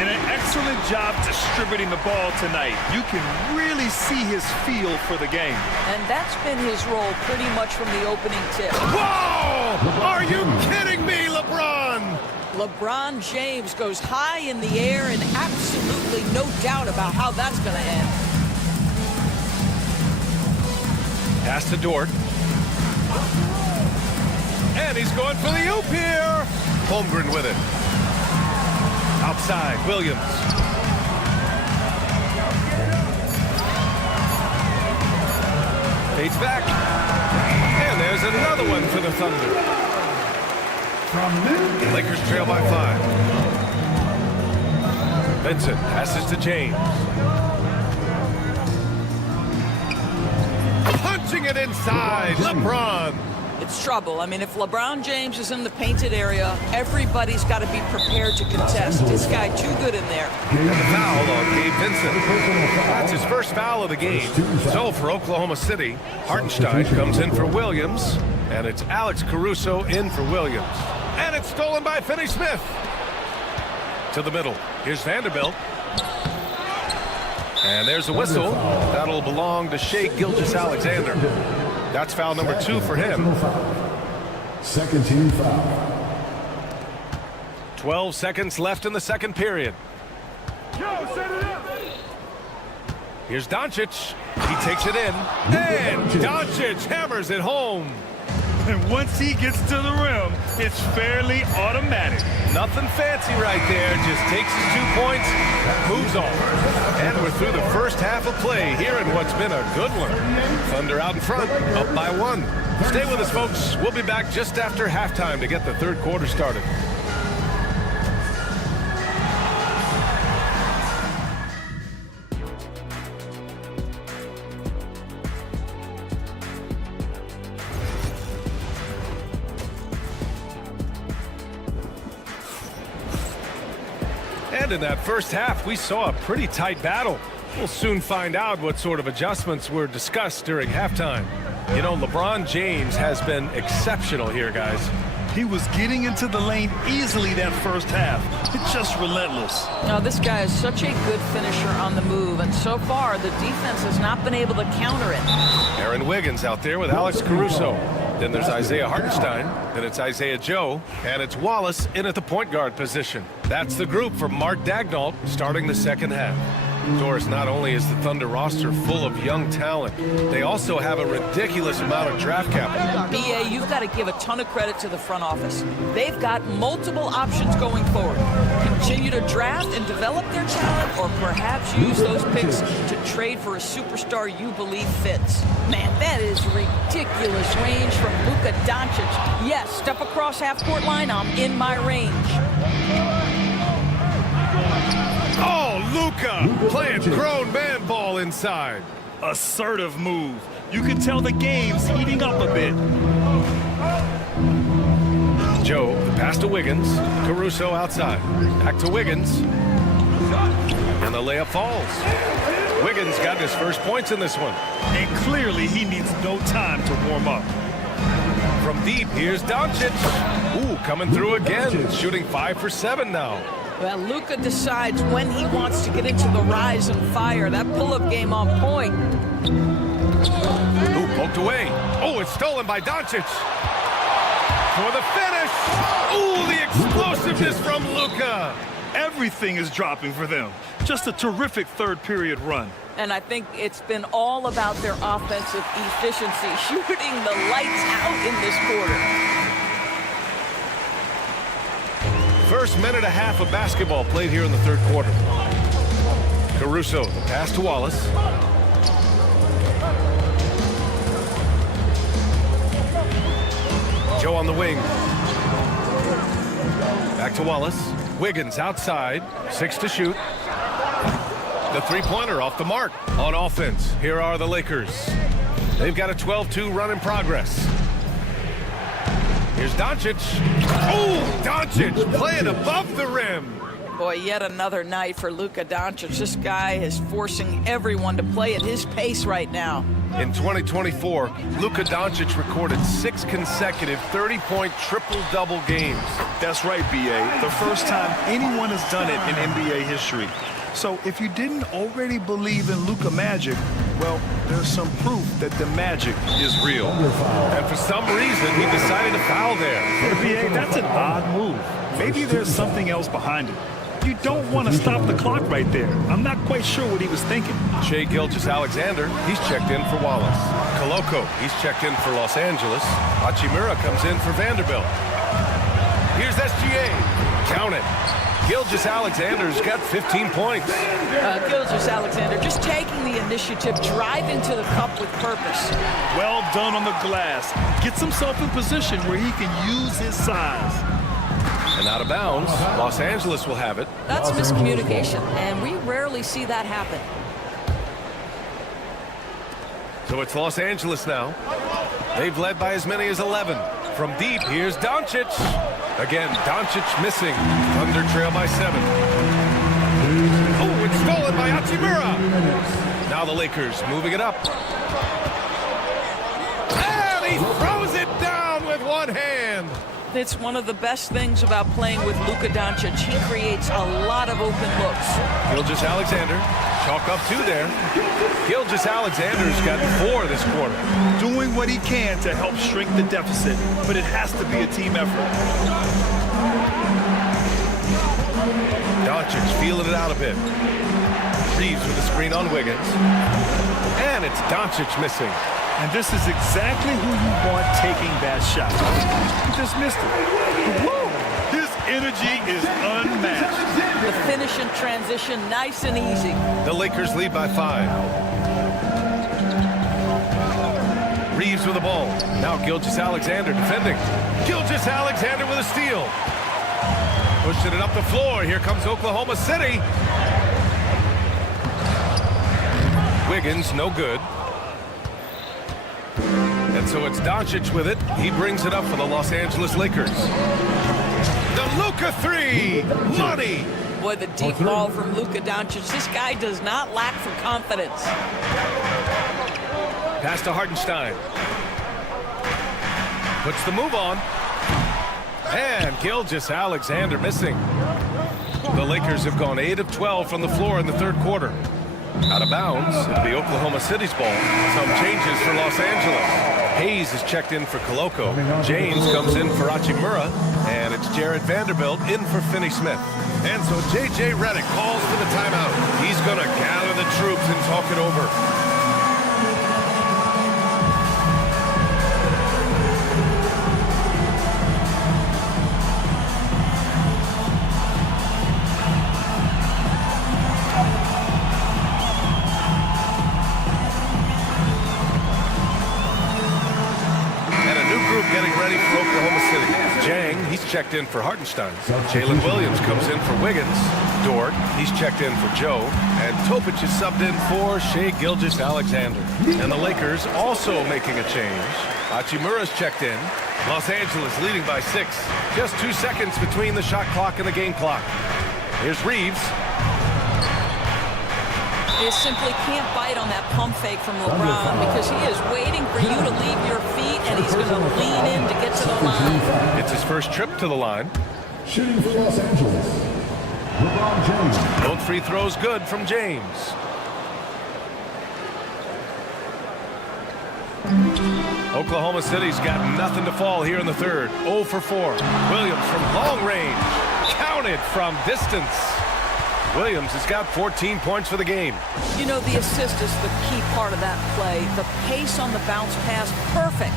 And an excellent job distributing the ball tonight. You can really see his feel for the game. And that's been his role pretty much from the opening tip. Whoa! Are you kidding me, LeBron? LeBron James goes high in the air and absolutely no doubt about how that's going to end. Pass to Dort. And he's going for the oop here. Holmgren with it. Outside, Williams. Fades back. And there's another one for the Thunder. Lakers trail by 5. Vincent passes to James. Punching it inside, LeBron. It's trouble. I mean, if LeBron James is in the painted area, everybody's got to be prepared to contest. This guy too good in there. And the foul on Gabe Vincent. That's his first foul of the game. So for Oklahoma City, Hartenstein comes in for Williams, and it's Alex Caruso in for Williams. And it's stolen by Finney-Smith. To the middle. Here's Vanderbilt. And there's a whistle. That'll belong to Shai Gilgeous-Alexander. That's foul number 2 for him. Second team foul. 12 seconds left in the second period. Here's Doncic. He takes it in. And Doncic hammers it home. And once he gets to the rim, it's fairly automatic. Nothing fancy right there. Just takes his 2 points, moves on. And we're through the first half of play here in what's been a good one. Thunder out in front, up by 1. Stay with us, folks. We'll be back just after halftime to get the third quarter started. And in that first half, we saw a pretty tight battle. We'll soon find out what sort of adjustments were discussed during halftime. You know, LeBron James has been exceptional here, guys. He was getting into the lane easily that first half. It's just relentless. Now, this guy is such a good finisher on the move, and so far, the defense has not been able to counter it. Aaron Wiggins out there with Alex Caruso. Then there's Isaiah Hartenstein. Then it's Isaiah Joe. And it's Wallace in at the point guard position. That's the group for Mark Daigneault starting the second half. Doris, not only is the Thunder roster full of young talent, they also have a ridiculous amount of draft capital. BA, you've got to give a ton of credit to the front office. They've got multiple options going forward. Continue to draft and develop their talent, or perhaps use those picks to trade for a superstar you believe fits. Man, that is ridiculous range from Luka Doncic. Yes, step across half-court line, I'm in my range. Oh, Luka playing grown man ball inside. Assertive move. You can tell the game's heating up a bit. Joe, the pass to Wiggins. Caruso outside. Back to Wiggins. And the layup falls. Wiggins got his first points in this one. And clearly he needs no time to warm up. From deep, here's Doncic. Ooh, coming through again. Shooting 5 for 7 now. Well, Luka decides when he wants to get into the rise and fire. That pull-up game on point. Ooh, poked away. Oh, it's stolen by Doncic. For the finish. Ooh, the explosiveness from Luka. Everything is dropping for them. Just a terrific third period run. And I think it's been all about their offensive efficiency, shooting the lights out in this quarter. First minute and a half of basketball played here in the third quarter. Caruso, the pass to Wallace. Joe on the wing. Back to Wallace. Wiggins outside. 6 to shoot. The three-pointer off the mark. On offense, here are the Lakers. They've got a 12-2 run in progress. Here's Doncic. Oh, Doncic playing above the rim. Boy, yet another night for Luka Doncic. This guy is forcing everyone to play at his pace right now. In 2024, Luka Doncic recorded 6 consecutive 30-point triple-double games. That's right, B.A. The first time anyone has done it in NBA history. So if you didn't already believe in Luka Magic, well, there's some proof that the magic is real. And for some reason, he decided to foul there. B.A., that's an odd move. Maybe there's something else behind it. You don't want to stop the clock right there. I'm not quite sure what he was thinking. Shai Gilgeous-Alexander, he's checked in for Wallace. Koloko, he's checked in for Los Angeles. Hachimura comes in for Vanderbilt. Here's SGA. Count it. Gilgeous-Alexander's got 15 points. Gilgeous-Alexander just taking the initiative, driving to the cup with purpose. Well done on the glass. Gets himself in position where he can use his size. And out of bounds, Los Angeles will have it. That's miscommunication, and we rarely see that happen. So it's Los Angeles now. They've led by as many as 11. From deep, here's Doncic. Again, Doncic missing. Thunder trail by 7. Oh, it's stolen by Hachimura. Now the Lakers moving it up. And he throws it down with one hand. It's one of the best things about playing with Luka Doncic. He creates a lot of open looks. Gilgeous-Alexander, chalk up 2 there. Gilgeous-Alexander's got 4 this quarter. Doing what he can to help shrink the deficit, but it has to be a team effort. Doncic feeling it out a bit. Reeves with the screen on Wiggins. And it's Doncic missing. And this is exactly who you want taking that shot. He just missed it. Woo! His energy is unmatched. The finish and transition, nice and easy. The Lakers lead by 5. Reeves with the ball. Now Gilgeous-Alexander defending. Gilgeous-Alexander with a steal. Pushing it up the floor. Here comes Oklahoma City. Wiggins, no good. And so it's Doncic with it. He brings it up for the Los Angeles Lakers. The Luka 3, money. Boy, the deep ball from Luka Doncic. This guy does not lack for confidence. Pass to Hartenstein. Puts the move on. And Gilgeous-Alexander missing. The Lakers have gone 8 of 12 from the floor in the 3rd quarter. Out of bounds, it'll be Oklahoma City's ball. Some changes for Los Angeles. Hayes is checked in for Koloko. James comes in for Hachimura. And it's Jared Vanderbilt in for Finney-Smith. And so J.J. Redick calls for the timeout. He's going to gather the troops and talk it over. Getting ready for Oklahoma City. Jang, he's checked in for Hartenstein. Jalen Williams comes in for Wiggins. Dort, he's checked in for Joe. And Topic is subbed in for Shai Gilgeous-Alexander. And the Lakers also making a change. Hachimura's checked in. Los Angeles leading by 6. Just 2 seconds between the shot clock and the game clock. Here's Reeves. You simply can't bite on that pump fake from LeBron because he is waiting for you to leave your feet and he's going to lean in to get to the line. It's his first trip to the line. Shooting for Los Angeles, LeBron James. Both free throws good from James. Oklahoma City's got nothing to fall here in the 3rd. 0 for 4. Williams from long range. Counted from distance. Williams has got 14 points for the game. You know, the assist is the key part of that play. The pace on the bounce pass, perfect.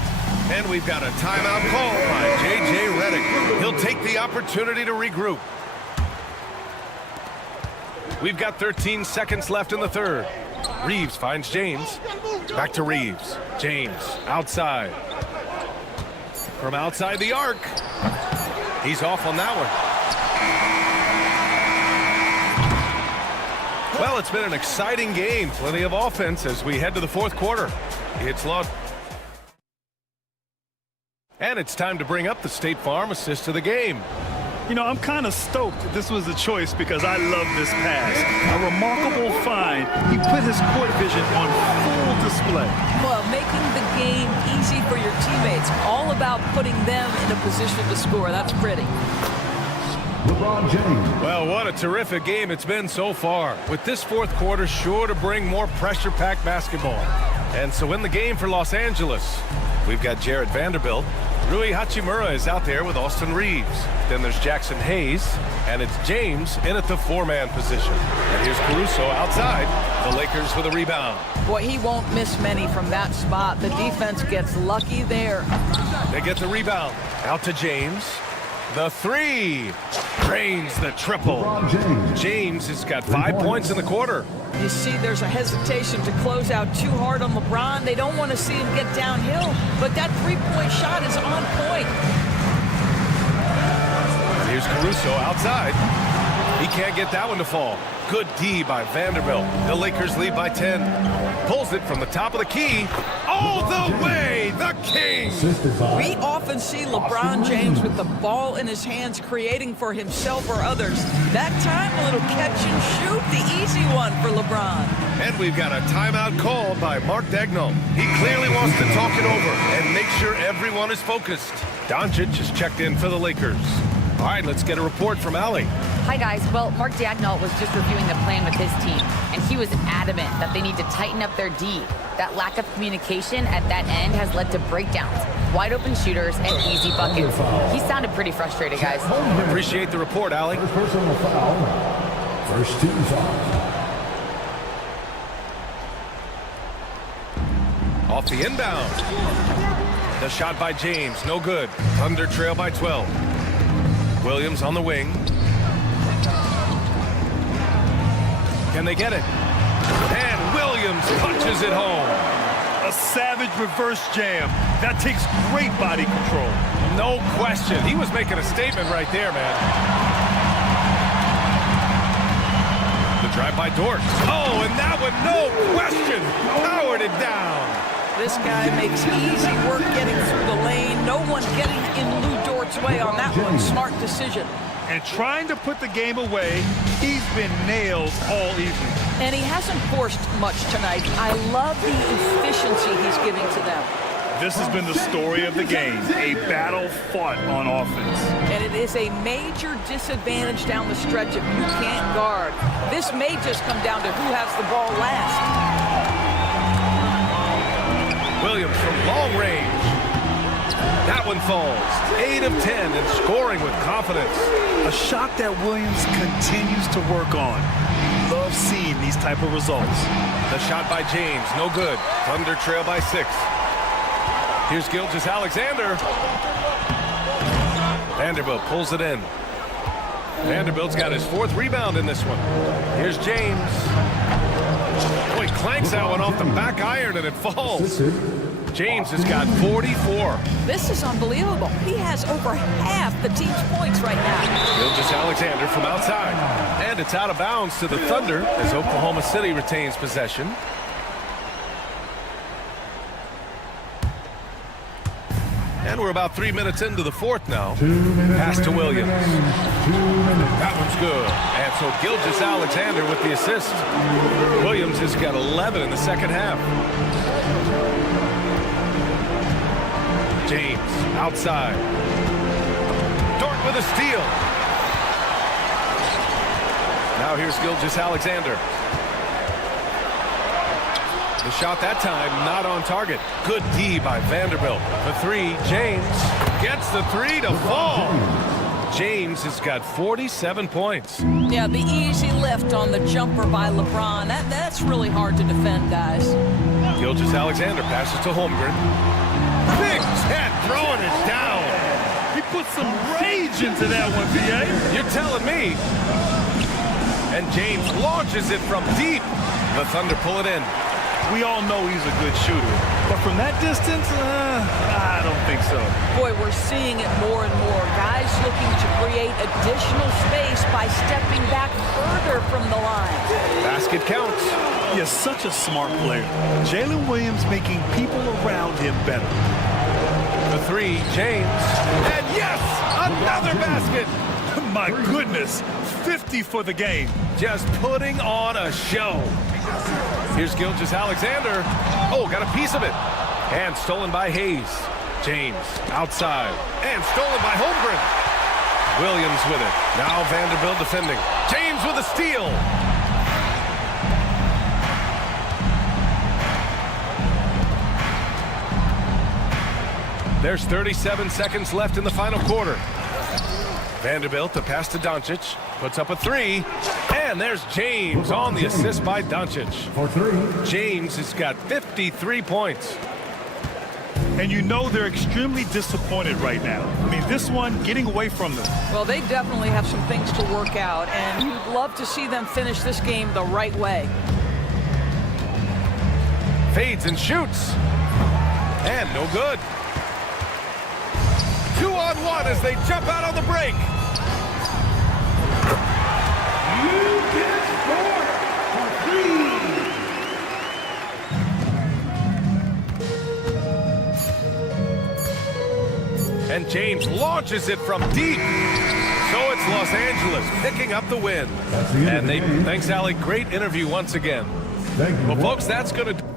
And we've got a timeout call by J.J. Redick. He'll take the opportunity to regroup. We've got 13 seconds left in the 3rd. Reeves finds James. Back to Reeves. James outside. From outside the arc. He's off on that one. Well, it's been an exciting game. Plenty of offense as we head to the 4th quarter. It's Love. And it's time to bring up the State Farm assist of the game. You know, I'm kind of stoked that this was a choice because I love this pass. A remarkable find. He put his court vision on full display. Well, making the game easy for your teammates. All about putting them in a position to score. That's pretty. LeBron James. Well, what a terrific game it's been so far. With this fourth quarter sure to bring more pressure-packed basketball. And so in the game for Los Angeles, we've got Jared Vanderbilt. Rui Hachimura is out there with Austin Reeves. Then there's Jackson Hayes, and it's James in at the four-man position. And here's Caruso outside. The Lakers with a rebound. Boy, he won't miss many from that spot. The defense gets lucky there. They get the rebound. Out to James. The three. Drains the triple. James has got 5 points in the quarter. You see there's a hesitation to close out too hard on LeBron. They don't want to see him get downhill, but that three-point shot is on point. Here's Caruso outside. He can't get that one to fall. Good D by Vanderbilt. The Lakers lead by 10. Pulls it from the top of the key. All the way, the King. We often see LeBron James with the ball in his hands creating for himself or others. That time, a little catch and shoot, the easy one for LeBron. And we've got a timeout called by Mark Daigneault. He clearly wants to talk it over and make sure everyone is focused. Doncic is checked in for the Lakers. All right, let's get a report from Allie. Hi, guys. Well, Mark Daigneault was just reviewing the plan with his team, and he was adamant that they need to tighten up their D. That lack of communication at that end has led to breakdowns, wide open shooters, and easy buckets. He sounded pretty frustrated, guys. Appreciate the report, Allie. First personal foul. First team's Off the inbound. The shot by James, no good. Thunder trail by 12. Williams on the wing. Can they get it? And Williams punches it home. A savage reverse jam. That takes great body control. No question. He was making a statement right there, man. The drive by Dort. Oh, and that one, no question, powered it down. This guy makes easy work getting through the lane. No one getting in Lou Dort's way on that one. Smart decision. And trying to put the game away, he's been nailed all evening. And he hasn't forced much tonight. I love the efficiency he's giving to them. This has been the story of the game, a battle fought on offense. And it is a major disadvantage down the stretch if you can't guard. This may just come down to who has the ball last. Williams from long range. That one falls. 8 of 10 and scoring with confidence. A shot that Williams continues to work on. Love seeing these type of results. The shot by James, no good. Thunder trail by 6. Here's Gilgeous-Alexander. Vanderbilt pulls it in. Vanderbilt's got his 4th rebound in this one. Here's James. Oh, he clanks that one off the back iron and it falls. James has got 44. This is unbelievable. He has over half the team's points right now. Gilgeous-Alexander from outside. And it's out of bounds to the Thunder as Oklahoma City retains possession. And we're about 3 minutes into the fourth now. Pass to Williams. That one's good. And so Gilgeous-Alexander with the assist. Williams has got 11 in the second half. James outside. Dort with a steal. Now here's Gilgeous-Alexander. The shot that time not on target. Good D by Vanderbilt. The three, James gets the three to fall. James has got 47 points. Yeah, the easy lift on the jumper by LeBron. That's really hard to defend, guys. Gilgeous-Alexander passes to Holmgren. Big Ted throwing it down. He put some rage into that one, B.A. You're telling me. And James launches it from deep. The Thunder pull it in. We all know he's a good shooter. But from that distance, I don't think so. Boy, we're seeing it more and more. Guys looking to create additional space by stepping back further from the line. Basket counts. He is such a smart player. Jalen Williams making people around him better. The three, James. And yes, another basket. my goodness, 50 for the game. Just putting on a show. Here's Gilgeous-Alexander. Oh, got a piece of it. And stolen by Hayes. James outside. And stolen by Holmgren. Williams with it. Now Vanderbilt defending. James with a steal. There's 37 seconds left in the final quarter. Vanderbilt, the pass to Doncic, puts up a three, and there's James on the assist by Doncic. James has got 53 points. And you know they're extremely disappointed right now. I mean, this one getting away from them. Well, they definitely have some things to work out, and you'd love to see them finish this game the right way. Fades and shoots. And no good. 2-on-1 as they jump out on the break. You can score for three. And James launches it from deep. So it's Los Angeles picking up the win. And thanks, Allie. Great interview once again. Well, folks, that's going to...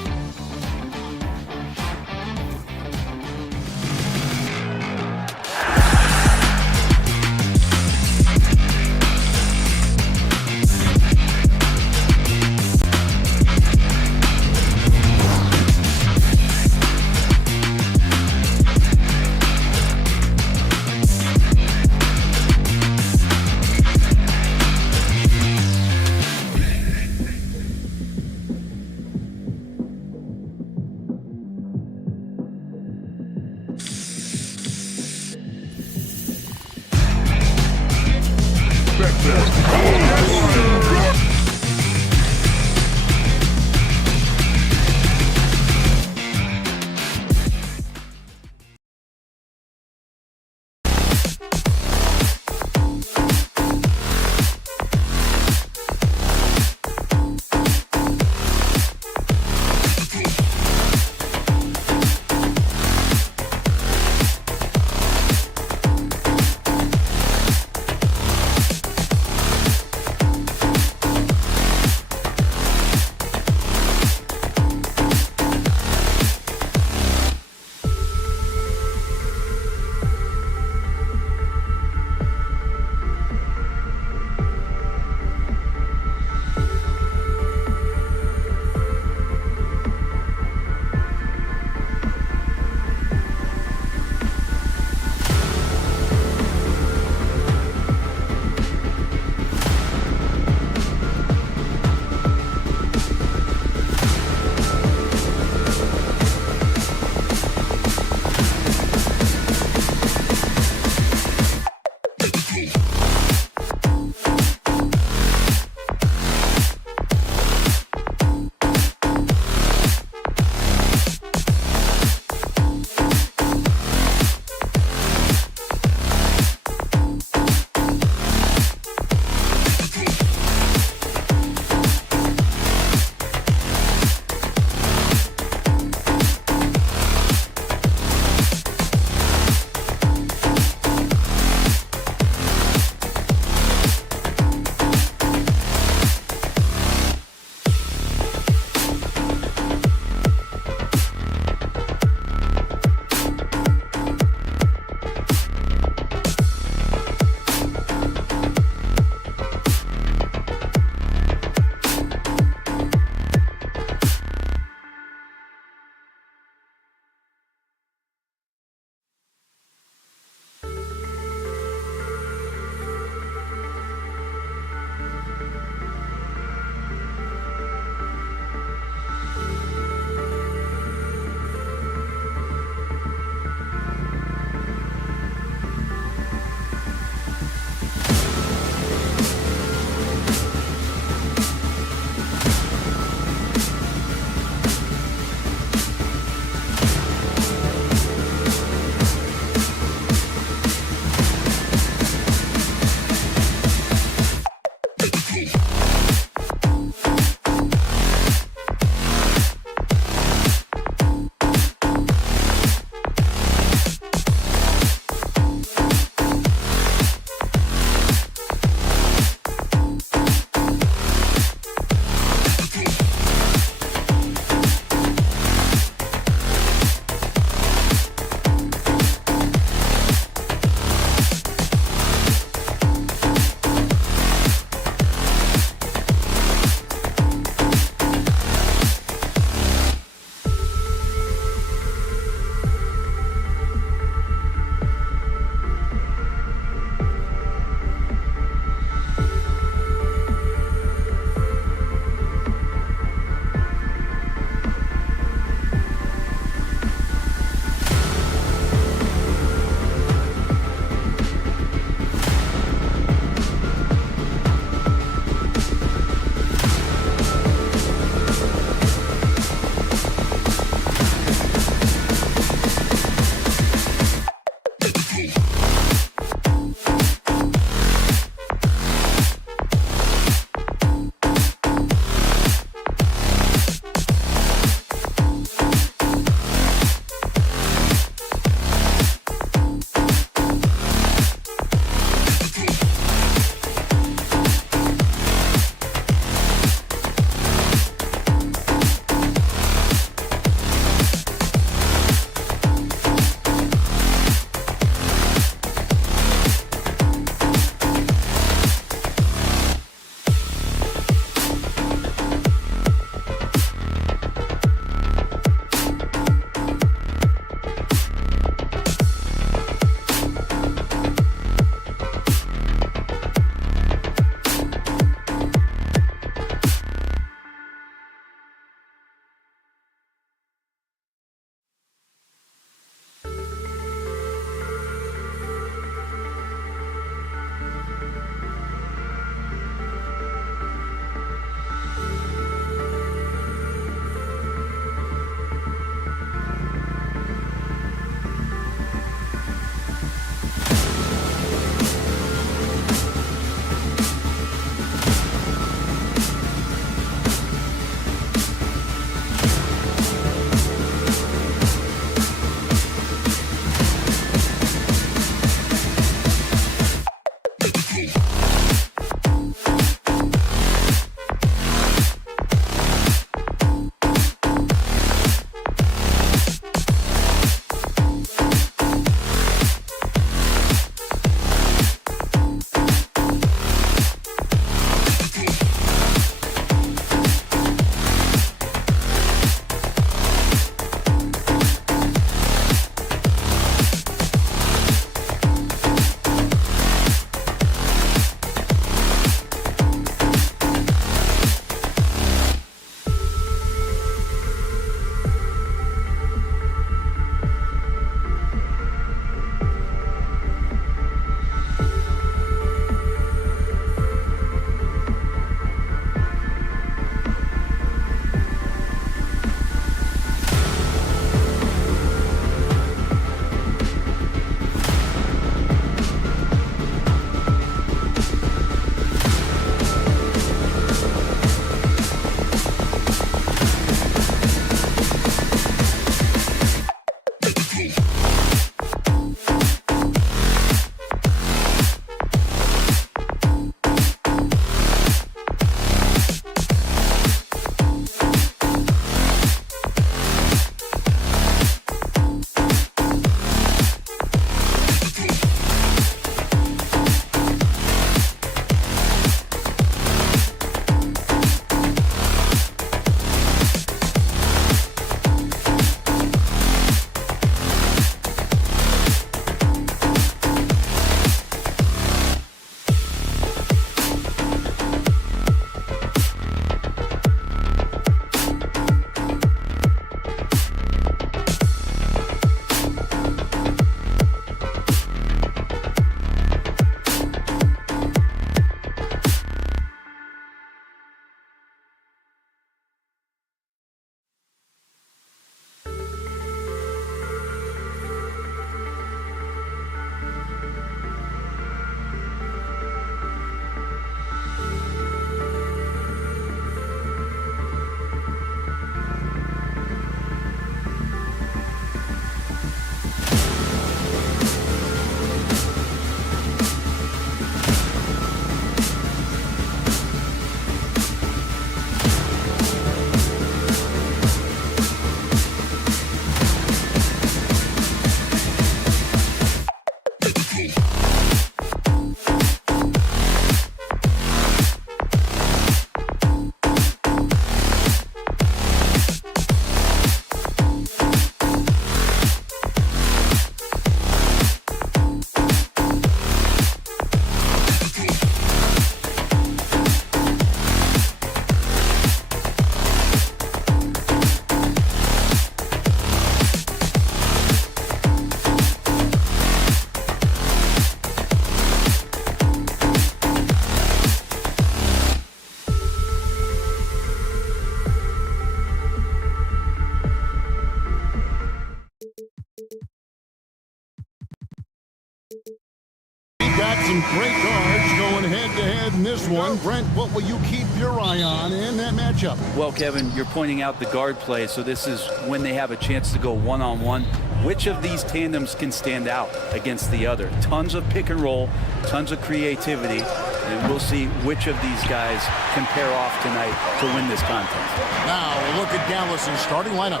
Some great guards going head-to-head in this one. Brent, what will you keep your eye on in that matchup? Well, Kevin, you're pointing out the guard play, so this is when they have a chance to go one-on-one. Which of these tandems can stand out against the other? Tons of pick and roll, tons of creativity, and we'll see which of these guys can pair off tonight to win this contest. Now, a look at Dallas' starting lineup.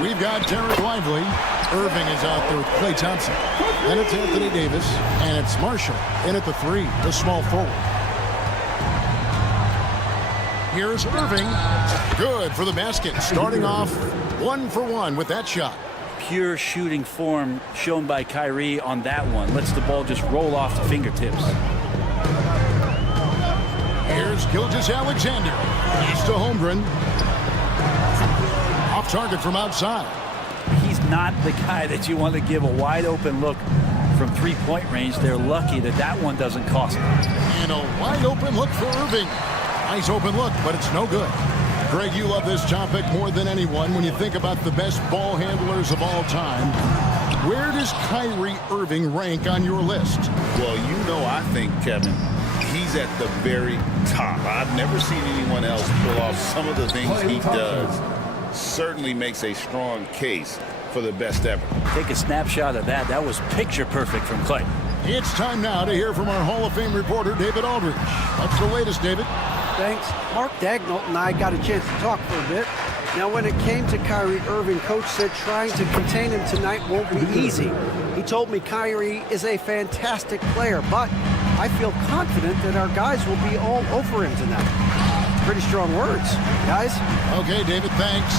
We've got Derek Lively. Irving is out there with Klay Thompson. Then it's Anthony Davis, and it's Marshall in at the 3, the small forward. Here's Irving. Good for the basket. Starting off 1 for 1 with that shot. Pure shooting form shown by Kyrie on that one. Lets the ball just roll off the fingertips. Here's Gilgeous-Alexander. He's to Holmgren. Off target from outside. He's not the guy that you want to give a wide open look from three-point range. They're lucky that that one doesn't cost them. And a wide open look for Irving. Nice open look, but it's no good. Greg, you love this topic more than anyone when you think about the best ball handlers of all time. Where does Kyrie Irving rank on your list? Well, I think, Kevin, he's at the very top. I've never seen anyone else pull off some of the things he does. Certainly makes a strong case for the best ever. Take a snapshot of that. That was picture perfect from Klay. It's time now to hear from our Hall of Fame reporter, David Aldridge. What's the latest, David? Thanks. Mark Dagnall and I got a chance to talk for a bit. Now, when it came to Kyrie Irving, Coach said trying to contain him tonight won't be easy. He told me Kyrie is a fantastic player, but I feel confident that our guys will be all over him tonight. Pretty strong words, guys. Okay, David, thanks.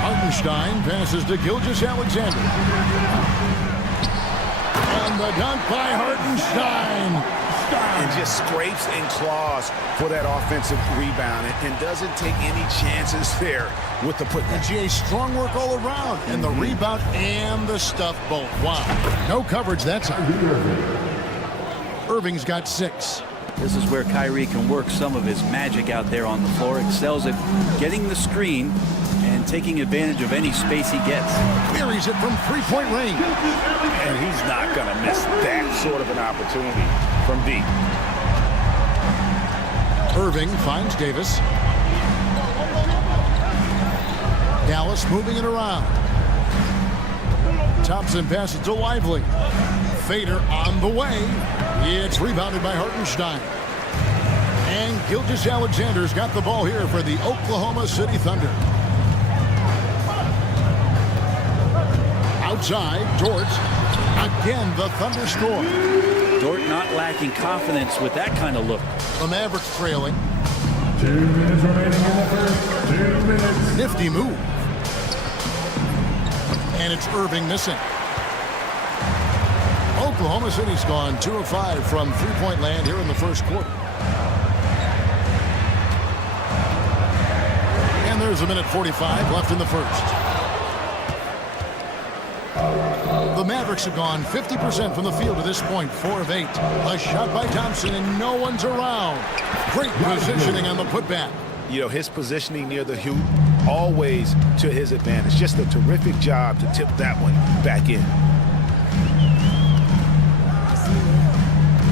Hartenstein passes to Gilgeous-Alexander. And the dunk by Hartenstein. And just scrapes and claws for that offensive rebound and doesn't take any chances there with the put. And GA, strong work all around. And the rebound and the stuff both. Wow. No coverage that time. Irving's got 6. This is where Kyrie can work some of his magic out there on the floor. Excels at getting the screen and taking advantage of any space he gets. Buries it from three-point range. And he's not going to miss that sort of an opportunity from deep. Irving finds Davis. Dallas moving it around. Thompson passes to Lively. Fader on the way. It's rebounded by Hartenstein. And Gilgeous-Alexander's got the ball here for the Oklahoma City Thunder. Outside, Dort. Again, the Thunder score. Dort not lacking confidence with that kind of look. The Mavericks trailing. 2 minutes remaining in the first. 2 minutes. Nifty move. And it's Irving missing. Oklahoma City's gone 2 of 5 from three-point land here in the first quarter. And there's a minute 45 left in the first. The Mavericks have gone 50% from the field to this point, 4 of 8. A shot by Thompson, and no one's around. Great positioning on the putback. His positioning near the hoop, always to his advantage. Just a terrific job to tip that one back in.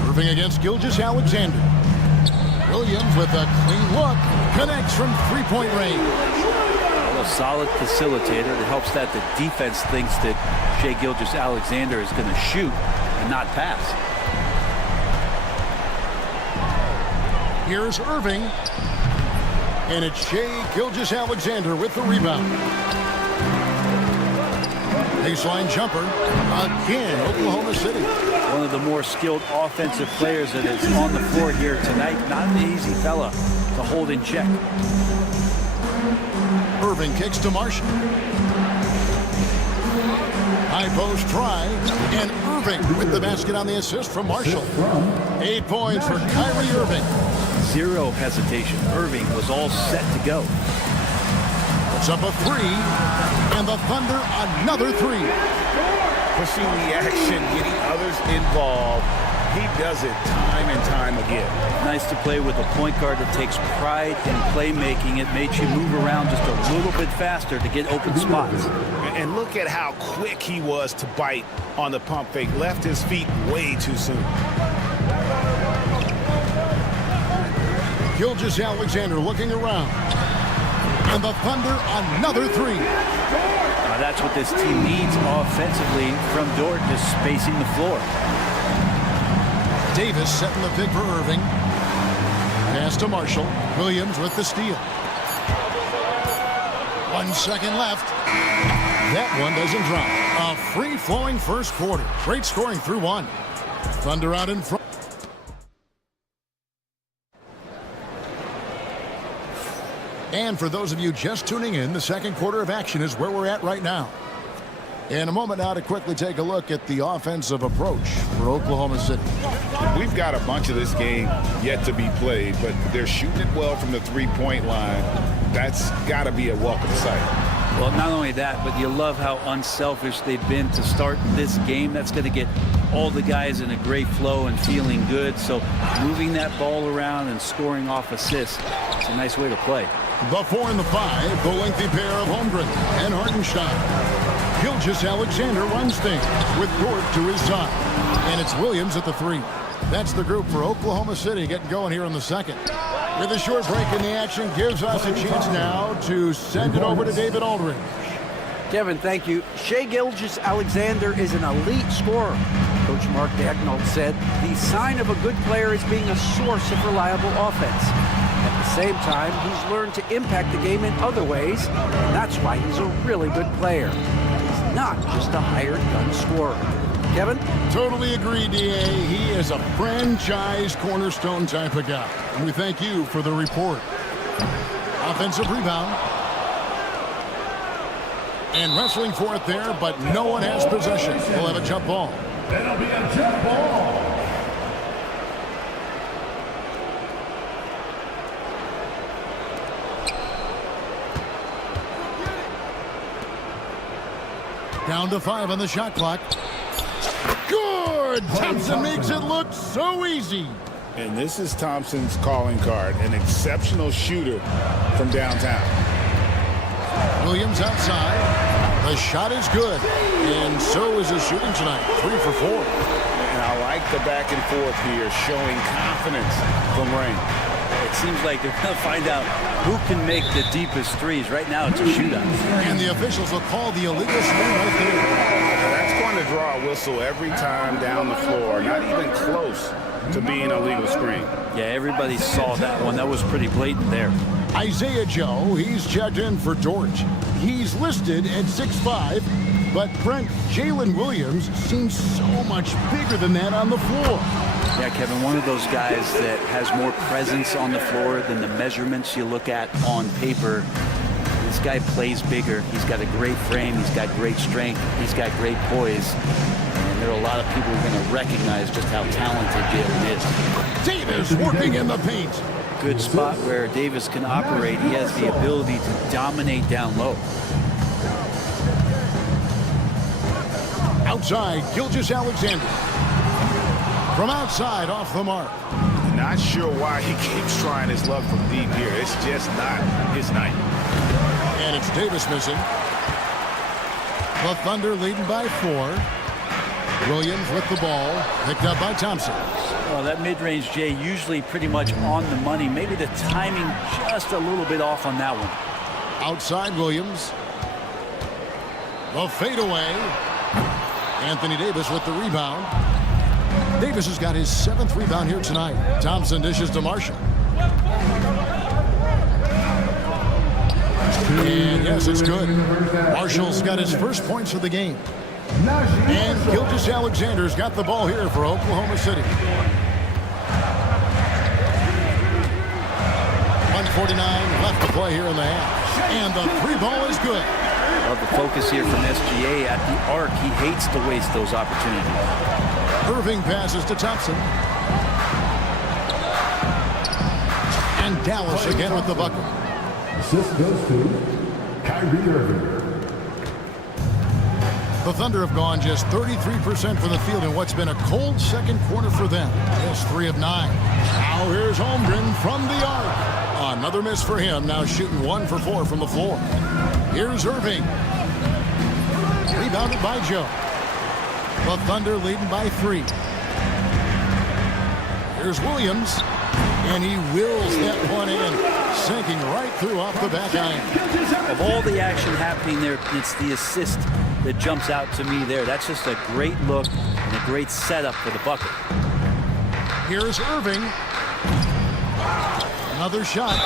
Irving against Gilgeous-Alexander. Williams with a clean look. Connects from three-point range. A solid facilitator that helps that the defense thinks that Shai Gilgeous-Alexander is going to shoot and not pass. Here's Irving. And it's Shai Gilgeous-Alexander with the rebound. Baseline jumper. Again, Oklahoma City. One of the more skilled offensive players that is on the floor here tonight. Not an easy fella to hold in check. Irving kicks to Marshall. High post try. And Irving with the basket on the assist from Marshall. 8 points for Kyrie Irving. Zero hesitation. Irving was all set to go. It's up a 3. And the Thunder another 3. Pushing the action, getting others involved. He does it time and time again. Nice to play with a point guard that takes pride in playmaking. It makes you move around just a little bit faster to get open spots. And look at how quick he was to bite on the pump fake. Left his feet way too soon. Gilgeous-Alexander looking around. And the Thunder, another three. That's what this team needs offensively from Dort, just spacing the floor. Davis setting the pick for Irving. Pass to Marshall. Williams with the steal. 1 second left. That one doesn't drop. A free-flowing first quarter. Great scoring through one. Thunder out in front. And for those of you just tuning in, the second quarter of action is where we're at right now. In a moment now to quickly take a look at the offensive approach for Oklahoma City. We've got a bunch of this game yet to be played, but they're shooting it well from the three-point line. That's got to be a welcome sight. Well, not only that, but you love how unselfish they've been to start this game. That's going to get all the guys in a great flow and feeling good. So moving that ball around and scoring off assists, it's a nice way to play. The 4 and the 5, the lengthy pair of Holmgren and Hartenstein. Gilgeous-Alexander runs things with Dort to his side. And it's Williams at the 3. That's the group for Oklahoma City getting going here in the second. With a short break in the action, gives us a chance now to send it over to David Aldridge. Kevin, thank you. Shai Gilgeous-Alexander is an elite scorer. Coach Mark Daigneault said the sign of a good player is being a source of reliable offense. At the same time, he's learned to impact the game in other ways, and that's why he's a really good player. He's not just a hired gun scorer. Kevin? Totally agree, D.A. He is a franchise cornerstone type of guy. And we thank you for the report. Offensive rebound. And wrestling for it there, but no one has possession. We'll have a jump ball. That'll be a jump ball. Down to 5 on the shot clock. Good! Thompson makes it look so easy. And this is Thompson's calling card, an exceptional shooter from downtown. Williams outside. The shot is good. And so is his shooting tonight. 3 for 4. And I like the back and forth here, showing confidence from Rain. It seems like they're going to find out who can make the deepest threes. Right now, it's a shootout. And the officials will call the illegal screen right there. That's going to draw a whistle every time down the floor. Not even close to being a legal screen. Yeah, everybody saw that one. That was pretty blatant there. Isaiah Joe, he's checked in for Dort. He's listed at 6'5", but Brent, Jalen Williams seems so much bigger than that on the floor. Yeah, Kevin, one of those guys that has more presence on the floor than the measurements you look at on paper. This guy plays bigger. He's got a great frame. He's got great strength. He's got great poise. And there are a lot of people who are going to recognize just how talented Jalen is. Davis working in the paint. Good spot where Davis can operate. He has the ability to dominate down low. Outside, Gilgeous-Alexander. From outside, off the mark. Not sure why he keeps trying his luck from deep here. It's just not his night. And it's Davis missing. The Thunder leading by 4. Williams with the ball, picked up by Thompson. Well, that mid-range, Jay, usually pretty much on the money. Maybe the timing just a little bit off on that one. Outside, Williams. The fadeaway. Anthony Davis with the rebound. Davis has got his 7th rebound here tonight. Thompson dishes to Marshall. And yes, it's good. Marshall's got his first points of the game. And Gilgeous-Alexander's got the ball here for Oklahoma City. 1:49 left to play here in the half. And the 3 ball is good. Love the focus here from SGA at the arc. He hates to waste those opportunities. Irving passes to Thompson. And Dallas again with the bucket. Assist goes to Kyrie Irving. The Thunder have gone just 33% for the field in what's been a cold second quarter for them. Just 3 of 9. Now here's Holmgren from the arc. Another miss for him, now shooting 1 for 4 from the floor. Here's Irving. Rebounded by Joe. The Thunder leading by 3. Here's Williams. And he wills that one in, sinking right through off the back iron. Of all the action happening there, it's the assist that jumps out to me there. That's just a great look and a great setup for the bucket. Here's Irving. Another shot.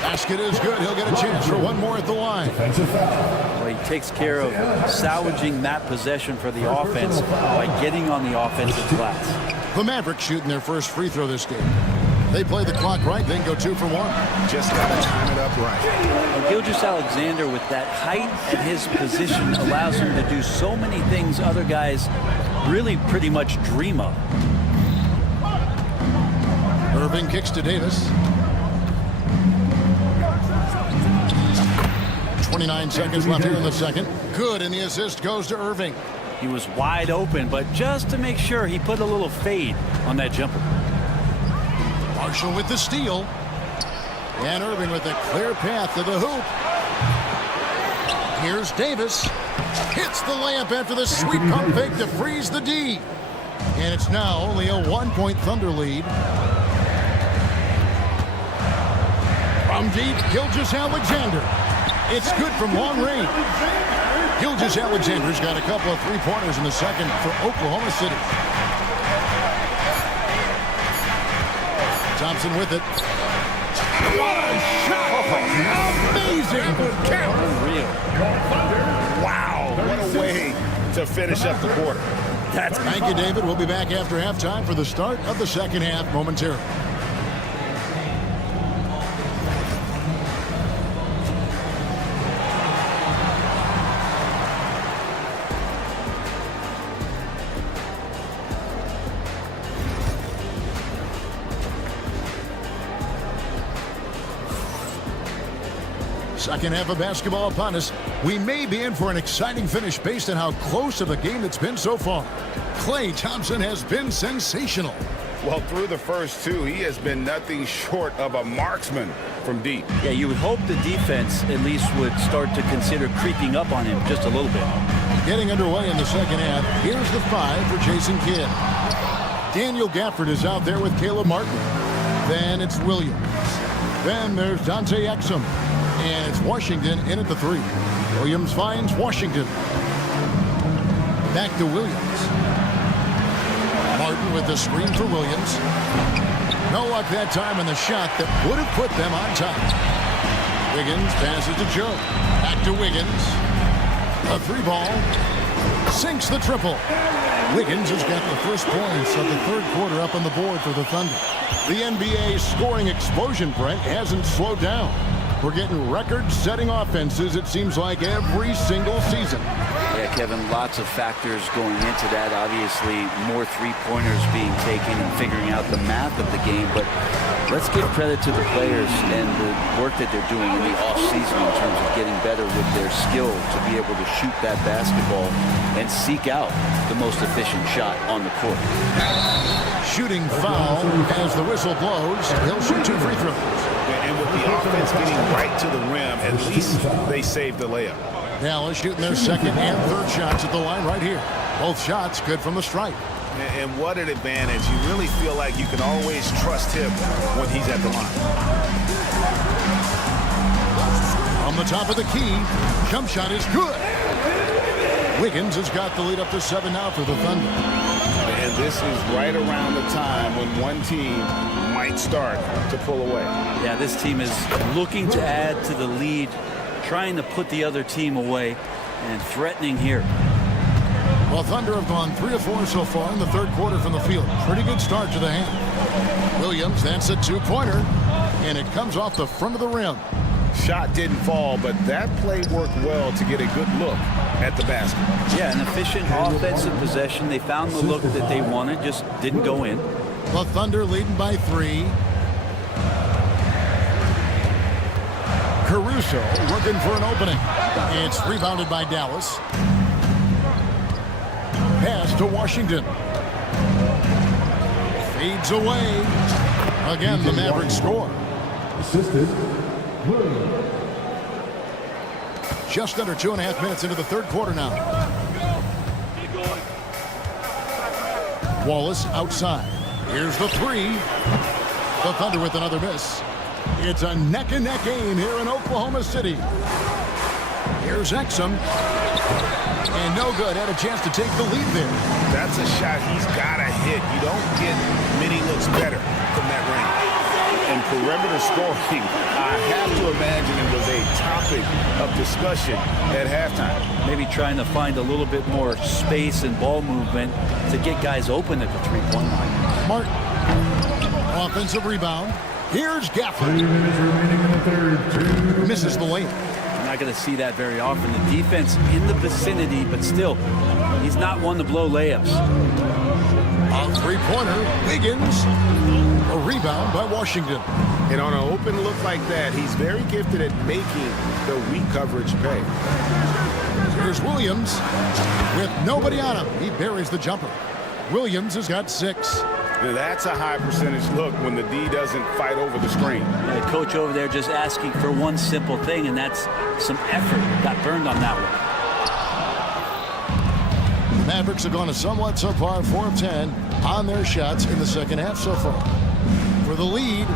Basket is good. He'll get a chance for one more at the line. Well, he takes care of salvaging that possession for the offense by getting on the offensive glass. The Mavericks shooting their first free throw this game. They play the clock right, then go 2 for 1. Just got to time it up right. Well, Gilgeous-Alexander, with that height at his position, allows him to do so many things other guys really pretty much dream of. Irving kicks to Davis. 29 seconds left here in the second. Good, and the assist goes to Irving. He was wide open, but just to make sure, he put a little fade on that jumper. Marshall with the steal. And Irving with a clear path to the hoop. Here's Davis. Hits the layup after the sweet pump fake to freeze the D. And it's now only a 1-point Thunder lead. From deep, Gilgeous-Alexander. It's good from long range. Gilgeous-Alexander's got a couple of three-pointers in the second for Oklahoma City. Thompson with it. What a shot! Amazing! Wow, what a way to finish up the quarter. Thank you, David. We'll be back after halftime for the start of the second half momentarily. Second half of basketball upon us. We may be in for an exciting finish based on how close of a game it's been so far. Klay Thompson has been sensational. Well, through the first 2, he has been nothing short of a marksman from deep. Yeah, you would hope the defense at least would start to consider creeping up on him just a little bit. Getting underway in the second half. Here's the 5 for Jason Kidd. Daniel Gafford is out there with Caleb Martin. Then it's Williams. Then there's Dante Exum. And it's Washington in at the 3. Williams finds Washington. Back to Williams. Martin with the screen for Williams. No luck that time on the shot that would have put them on top. Wiggins passes to Joe. Back to Wiggins. A 3-ball. Sinks the triple. Wiggins has got the first points of the third quarter up on the board for the Thunder. The NBA scoring explosion, Brent, hasn't slowed down. We're getting record-setting offenses, it seems like, every single season. Yeah, Kevin, lots of factors going into that. Obviously, more three-pointers being taken and figuring out the math of the game. But let's give credit to the players and the work that they're doing in the off-season in terms of getting better with their skill to be able to shoot that basketball and seek out the most efficient shot on the court. Shooting foul as the whistle blows. He'll shoot 2 free throws. And with the offense getting right to the rim, at least they saved the layup. Dallas shooting their second and third shots at the line right here. Both shots good from the stripe. And what an advantage. You really feel like you can always trust him when he's at the line. On the top of the key, jump shot is good. Wiggins has got the lead up to 7 now for the Thunder. And this is right around the time when one team might start to pull away. Yeah, this team is looking to add to the lead, trying to put the other team away, and threatening here. Well, Thunder have gone 3 of 4 so far in the third quarter from the field. Pretty good start to the half. Williams, that's a 2-pointer, and it comes off the front of the rim. Shot didn't fall, but that play worked well to get a good look at the basket. Yeah, an efficient offensive possession. They found the look that they wanted, just didn't go in. The Thunder leading by 3. Caruso looking for an opening. It's rebounded by Dallas. pass to Washington. Fades away. Again, the Mavericks score. Assisted. Williams. Just under 2.5 minutes into the third quarter now. Wallace outside. Here's the three. The Thunder with another miss. It's a neck-and-neck game here in Oklahoma City. Here's Exum. And no good. Had a chance to take the lead there. That's a shot he's got to hit. You don't get many looks better from that range. And perimeter scoring, I have to imagine it was a topic of discussion at halftime. Maybe trying to find a little bit more space and ball movement to get guys open at the three-point line. Martin. Offensive rebound. Here's Gafford. 3 minutes remaining in the third. Misses the lane. You're not going to see that very often. The defense in the vicinity, but still, he's not one to blow layups. On three-pointer, Wiggins. A rebound by Washington. And on an open look like that, he's very gifted at making the weak coverage pay. Here's Williams. With nobody on him, he buries the jumper. Williams has got 6. Now that's a high percentage look when the D doesn't fight over the screen. The coach over there just asking for one simple thing, and that's some effort. Got burned on that one. The Mavericks have gone a somewhat subpar 4 of 10 on their shots in the second half so far. For the lead,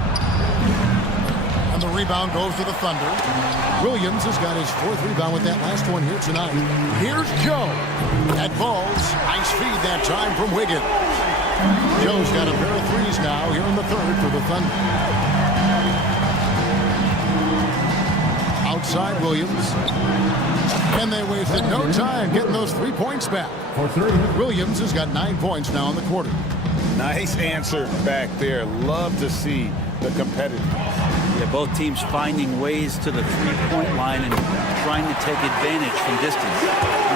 and the rebound goes to the Thunder. Williams has got his 4th rebound with that last one here tonight. Here's Joe. That falls. Nice feed that time from Wiggins. Joe's got a pair of threes now here in the third for the Thunder. Outside Williams. And they wasted no time getting those 3 points back. Williams has got 9 points now in the quarter. Nice answer back there. Love to see the competitiveness. Yeah, both teams finding ways to the three-point line and trying to take advantage from distance.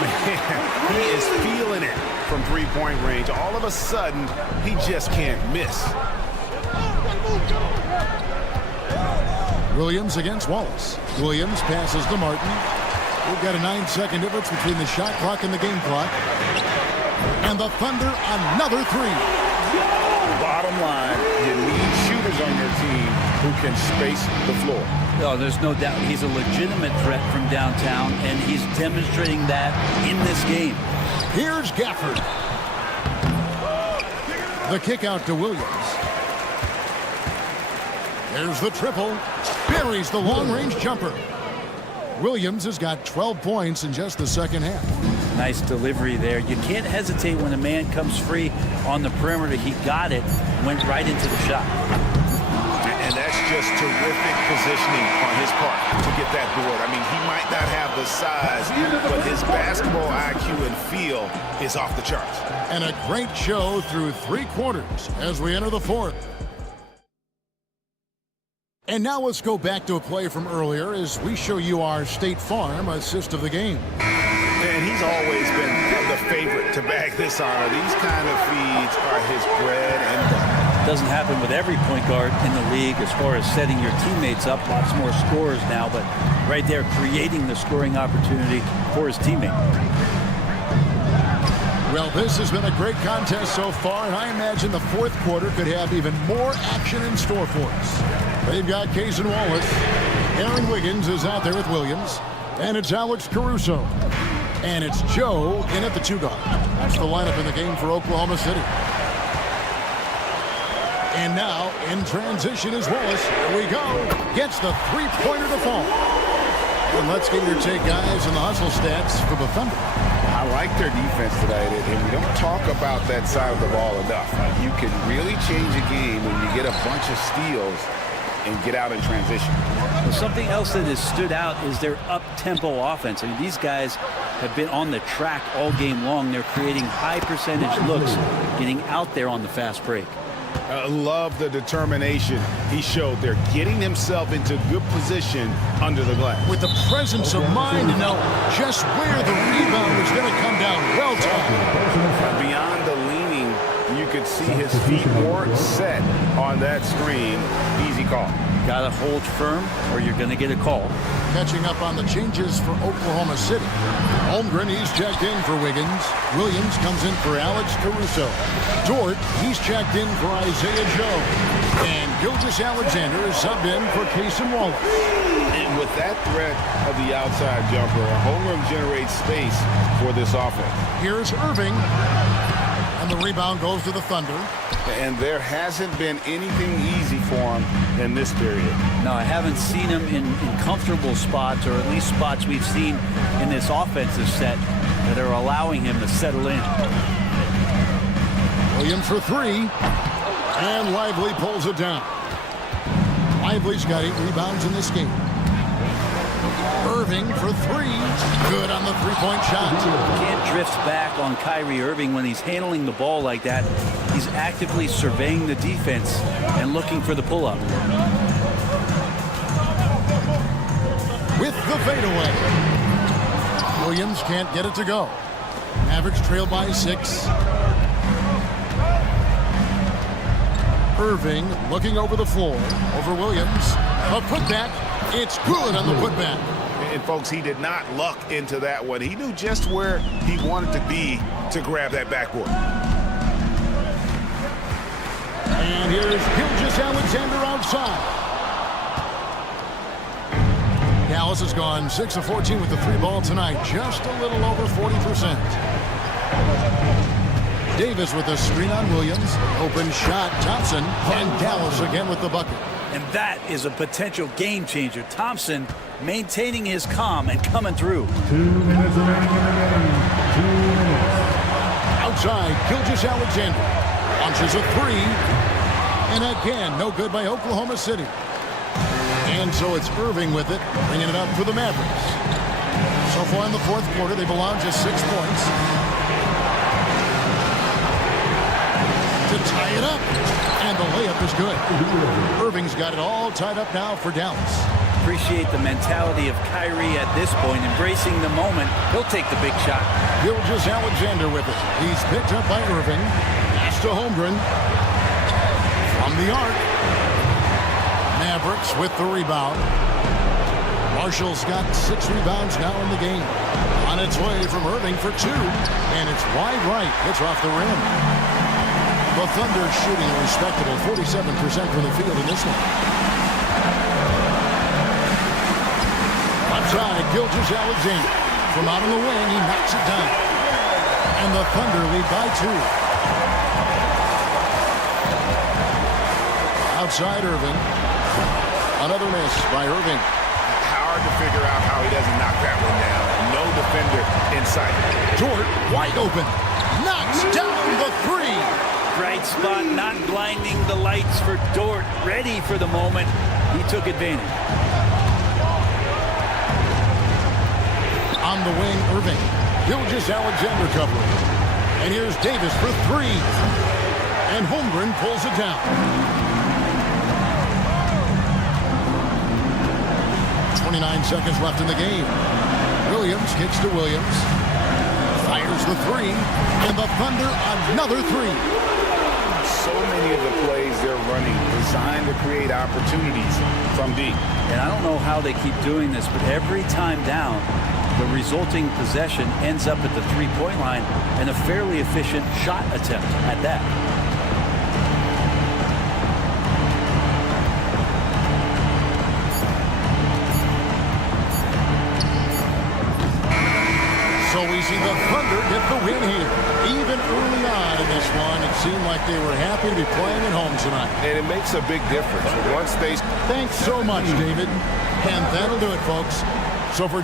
Man, he is feeling it from three-point range. All of a sudden, he just can't miss. Williams against Wallace. Williams passes to Martin. We've got a 9-second difference between the shot clock and the game clock. And the Thunder another 3. Bottom line, you need shooters on your team who can space the floor. No, there's no doubt he's a legitimate threat from downtown, and he's demonstrating that in this game. Here's Gafford. The kick out to Williams. There's the triple. Buries the long-range jumper. Williams has got 12 points in just the second half. Nice delivery there. You can't hesitate when a man comes free on the perimeter. He got it, went right into the shot. And that's just terrific positioning on his part to get that board. I mean, he might not have the size, but his basketball IQ and feel is off the charts. And a great show through 3 quarters as we enter the 4th. And now let's go back to a play from earlier as we show you our State Farm assist of the game. And he's always been the favorite to bag this honor. These kind of feeds are his bread and butter. Doesn't happen with every point guard in the league as far as setting your teammates up. Lots more scorers now, but right there creating the scoring opportunity for his teammate. Well, this has been a great contest so far, and I imagine the 4th quarter could have even more action in store for us. They've got Case and Wallace. Aaron Wiggins is out there with Williams. And it's Alex Caruso. And it's Joe in at the 2-guard. That's the lineup in the game for Oklahoma City. And now, in transition is Wallace. Here we go. Gets the 3-pointer to fall. And let's get your take, guys, on the hustle stats for the Thunder. I like their defense tonight, and we don't talk about that side of the ball enough. You can really change a game when you get a bunch of steals and get out in transition. Well, something else that has stood out is their up-tempo offense. I mean, these guys have been on the track all game long. They're creating high-percentage looks, getting out there on the fast break. I love the determination he showed there, getting himself into good position under the glass. With the presence of mind to know just where the rebound was going to come down. Well timed. Beyond the leaning, you could see his feet weren't set on that screen. Easy call. Got to hold firm or you're going to get a call. Catching up on the changes for Oklahoma City. Holmgren, he's checked in for Wiggins. Williams comes in for Alex Caruso. Dort, he's checked in for Isaiah Joe. And Gilgeous-Alexander is subbed in for Cason Wallace. And with that threat of the outside jumper, Holmgren generates space for this offense. Here's Irving. And the rebound goes to the Thunder. And there hasn't been anything easy for him in this period. No, I haven't seen him in comfortable spots, or at least spots we've seen in this offensive set that are allowing him to settle in. Williams for three. And Lively pulls it down. Lively's got 8 rebounds in this game. Irving for three. Good on the three-point shot. Can't drift back on Kyrie Irving when he's handling the ball like that. He's actively surveying the defense and looking for the pull-up. With the fadeaway. Williams can't get it to go. Mavericks trail by 6. Irving looking over the floor. Over Williams. A putback. It's good on the putback. And folks, he did not luck into that one. He knew just where he wanted to be to grab that backboard. And here's Gilgeous-Alexander outside. Dallas has gone 6 of 14 with the 3 ball tonight. Just a little over 40%. Davis with a screen on Williams. Open shot, Thompson. And Dallas again with the bucket. And that is a potential game changer. Thompson maintaining his calm and coming through. 2 minutes remaining in the game. 2 minutes. Outside, Gilgeous-Alexander launches a 3. And again, no good by Oklahoma City. And so it's Irving with it, bringing it up for the Mavericks. So far in the fourth quarter, they've allowed just 6 points. To tie it up. And the layup is good. Irving's got it all tied up now for Dallas. Appreciate the mentality of Kyrie at this point, embracing the moment. He'll take the big shot. Gilgeous-Alexander with it. He's picked up by Irving. Pass to Holmgren. From the arc. Mavericks with the rebound. Marshall's got 6 rebounds now in the game. On its way from Irving for 2. And it's wide right. It's off the rim. The Thunder shooting a respectable 47% from the field in this one. Outside, Gilgeous-Alexander. From out on the wing, he knocks it down. And the Thunder lead by 2. Outside Irving. Another miss by Irving. Hard to figure out how he doesn't knock that one down. No defender in sight. Dort wide open. Knocks down the 3. Bright spot, not blinding the lights for Dort. Ready for the moment. He took advantage. On the wing, Irving. Gilgeous-Alexander covering. And here's Davis for 3. And Holmgren pulls it down. 29 seconds left in the game. Williams kicks to Williams. Fires the 3. And the Thunder another 3. So many of the plays they're running designed to create opportunities from deep. And I don't know how they keep doing this, but every time down, the resulting possession ends up at the 3-point line and a fairly efficient shot attempt at that. So we see the Thunder get the win here. Even early on in this one, it seemed like they were happy to be playing at home tonight. And it makes a big difference. Once they... Thanks so much, David. And that'll do it, folks. So for